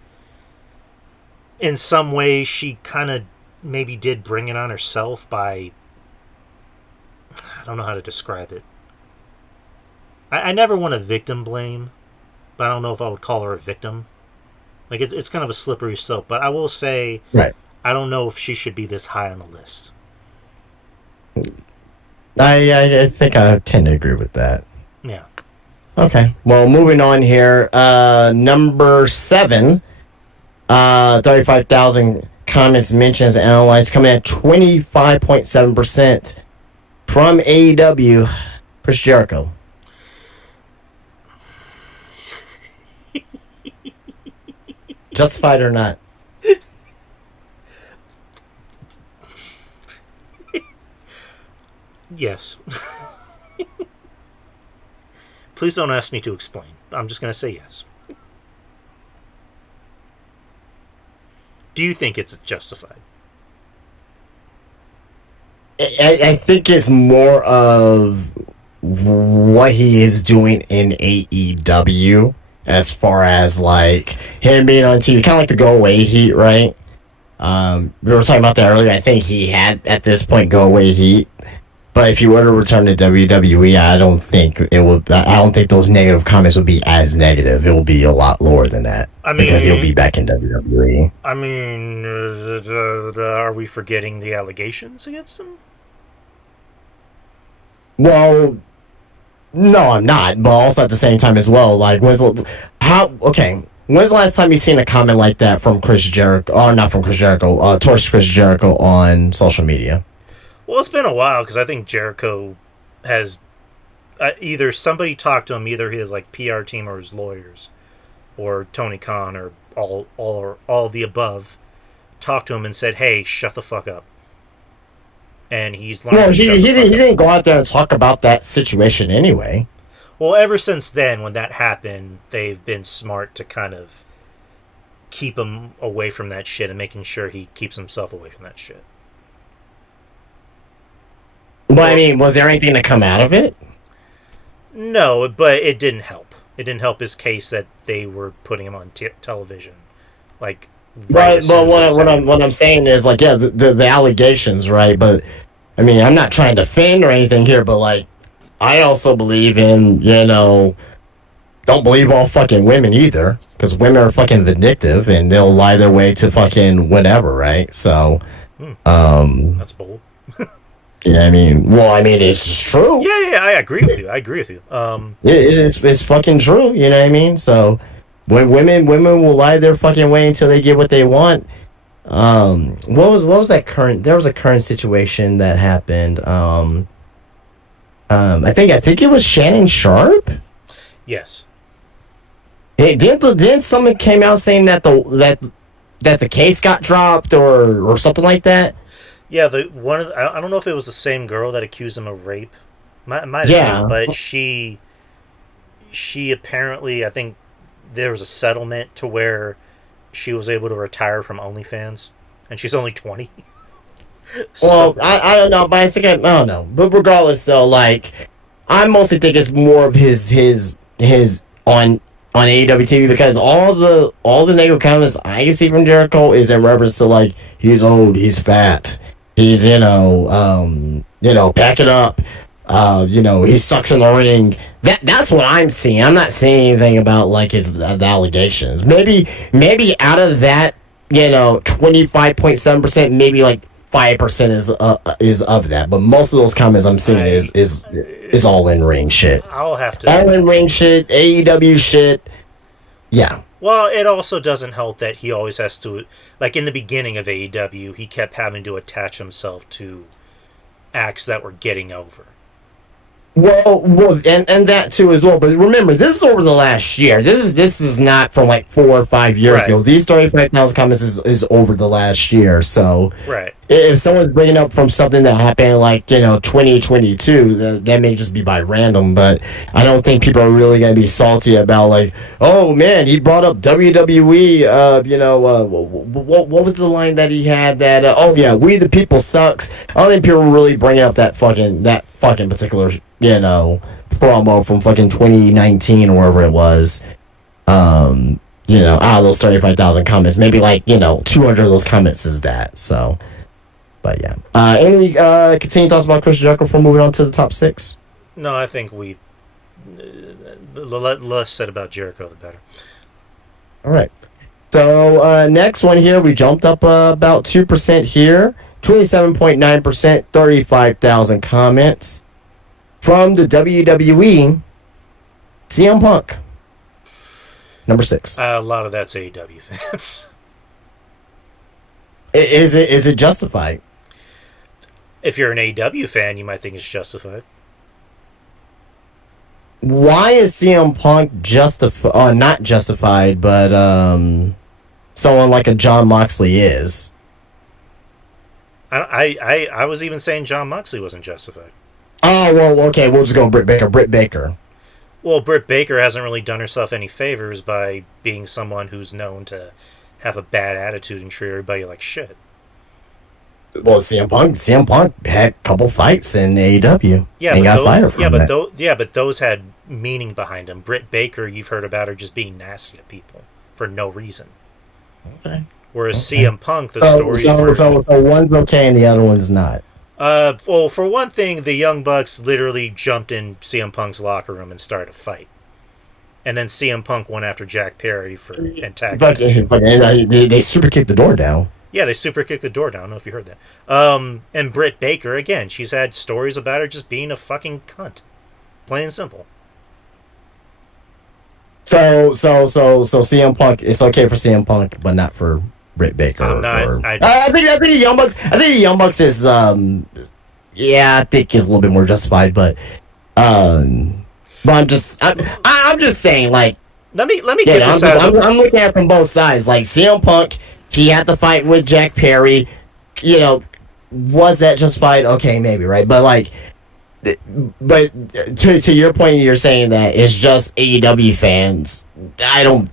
in some ways, she kind of maybe did bring it on herself by. I don't know how to describe it. I never want to victim blame, but I don't know if I would call her a victim. Like it's kind of a slippery slope, but I will say, right. I don't know if she should be this high on the list. I think I tend to agree with that. Yeah. Okay. Well, moving on here. Number 7. 35,000 comments, mentions, analyzed, coming at 25.7% from AEW. Chris Jericho. Justified or not? Yes. Please don't ask me to explain. I'm just going to say yes. Do you think it's justified? I think it's more of what he is doing in AEW as far as like him being on TV, kind of like the go away heat, right? We were talking about that earlier. I think he had at this point go away heat. But if you were to return to WWE, I don't think those negative comments would be as negative. It will be a lot lower than that. Because he'll be back in WWE. I mean, are we forgetting the allegations against him? Well, no, I'm not. But also at the same time as well, like when's the last time you seen a comment like that from Chris Jericho? Or not from Chris Jericho, towards Chris Jericho on social media? Well, it's been a while because I think Jericho has either somebody talked to him, either his like PR team or his lawyers, or Tony Khan or all of the above, talked to him and said, "Hey, shut the fuck up." And he's learned. Well, he didn't go out there and talk about that situation anyway. Well, ever since then, when that happened, they've been smart to kind of keep him away from that shit and making sure he keeps himself away from that shit. But I mean, was there anything to come out of it? No, but it didn't help. It didn't help his case that they were putting him on television. Like, right. But what I'm saying is, like, yeah, the allegations, right? But I mean, I'm not trying to defend or anything here, but like, I also believe in, don't believe all fucking women either, because women are fucking vindictive and they'll lie their way to fucking whatever, right? So, that's bold. Yeah, I mean, it's just true. Yeah, I agree with you. It's fucking true. You know what I mean? So, when women will lie their fucking way until they get what they want. What was that current? There was a current situation that happened. I think it was Shannon Sharp. Yes. Didn't someone came out saying that the case got dropped or something like that? Yeah, I don't know if it was the same girl that accused him of rape. Might have been, Yeah. but she apparently, I think there was a settlement to where she was able to retire from OnlyFans, and she's only 20. Well, So I don't know, but I don't know. But regardless, though, like I mostly think it's more of his on AEW TV because all the negative comments I can see from Jericho is in reference to like he's old, he's fat, he's pack it up, he sucks in the ring. That's what I'm seeing. I'm not seeing anything about like the allegations. Maybe out of that 25.7%, maybe like 5% is of that, but most of those comments I'm seeing is all in ring shit. I'll have to. All in ring shit, AEW shit. Yeah. Well, it also doesn't help that he always has to, like in the beginning of AEW, he kept having to attach himself to acts that were getting over. Well, and that too as well. But remember, this is over the last year. This is not from like 4 or 5 years Right. ago. These 35,000 comments is over the last year. So Right. if someone's bringing up from something that happened like 2022, that may just be by random. But I don't think people are really gonna be salty about like, oh man, he brought up WWE. What was the line that he had that? Oh yeah, we the people sucks. I don't think people really bring up that fucking particular promo from fucking 2019 or wherever it was. Out of those 35,000 comments, maybe like 200 of those comments is that. So. But yeah. Any continuing thoughts about Chris Jericho before moving on to the top 6? No, I think the less said about Jericho, the better. All right. So next one here, we jumped up about 2% here. 27.9%, 35,000 comments. From the WWE, CM Punk. Number 6. A lot of that's AEW fans. Is it justified? If you're an AEW fan, you might think it's justified. Why is CM Punk not justified, but someone like a John Moxley is? I was even saying John Moxley wasn't justified. Oh, well, okay, we'll just go Britt Baker. Britt Baker. Well, Britt Baker hasn't really done herself any favors by being someone who's known to have a bad attitude and treat everybody like shit. Well, CM Punk had a couple fights in AEW. Yeah, and but got fired from that. but those had meaning behind them. Britt Baker, you've heard about her just being nasty to people for no reason. Okay. Whereas Okay. CM Punk, the story. So one's okay and the other one's not. Well, for one thing, the Young Bucks literally jumped in CM Punk's locker room and started a fight. And then CM Punk went after Jack Perry for antagonizing. But they super kicked the door down. Yeah, they super kicked the door down. I don't know if you heard that. And Britt Baker, again, she's had stories about her just being a fucking cunt. Plain and simple. So CM Punk, it's okay for CM Punk, but not for Britt Baker. I think the Young Bucks. I think the Young Bucks is I think is a little bit more justified, but I'm just saying like. Let me get this out. I'm looking at it from both sides. Like CM Punk, he had the fight with Jack Perry. Was that justified? Okay, maybe, right? But like, to your point, you're saying that it's just AEW fans. I don't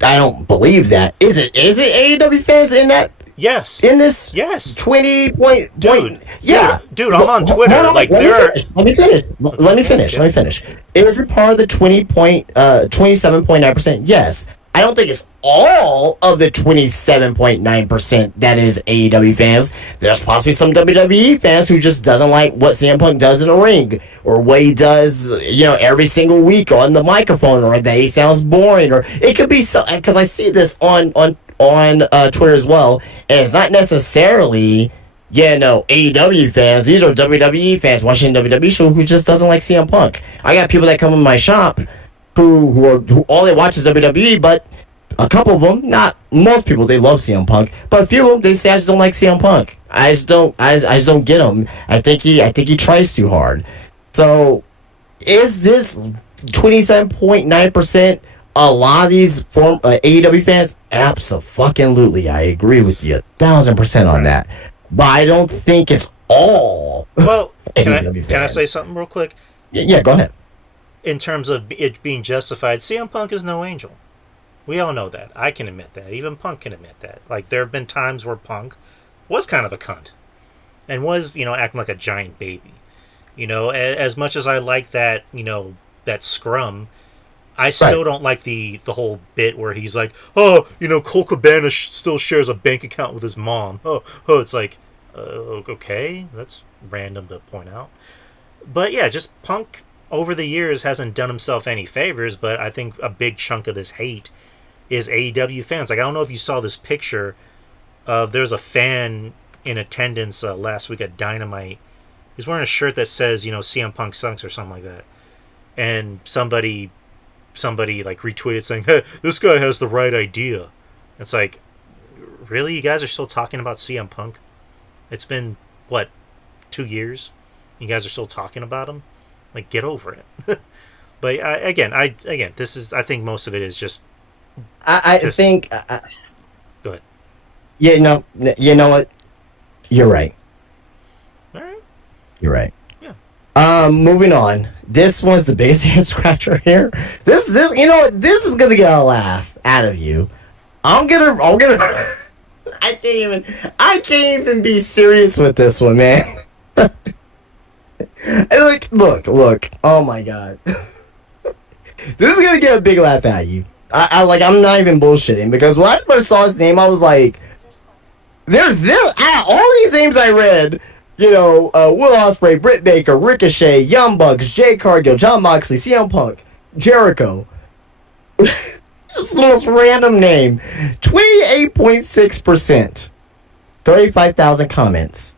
believe that. Is it AEW fans in that? Yes. In this? Yes. 20 point. Dude. Yeah. Dude, I'm on Twitter. Hold on, like let there are. me finish. Let me finish. Is it part of the 27.9%? Yes. I don't think it's all of the 27.9% that is AEW fans. There's possibly some WWE fans who just doesn't like what CM Punk does in the ring, or what he does, every single week on the microphone, or that he sounds boring, or it could be so. Because I see this on Twitter as well, and it's not necessarily AEW fans. These are WWE fans watching the WWE show who just doesn't like CM Punk. I got people that come in my shop who all they watch is WWE, but a couple of them, not most people, they love CM Punk, but a few of them, they say I just don't like CM Punk. I just don't get him. I think he tries too hard. So, is this 27.9% a lot of these AEW fans, absolutely, I agree with you 1,000% on that. But I don't think it's all Well, AEW can I fans. say something real quick? Yeah, go ahead. In terms of it being justified, CM Punk is no angel. We all know that. I can admit that. Even Punk can admit that. Like, there have been times where Punk was kind of a cunt and was, acting like a giant baby. As much as I like that, that scrum, I Right. still don't like the whole bit where he's like, oh, Cole Cabana still shares a bank account with his mom. It's like, okay, that's random to point out. But yeah, just Punk over the years hasn't done himself any favors, but I think a big chunk of this hate is AEW fans. Like, I don't know if you saw this picture of there's a fan in attendance last week at Dynamite. He's wearing a shirt that says, CM Punk sucks or something like that. And somebody like retweeted saying, hey, this guy has the right idea. It's like, really? You guys are still talking about CM Punk? It's been, what, 2 years? You guys are still talking about him? Like, get over it. But again, this is, I think most of it is I just think, go ahead. yeah, no, you know what? You're right. All right. You're right. Yeah. Moving on. This one's the biggest head scratcher here. This, you know what? This is gonna get a laugh out of you. I'm gonna. I can't even be serious with this one, man. Like, look. Oh my god. This is gonna get a big laugh at you. I'm not even bullshitting because when I first saw his name, I was like, all these names I read, Will Ospreay, Britt Baker, Ricochet, Young Bucks, Jay Cargill, John Moxley, CM Punk, Jericho. Just the most random name. 28.6%. 35,000 comments.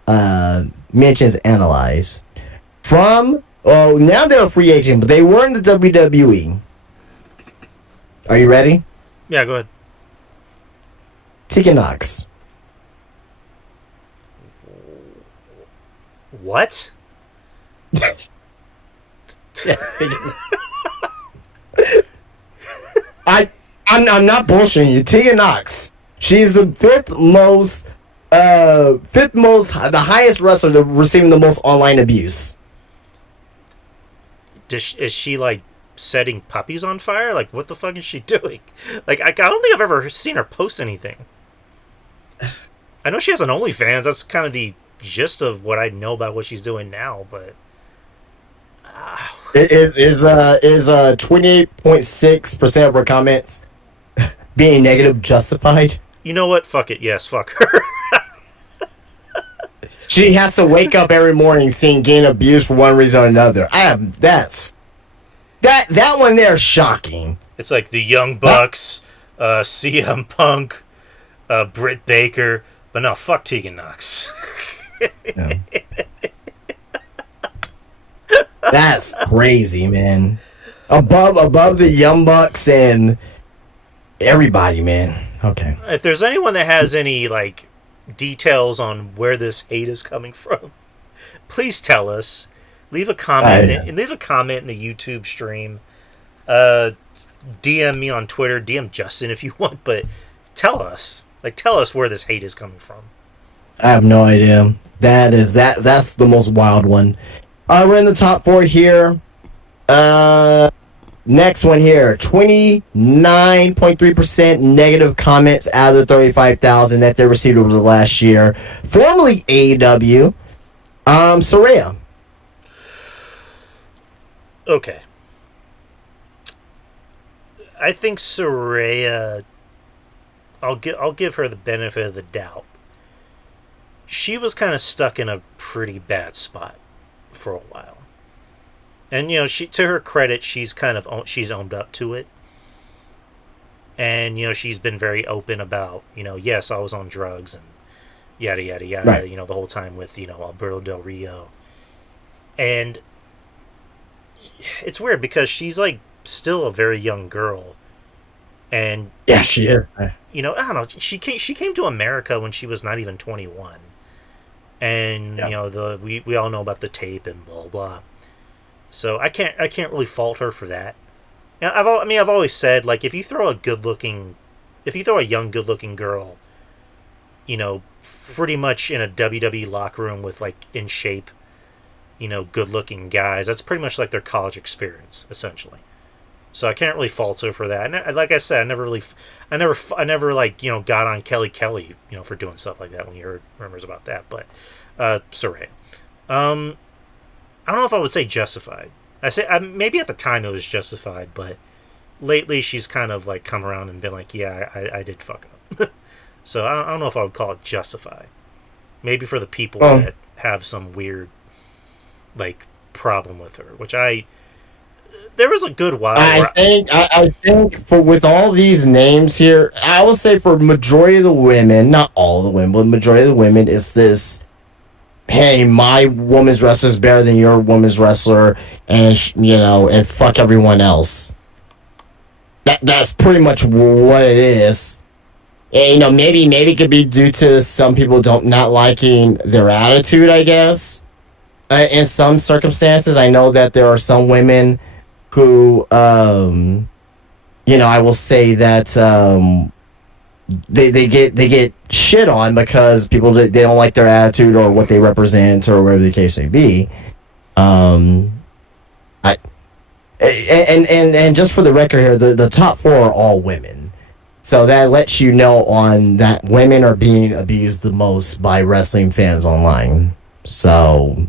Mentions analyzed. Now they're a free agent, but they were in the WWE. Are you ready? Yeah, go ahead. Tegan Knox. What? Yeah, I'm not bullshitting you. Tegan Knox. She's the the highest wrestler receiving the most online abuse. Is she like setting puppies on fire? Like, what the fuck is she doing? Like, I don't think I've ever seen her post anything. I know she has an OnlyFans. That's kind of the gist of what I know about what she's doing now. But Is 28.6% of her comments being negative justified? you know what? Fuck it. Yes, fuck her. She has to wake up every morning seeing getting abused for one reason or another. That one there is shocking. It's like the Young Bucks, CM Punk, Britt Baker, but no, fuck Tegan Knox. Yeah. That's crazy, man. Above the Young Bucks and everybody, man. Okay. If there's anyone that has any like details on where this hate is coming from, please tell us. Leave a comment. Leave a comment in the YouTube stream. DM me on Twitter. DM Justin if you want, but tell us. Tell us where this hate is coming from. I have no idea. That's the most wild one. We're in the top 4 here. Next one here. 29.3% negative comments out of the 35,000 that they received over the last year. Formerly AEW. Saraya. Okay. I think Saraya. I'll give her the benefit of the doubt. She was kind of stuck in a pretty bad spot for a while, and she, to her credit, she's owned up to it, and she's been very open about yes, I was on drugs and yada yada yada. Right. The whole time with Alberto Del Rio, and it's weird because she's like still a very young girl, and Yeah, she is. I don't know. She came to America when she was not even 21, and Yeah. we all know about the tape and blah blah. So I can't really fault her for that. Yeah, I've always said, like, if you throw a young, good-looking girl, pretty much in a WWE locker room with like in shape, good-looking guys, that's pretty much like their college experience, essentially. So I can't really fault her for that. And like I said, I never like got on Kelly, for doing stuff like that when you heard rumors about that. But Saraya, I don't know if I would say justified. I say maybe at the time it was justified, but lately she's kind of like come around and been like, yeah, I did fuck up. So I don't know if I would call it justify. Maybe for the people that have some weird like problem with her, which there was a good while. I think for with all these names here, I will say for majority of the women, not all the women, but majority of the women, is this: hey, my women's wrestler is better than your women's wrestler, and and fuck everyone else. That's pretty much what it is. And, maybe it could be due to some people not liking their attitude, I guess. In some circumstances, I know that there are some women who, I will say that they get shit on because people they don't like their attitude or what they represent or whatever the case may be. And just for the record here, the top 4 are all women. So that lets you know on that women are being abused the most by wrestling fans online. So,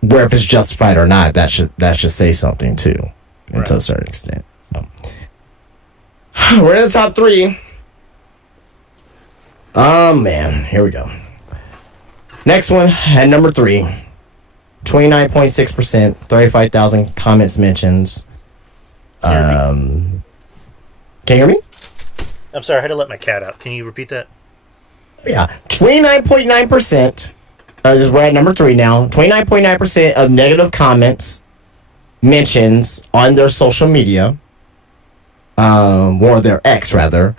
where if it's justified or not, that should say something too, right, to a certain extent. So, we're in the top 3. Oh man, here we go. Next one at number 3, 29.6%, 35,000 comments mentions. Can you hear me? I'm sorry, I had to let my cat out. Can you repeat that? Yeah, 29.9%. We're at number 3 now. 29.9% of negative comments, mentions on their social media, or their ex rather.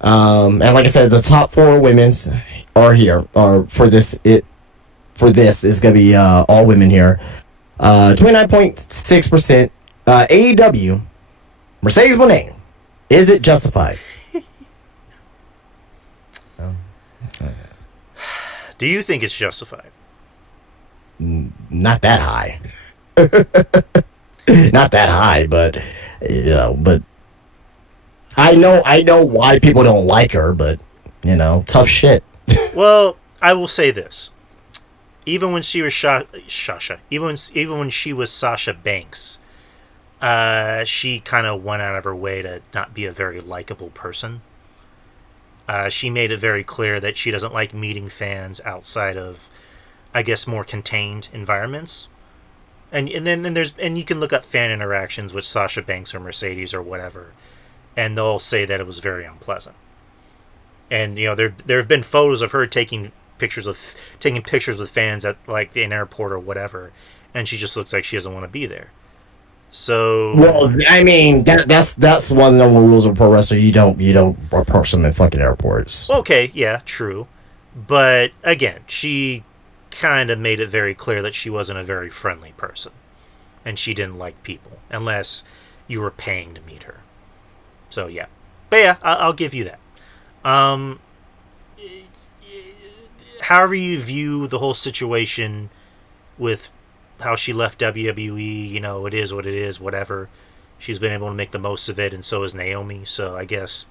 And like I said, the top 4 women's are here. Or for this is gonna be all women here. 29.6%. AEW. Mercedes Moné. Is it justified? Do you think it's justified? Not that high. Not that high, but but I know why people don't like her, but tough shit. Well, I will say this: even when she was Sasha, even when she was Sasha Banks, she kind of went out of her way to not be a very likable person. She made it very clear that she doesn't like meeting fans outside of, I guess, more contained environments. And then you can look up fan interactions with Sasha Banks or Mercedes or whatever, and they'll say that it was very unpleasant. And there have been photos of her taking pictures with fans at like an airport or whatever, and she just looks like she doesn't want to be there. So, well, I mean that's one of the rules of pro wrestling. You don't approach them in fucking airports. Okay, yeah, true, but again, she kind of made it very clear that she wasn't a very friendly person, and she didn't like people unless you were paying to meet her. So yeah, but yeah, I'll give you that. However you view the whole situation with how she left WWE, it is what it is, whatever. She's been able to make the most of it, and so has Naomi. So I guess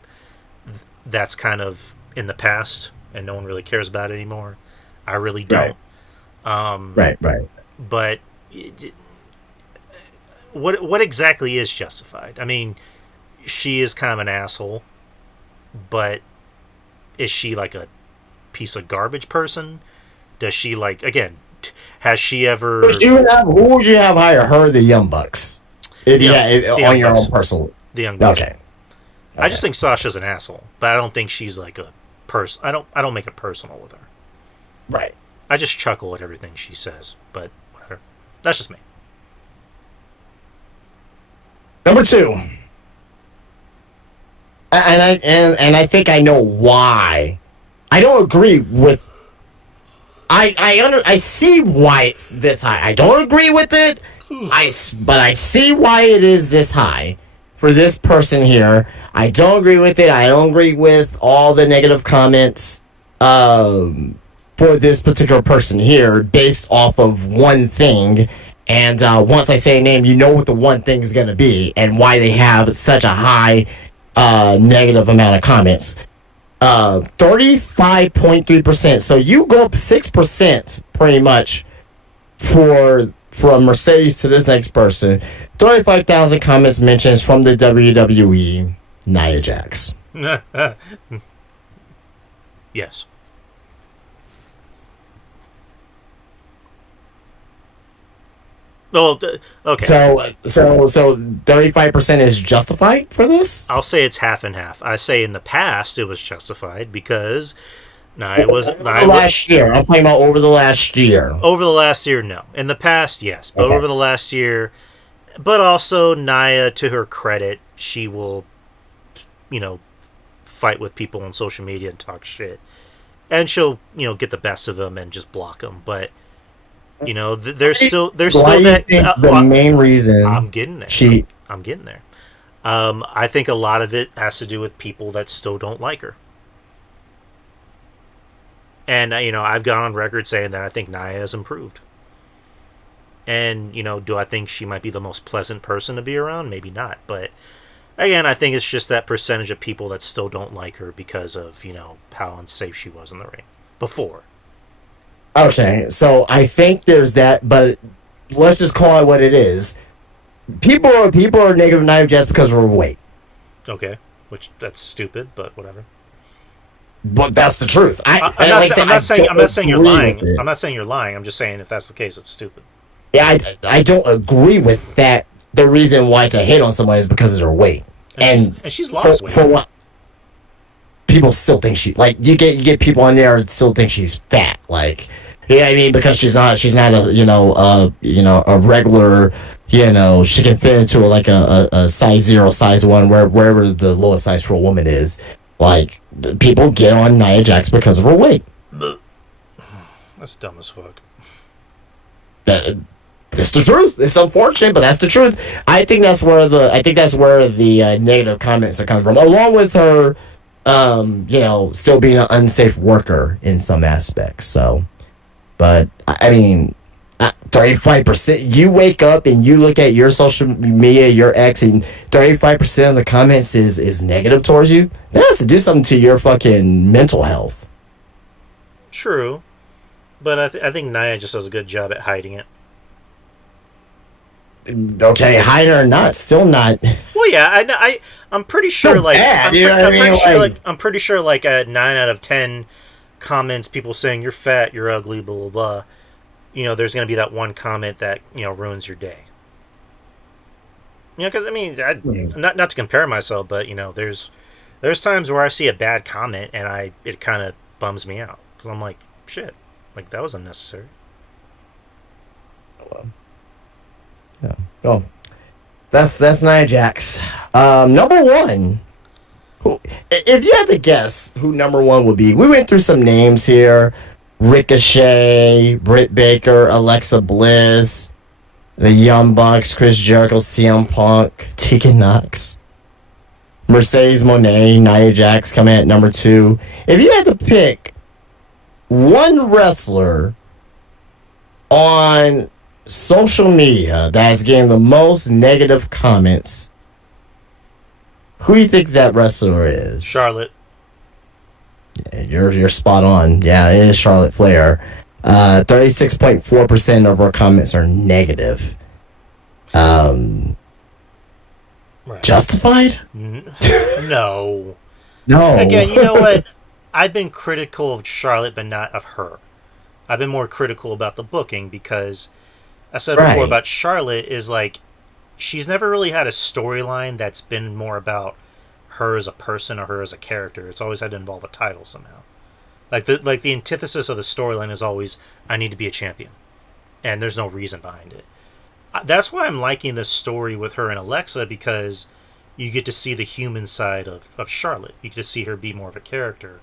that's kind of in the past, and no one really cares about it anymore. I really don't. Right. But what exactly is justified? I mean, she is kind of an asshole, but is she like a piece of garbage person? Does she again? Has she ever? Who would you have hire her? The Young Bucks. On your own personal. The Young Bucks. Okay. I just think Sasha's an asshole, but I don't think she's like a person. I don't make it personal with her. Right. I just chuckle at everything she says, but whatever. That's just me. Number 2. And I think I know why. I don't agree with. I see why it's this high. I don't agree with it, But I see why it is this high for this person here. I don't agree with it. I don't agree with all the negative comments for this particular person here based off of one thing. And once I say a name, you know what the one thing is going to be and why they have such a high negative amount of comments. 35.3%. So you go up 6% pretty much from Mercedes to this next person. 35,000 comments mentions from the WWE, Nia Jax. Yes. Well, okay. So 35% is justified for this? I'll say it's half and half. I say in the past it was justified because last year. I'm talking about over the last year. Over the last year, no. In the past, yes, but Okay. over the last year, but also Nia, to her credit, she will, fight with people on social media and talk shit, and she'll get the best of them and just block them. But there's still that. The main reason I'm getting there. I'm getting there. I think a lot of it has to do with people that still don't like her. And, I've gone on record saying that I think Nia has improved. And, do I think she might be the most pleasant person to be around? Maybe not. But, again, I think it's just that percentage of people that still don't like her because of, how unsafe she was in the ring before. Okay, so I think there's that, but let's just call it what it is. People are negative Nia Jax because of her weight. Okay, that's stupid, but whatever. But that's the truth. I'm not saying you're lying. I'm not saying you're lying. I'm just saying if that's the case, it's stupid. Yeah, I don't agree with that. The reason why to hate on someone is because of their weight, and she's lost weight. For what? People still think you get people on there and still think she's fat. Like, yeah, I mean, because she's not a a regular, she can fit into a size 0, size 1, wherever the lowest size for a woman is. Like, people get on Nia Jax because of her weight. That's dumb as fuck. That's the truth. It's unfortunate, but that's the truth. I think that's where the negative comments are coming from, along with her, still being an unsafe worker in some aspects. So, but I mean, 35%. You wake up and you look at your social media, your ex, and 35% of the comments is negative towards you. That has to do something to your fucking mental health. True, but I think Nia just does a good job at hiding it. Okay, hiding or not, still not. Well, yeah, I'm pretty sure. So bad, I'm pretty sure 9 out of 10 comments, people saying you're fat, you're ugly, blah blah blah. There's going to be that one comment that ruins your day. Because I mean, not to compare myself, but there's times where I see a bad comment and it kind of bums me out because I'm like, shit, like that was unnecessary. Yeah. Oh, that's Nia Jax. Number one. If you had to guess who number one would be, we went through some names here: Ricochet, Britt Baker, Alexa Bliss, the Young Bucks, Chris Jericho, CM Punk, Tegan Knox, Mercedes Moné, Nia Jax coming at number 2. If you had to pick one wrestler on social media that has gained the most negative comments, who do you think that wrestler is? Charlotte. Yeah, you're spot on. Yeah, it is Charlotte Flair. 36.4% of our comments are negative. Right. Justified? No. No. Again, you know what? I've been critical of Charlotte, but not of her. I've been more critical about the booking because I said before about Charlotte is she's never really had a storyline that's been more about her as a person or her as a character. It's always had to involve a title somehow. The antithesis of the storyline is always, I need to be a champion. And there's no reason behind it. That's why I'm liking this story with her and Alexa, because you get to see the human side of Charlotte. You get to see her be more of a character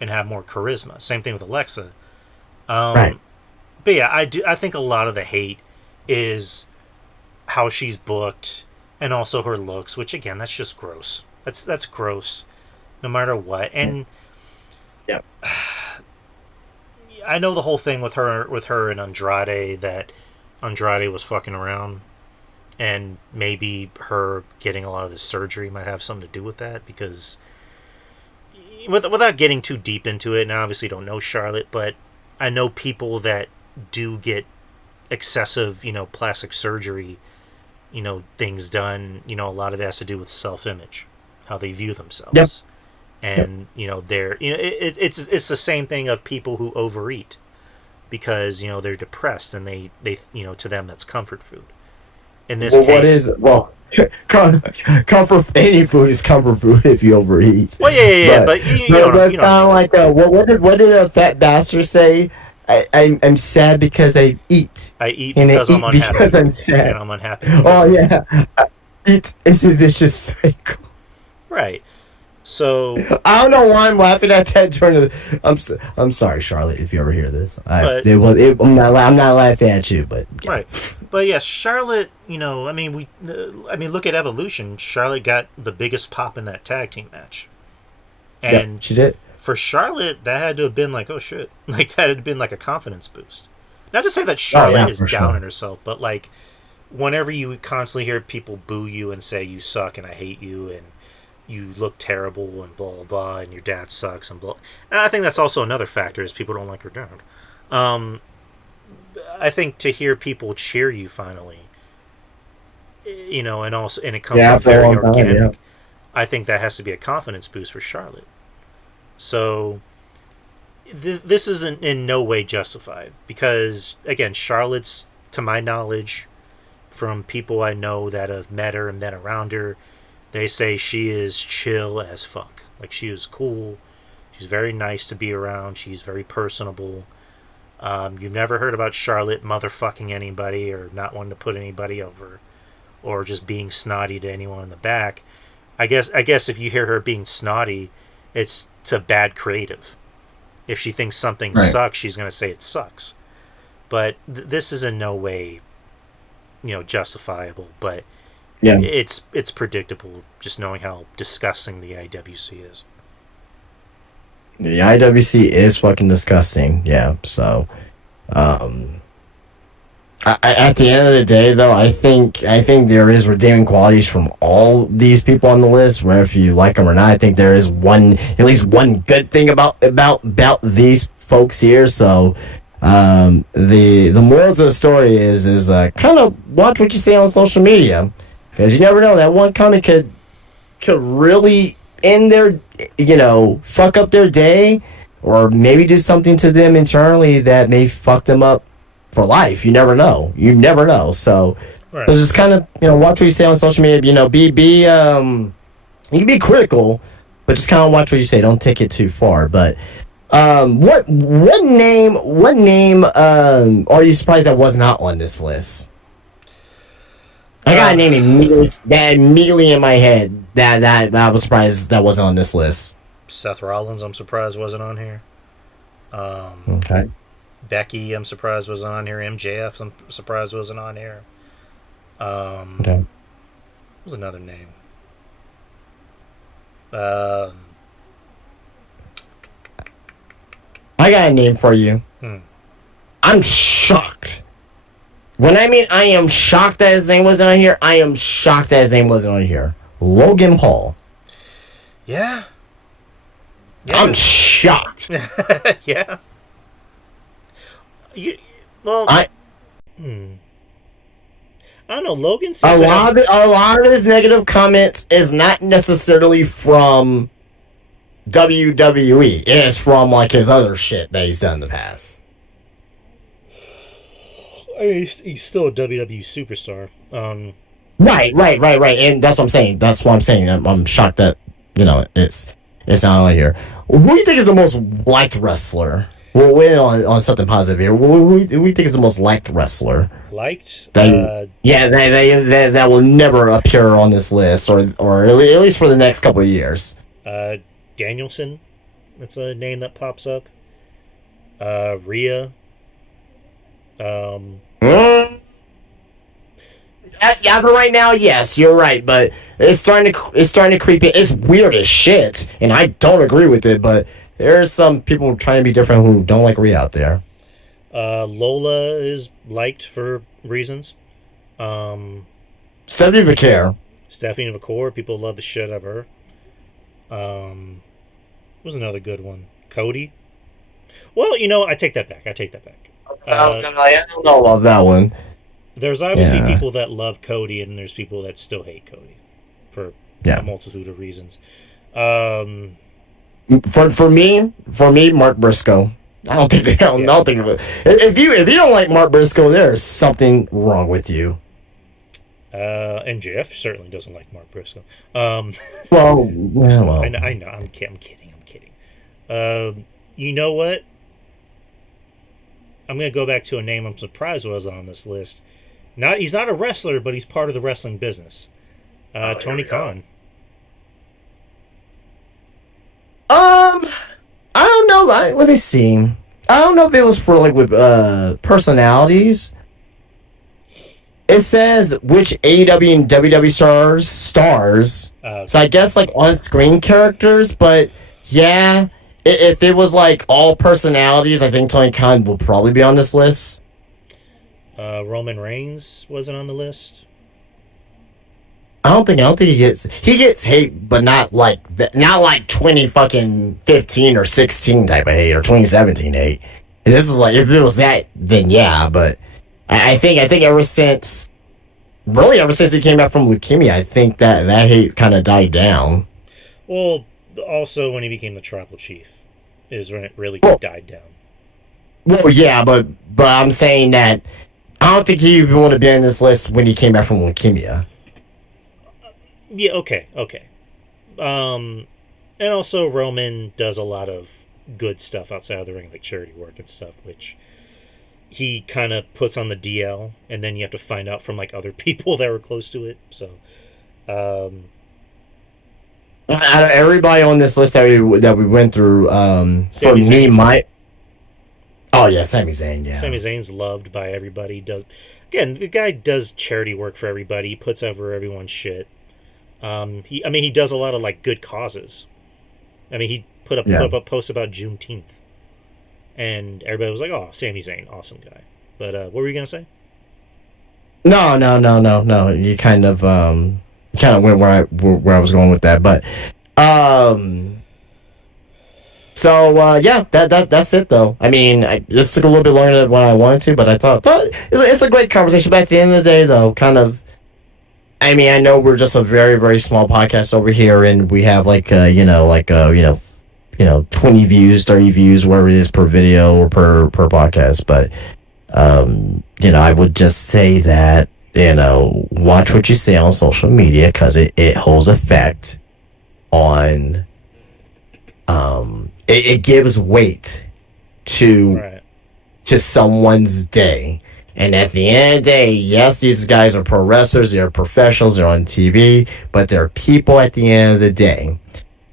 and have more charisma. Same thing with Alexa. Right. But yeah, I think a lot of the hate is how she's booked, and also her looks, which again, that's just gross. That's gross, no matter what. And Yeah. I know the whole thing with her and Andrade, that Andrade was fucking around, and maybe her getting a lot of this surgery might have something to do with that, because without getting too deep into it, and I obviously don't know Charlotte, but I know people that do get excessive, plastic surgery, things done. A lot of it has to do with self-image, how they view themselves. Yep. And they're it's the same thing of people who overeat because they're depressed, and they to them that's comfort food. In this Well, case, what is comfort? Any food is comfort food if you overeat. well, yeah, But but you but, know, but you know what I kind of mean. like what did a fat bastard say? I'm sad because I eat, I eat and I because I'm eat because unhappy, I'm and sad. I'm unhappy Oh because of it. yeah, eat is a vicious cycle. Right. So, I don't know why I'm laughing at that during the. I'm sorry, Charlotte, if you ever hear this. but I'm not laughing at you, but yeah. right, but yeah, Charlotte. I mean, look at Evolution. Charlotte got the biggest pop in that tag team match, Yep, and she did. for Charlotte, that had to have been like, oh shit, like that had been like a confidence boost. Not to say that Oh Charlotte yeah, is for down sure. on herself, but like whenever you constantly hear people boo you and say you suck and I hate you and you look terrible and blah blah blah and your dad sucks and blah. And I think that's also another factor is people don't like her dad. Um, I think to hear people cheer you finally, and it comes Yeah, off after a very long time. Yeah. organic. I think that has to be a confidence boost for Charlotte. So this isn't in no way justified because again, Charlotte's, to my knowledge, from people I know that have met her and been around her, they say she is chill as fuck. Like she is cool. She's very nice to be around. She's very personable. You've never heard about Charlotte motherfucking anybody or not wanting to put anybody over or just being snotty to anyone in the back. I guess if you hear her being snotty, it's to bad creative. If she thinks something Right. sucks, she's going to say it sucks. But this is in no way, justifiable. But Yeah. it's predictable, just knowing how disgusting the IWC is. The IWC is fucking disgusting. Yeah. So, um, at the end of the day, though, I think there is redeeming qualities from all these people on the list. Where if you like them or not, I think there is at least one good thing about these folks here. So, the moral to the story is kind of watch what you say on social media, because you never know, that one comment could really end their, fuck up their day, or maybe do something to them internally that may fuck them up for life. You never know. You never know. So Right. just kind of, watch what you say on social media. You can be critical, but just kind of watch what you say. Don't take it too far. But what name are you surprised that was not on this list? I got a Uh, name immediately in my head that I was surprised that wasn't on this list. Seth Rollins, I'm surprised wasn't on here. Um, Okay. Becky, I'm surprised wasn't on here. MJF, I'm surprised wasn't on here. Okay. What was another name? Um, I got a name for you. hmm. I'm shocked. When I mean I am shocked that his name wasn't on here, I am shocked that his name wasn't on here. Logan Paul. Yeah. I'm Yeah. shocked. Yeah. You, well, I hmm. I don't know. Logan a seems to have. lot of his negative comments is not necessarily from WWE. It is from like his other shit that he's done in the past. I mean, he's still a WWE superstar. Right. And that's what I'm saying. That's what I'm saying. I'm shocked that it's not on here. Who do you think is the most liked wrestler? We'll win on something positive here. Who do you think is the most liked wrestler? Liked. That that will never appear on this list, or at least for the next couple of years. Danielson. That's a name that pops up. Rhea. Um, Mm, as of right now, yes, you're right, but it's starting to creep in. It's weird as shit, and I don't agree with it. But there's some people trying to be different who don't like Rhea out there. Lola is liked for reasons. Some people care. Stephanie McCord, people love the shit out of her. What was another good one? Cody. Well, I take that back. I take that back. I don't know about that one. There's obviously Yeah. people that love Cody, and there's people that still hate Cody for Yeah. a multitude of reasons. Um, For me, Mark Briscoe. I don't think they don't. I Yeah. don't think if you don't like Mark Briscoe, there's something wrong with you. MJF certainly doesn't like Mark Briscoe. Well, yeah, well. I know. I'm kidding. I'm kidding. You know what? I'm gonna go back to a name I'm surprised was on this list. He's not a wrestler, but he's part of the wrestling business. Tony Khan. I don't know. Let me see. I don't know if it was for like with personalities. It says which AEW and WWE stars. So I guess like on screen characters, but yeah, if it was like all personalities, I think Tony Khan will probably be on this list. Roman Reigns wasn't on the list. I don't think he gets hate, but not like that, not like 20 fucking 15 or 16 type of hate or 2017 hate. And this is like if it was that, then yeah. But I think ever since he came back from leukemia, I think that hate kind of died down. Well, also when he became the tribal chief is when it really Well, died down. well, yeah, but I'm saying that I don't think he even would have been on this list when he came back from leukemia. Yeah. Okay. And also Roman does a lot of good stuff outside of the ring, like charity work and stuff, which he kind of puts on the DL, and then you have to find out from like other people that were close to it. So, um, Out of everybody on this list that we went through, for Sami me, Zayn. oh yeah, Sami Zayn, yeah. Sami Zayn's loved by everybody. Does again, the guy does charity work for everybody. He puts over everyone's shit. He does a lot of like good causes. I mean, he put Yeah. up a post about Juneteenth, and everybody was like, "Oh, Sami Zayn, awesome guy." But what were you gonna say? No. You kind of went where I was going with that, but um, so yeah, that's it though. I mean, this took a little bit longer than what I wanted to, but I thought it's a great conversation. But at the end of the day, though, kind of. I mean, I know we're just a very, very small podcast over here, and we have like, 20 views, 30 views, whatever it is per video or per podcast. But, I would just say that, watch what you say on social media because it holds effect on, it gives weight to Right. someone's day. And at the end of the day, yes, these guys are pro wrestlers, they're professionals, they're on TV, but they're people at the end of the day.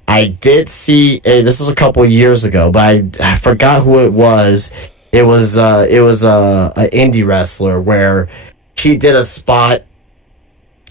I did see this was a couple of years ago, but I forgot who it was. It was an indie wrestler where he did a spot,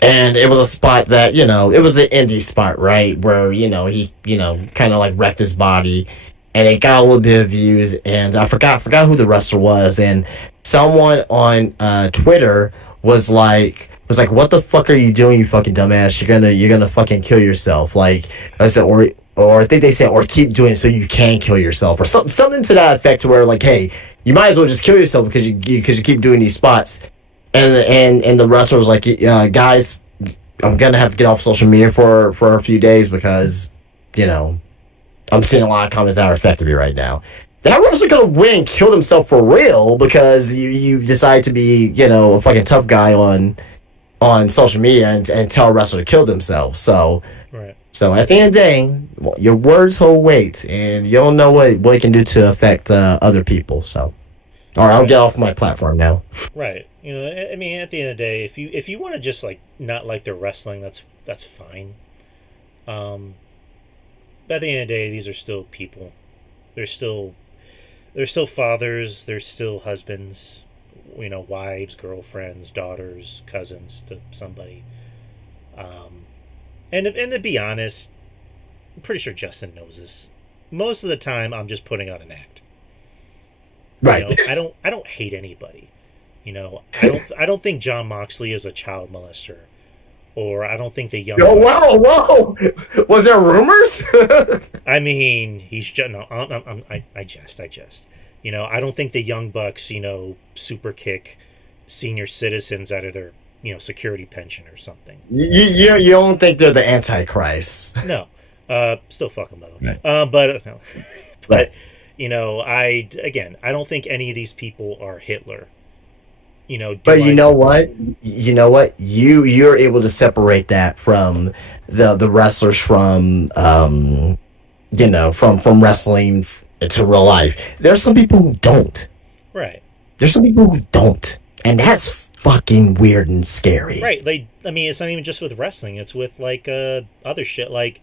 and it was a spot that it was an indie spot, right? Where he kind of like wrecked his body, and it got a little bit of views, and I forgot who the wrestler was, and someone on Twitter was like, what the fuck are you doing, you fucking dumbass? You're gonna fucking kill yourself. Like I said, or I think they said, or keep doing it so you can kill yourself, or something to that effect, to where like, hey, you might as well just kill yourself because you keep doing these spots. And the wrestler was like, guys, I'm gonna have to get off social media for a few days because I'm seeing a lot of comments that are affecting me right now. That wrestler could have went and killed himself for real because you decide to be, a fucking tough guy on social media and tell a wrestler to kill themselves. Right. So at the end of the day, your words hold weight, and you don't know what it can do to affect other people. So, all right, I'll get off my platform now. Right. I mean, at the end of the day, if you want to just like not like their wrestling, that's fine. But at the end of the day, these are still people. They're still fathers. They're still husbands. wives, girlfriends, daughters, cousins to somebody. And to be honest, I'm pretty sure Justin knows this. Most of the time, I'm just putting on an act. Right. I don't hate anybody. I don't think John Moxley is a child molester, or I don't think the young. Oh, whoa! Was there rumors? I mean, he's just no. I jest. I don't think the Young Bucks, super kick senior citizens out of their, security pension or something. You don't think they're the Antichrist? No. Still fuck them, by the way. Right. But no. Right. I don't think any of these people are Hitler. But you know what? You're able to separate that from the wrestlers from from wrestling to real life. There's some people who don't. Right. There's some people who don't, and that's fucking weird and scary. Right. It's not even just with wrestling. It's with other shit like.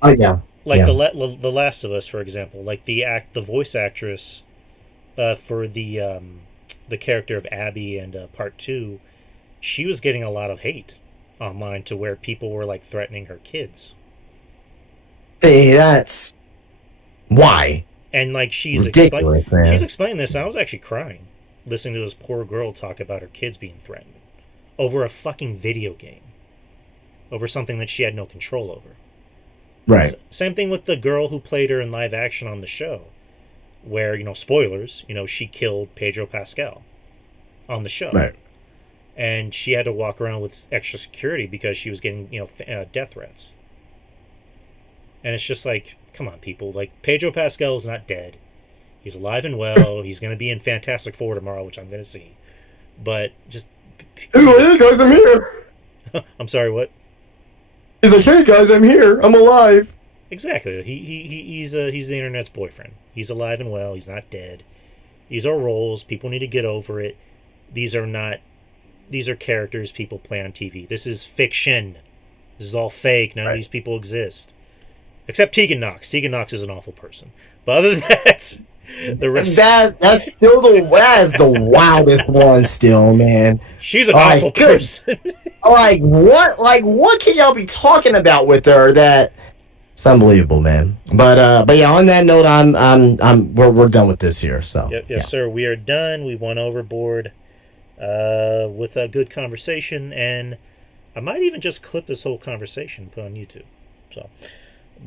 Oh yeah. Like yeah. the Last of Us, for example. Like the voice actress for the character of Abby and Part 2, she was getting a lot of hate online to where people were like threatening her kids. Hey, that's why. And like she's explaining this, and I was actually crying listening to this poor girl talk about her kids being threatened over a fucking video game, over something that she had no control over. Right. Same thing with the girl who played her in live action on the show, where, spoilers, she killed Pedro Pascal on the show. Right. And she had to walk around with extra security because she was getting, death threats. And it's just like, come on, people. Like, Pedro Pascal is not dead. He's alive and well. He's going to be in Fantastic Four tomorrow, which I'm going to see. But just... Hey, guys, I'm here. I'm sorry, what? He's like, hey, guys, I'm here. I'm alive. Exactly. He's the internet's boyfriend. He's alive and well. He's not dead. These are roles. People need to get over it. These are characters people play on TV. This is fiction. This is all fake. None of these people exist. Except Tegan Knox. Tegan Knox is an awful person. But other than that, the rest... That's still that is the wildest one still, man. She's an awful person. What can y'all be talking about with her that... It's unbelievable, man. But yeah, on that note, we're done with this here. So yes, sir. We are done. We went overboard with a good conversation, and I might even just clip this whole conversation and put on YouTube. So,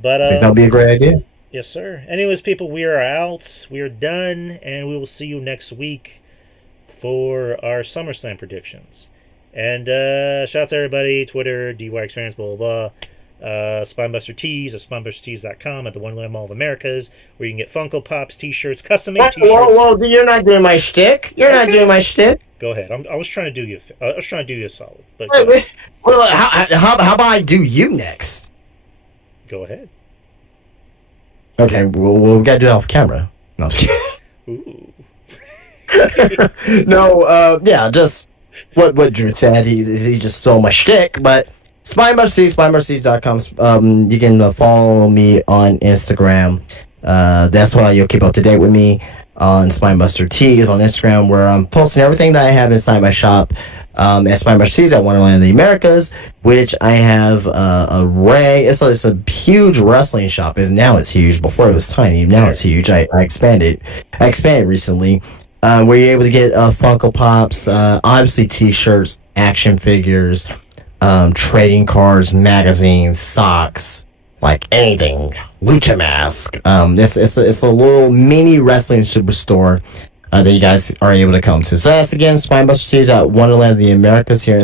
but I think that'll be a great idea. Yes, sir. Anyways, people, we are out. We are done, and we will see you next week for our SummerSlam predictions. And shout out to everybody, Twitter, DY Experience, blah, blah, blah. Spinebuster Tees at spinebustertees.com at the Wonderland Mall of Americas, where you can get Funko Pops, t-shirts, custom-made t-shirts. Whoa, you're not doing my shtick. Not doing my shtick. Go ahead. I was trying to do you. I was trying to do you a solid. But wait. Well, how about I do you next? Go ahead. Okay, we'll gotta do it off camera. No, I'm just kidding. Ooh. No, yeah, just what Drew said. He just stole my shtick, but. SpineBusterTees.com. You can follow me on Instagram. That's why you'll keep up to date with me on Spinebuster Tees on Instagram, where I'm posting everything that I have inside my shop at Spinebuster Tees at Wonderland of the Americas, which I have it's a huge wrestling shop. Now it's huge. Before it was tiny. Now it's huge. I expanded recently. Where you're able to get Funko Pops, obviously T-shirts, action figures, trading cards, magazines, socks, like anything, lucha mask. It's a little mini wrestling superstore that you guys are able to come to. So that's again Spinebuster Tees at Wonderland of the Americas here in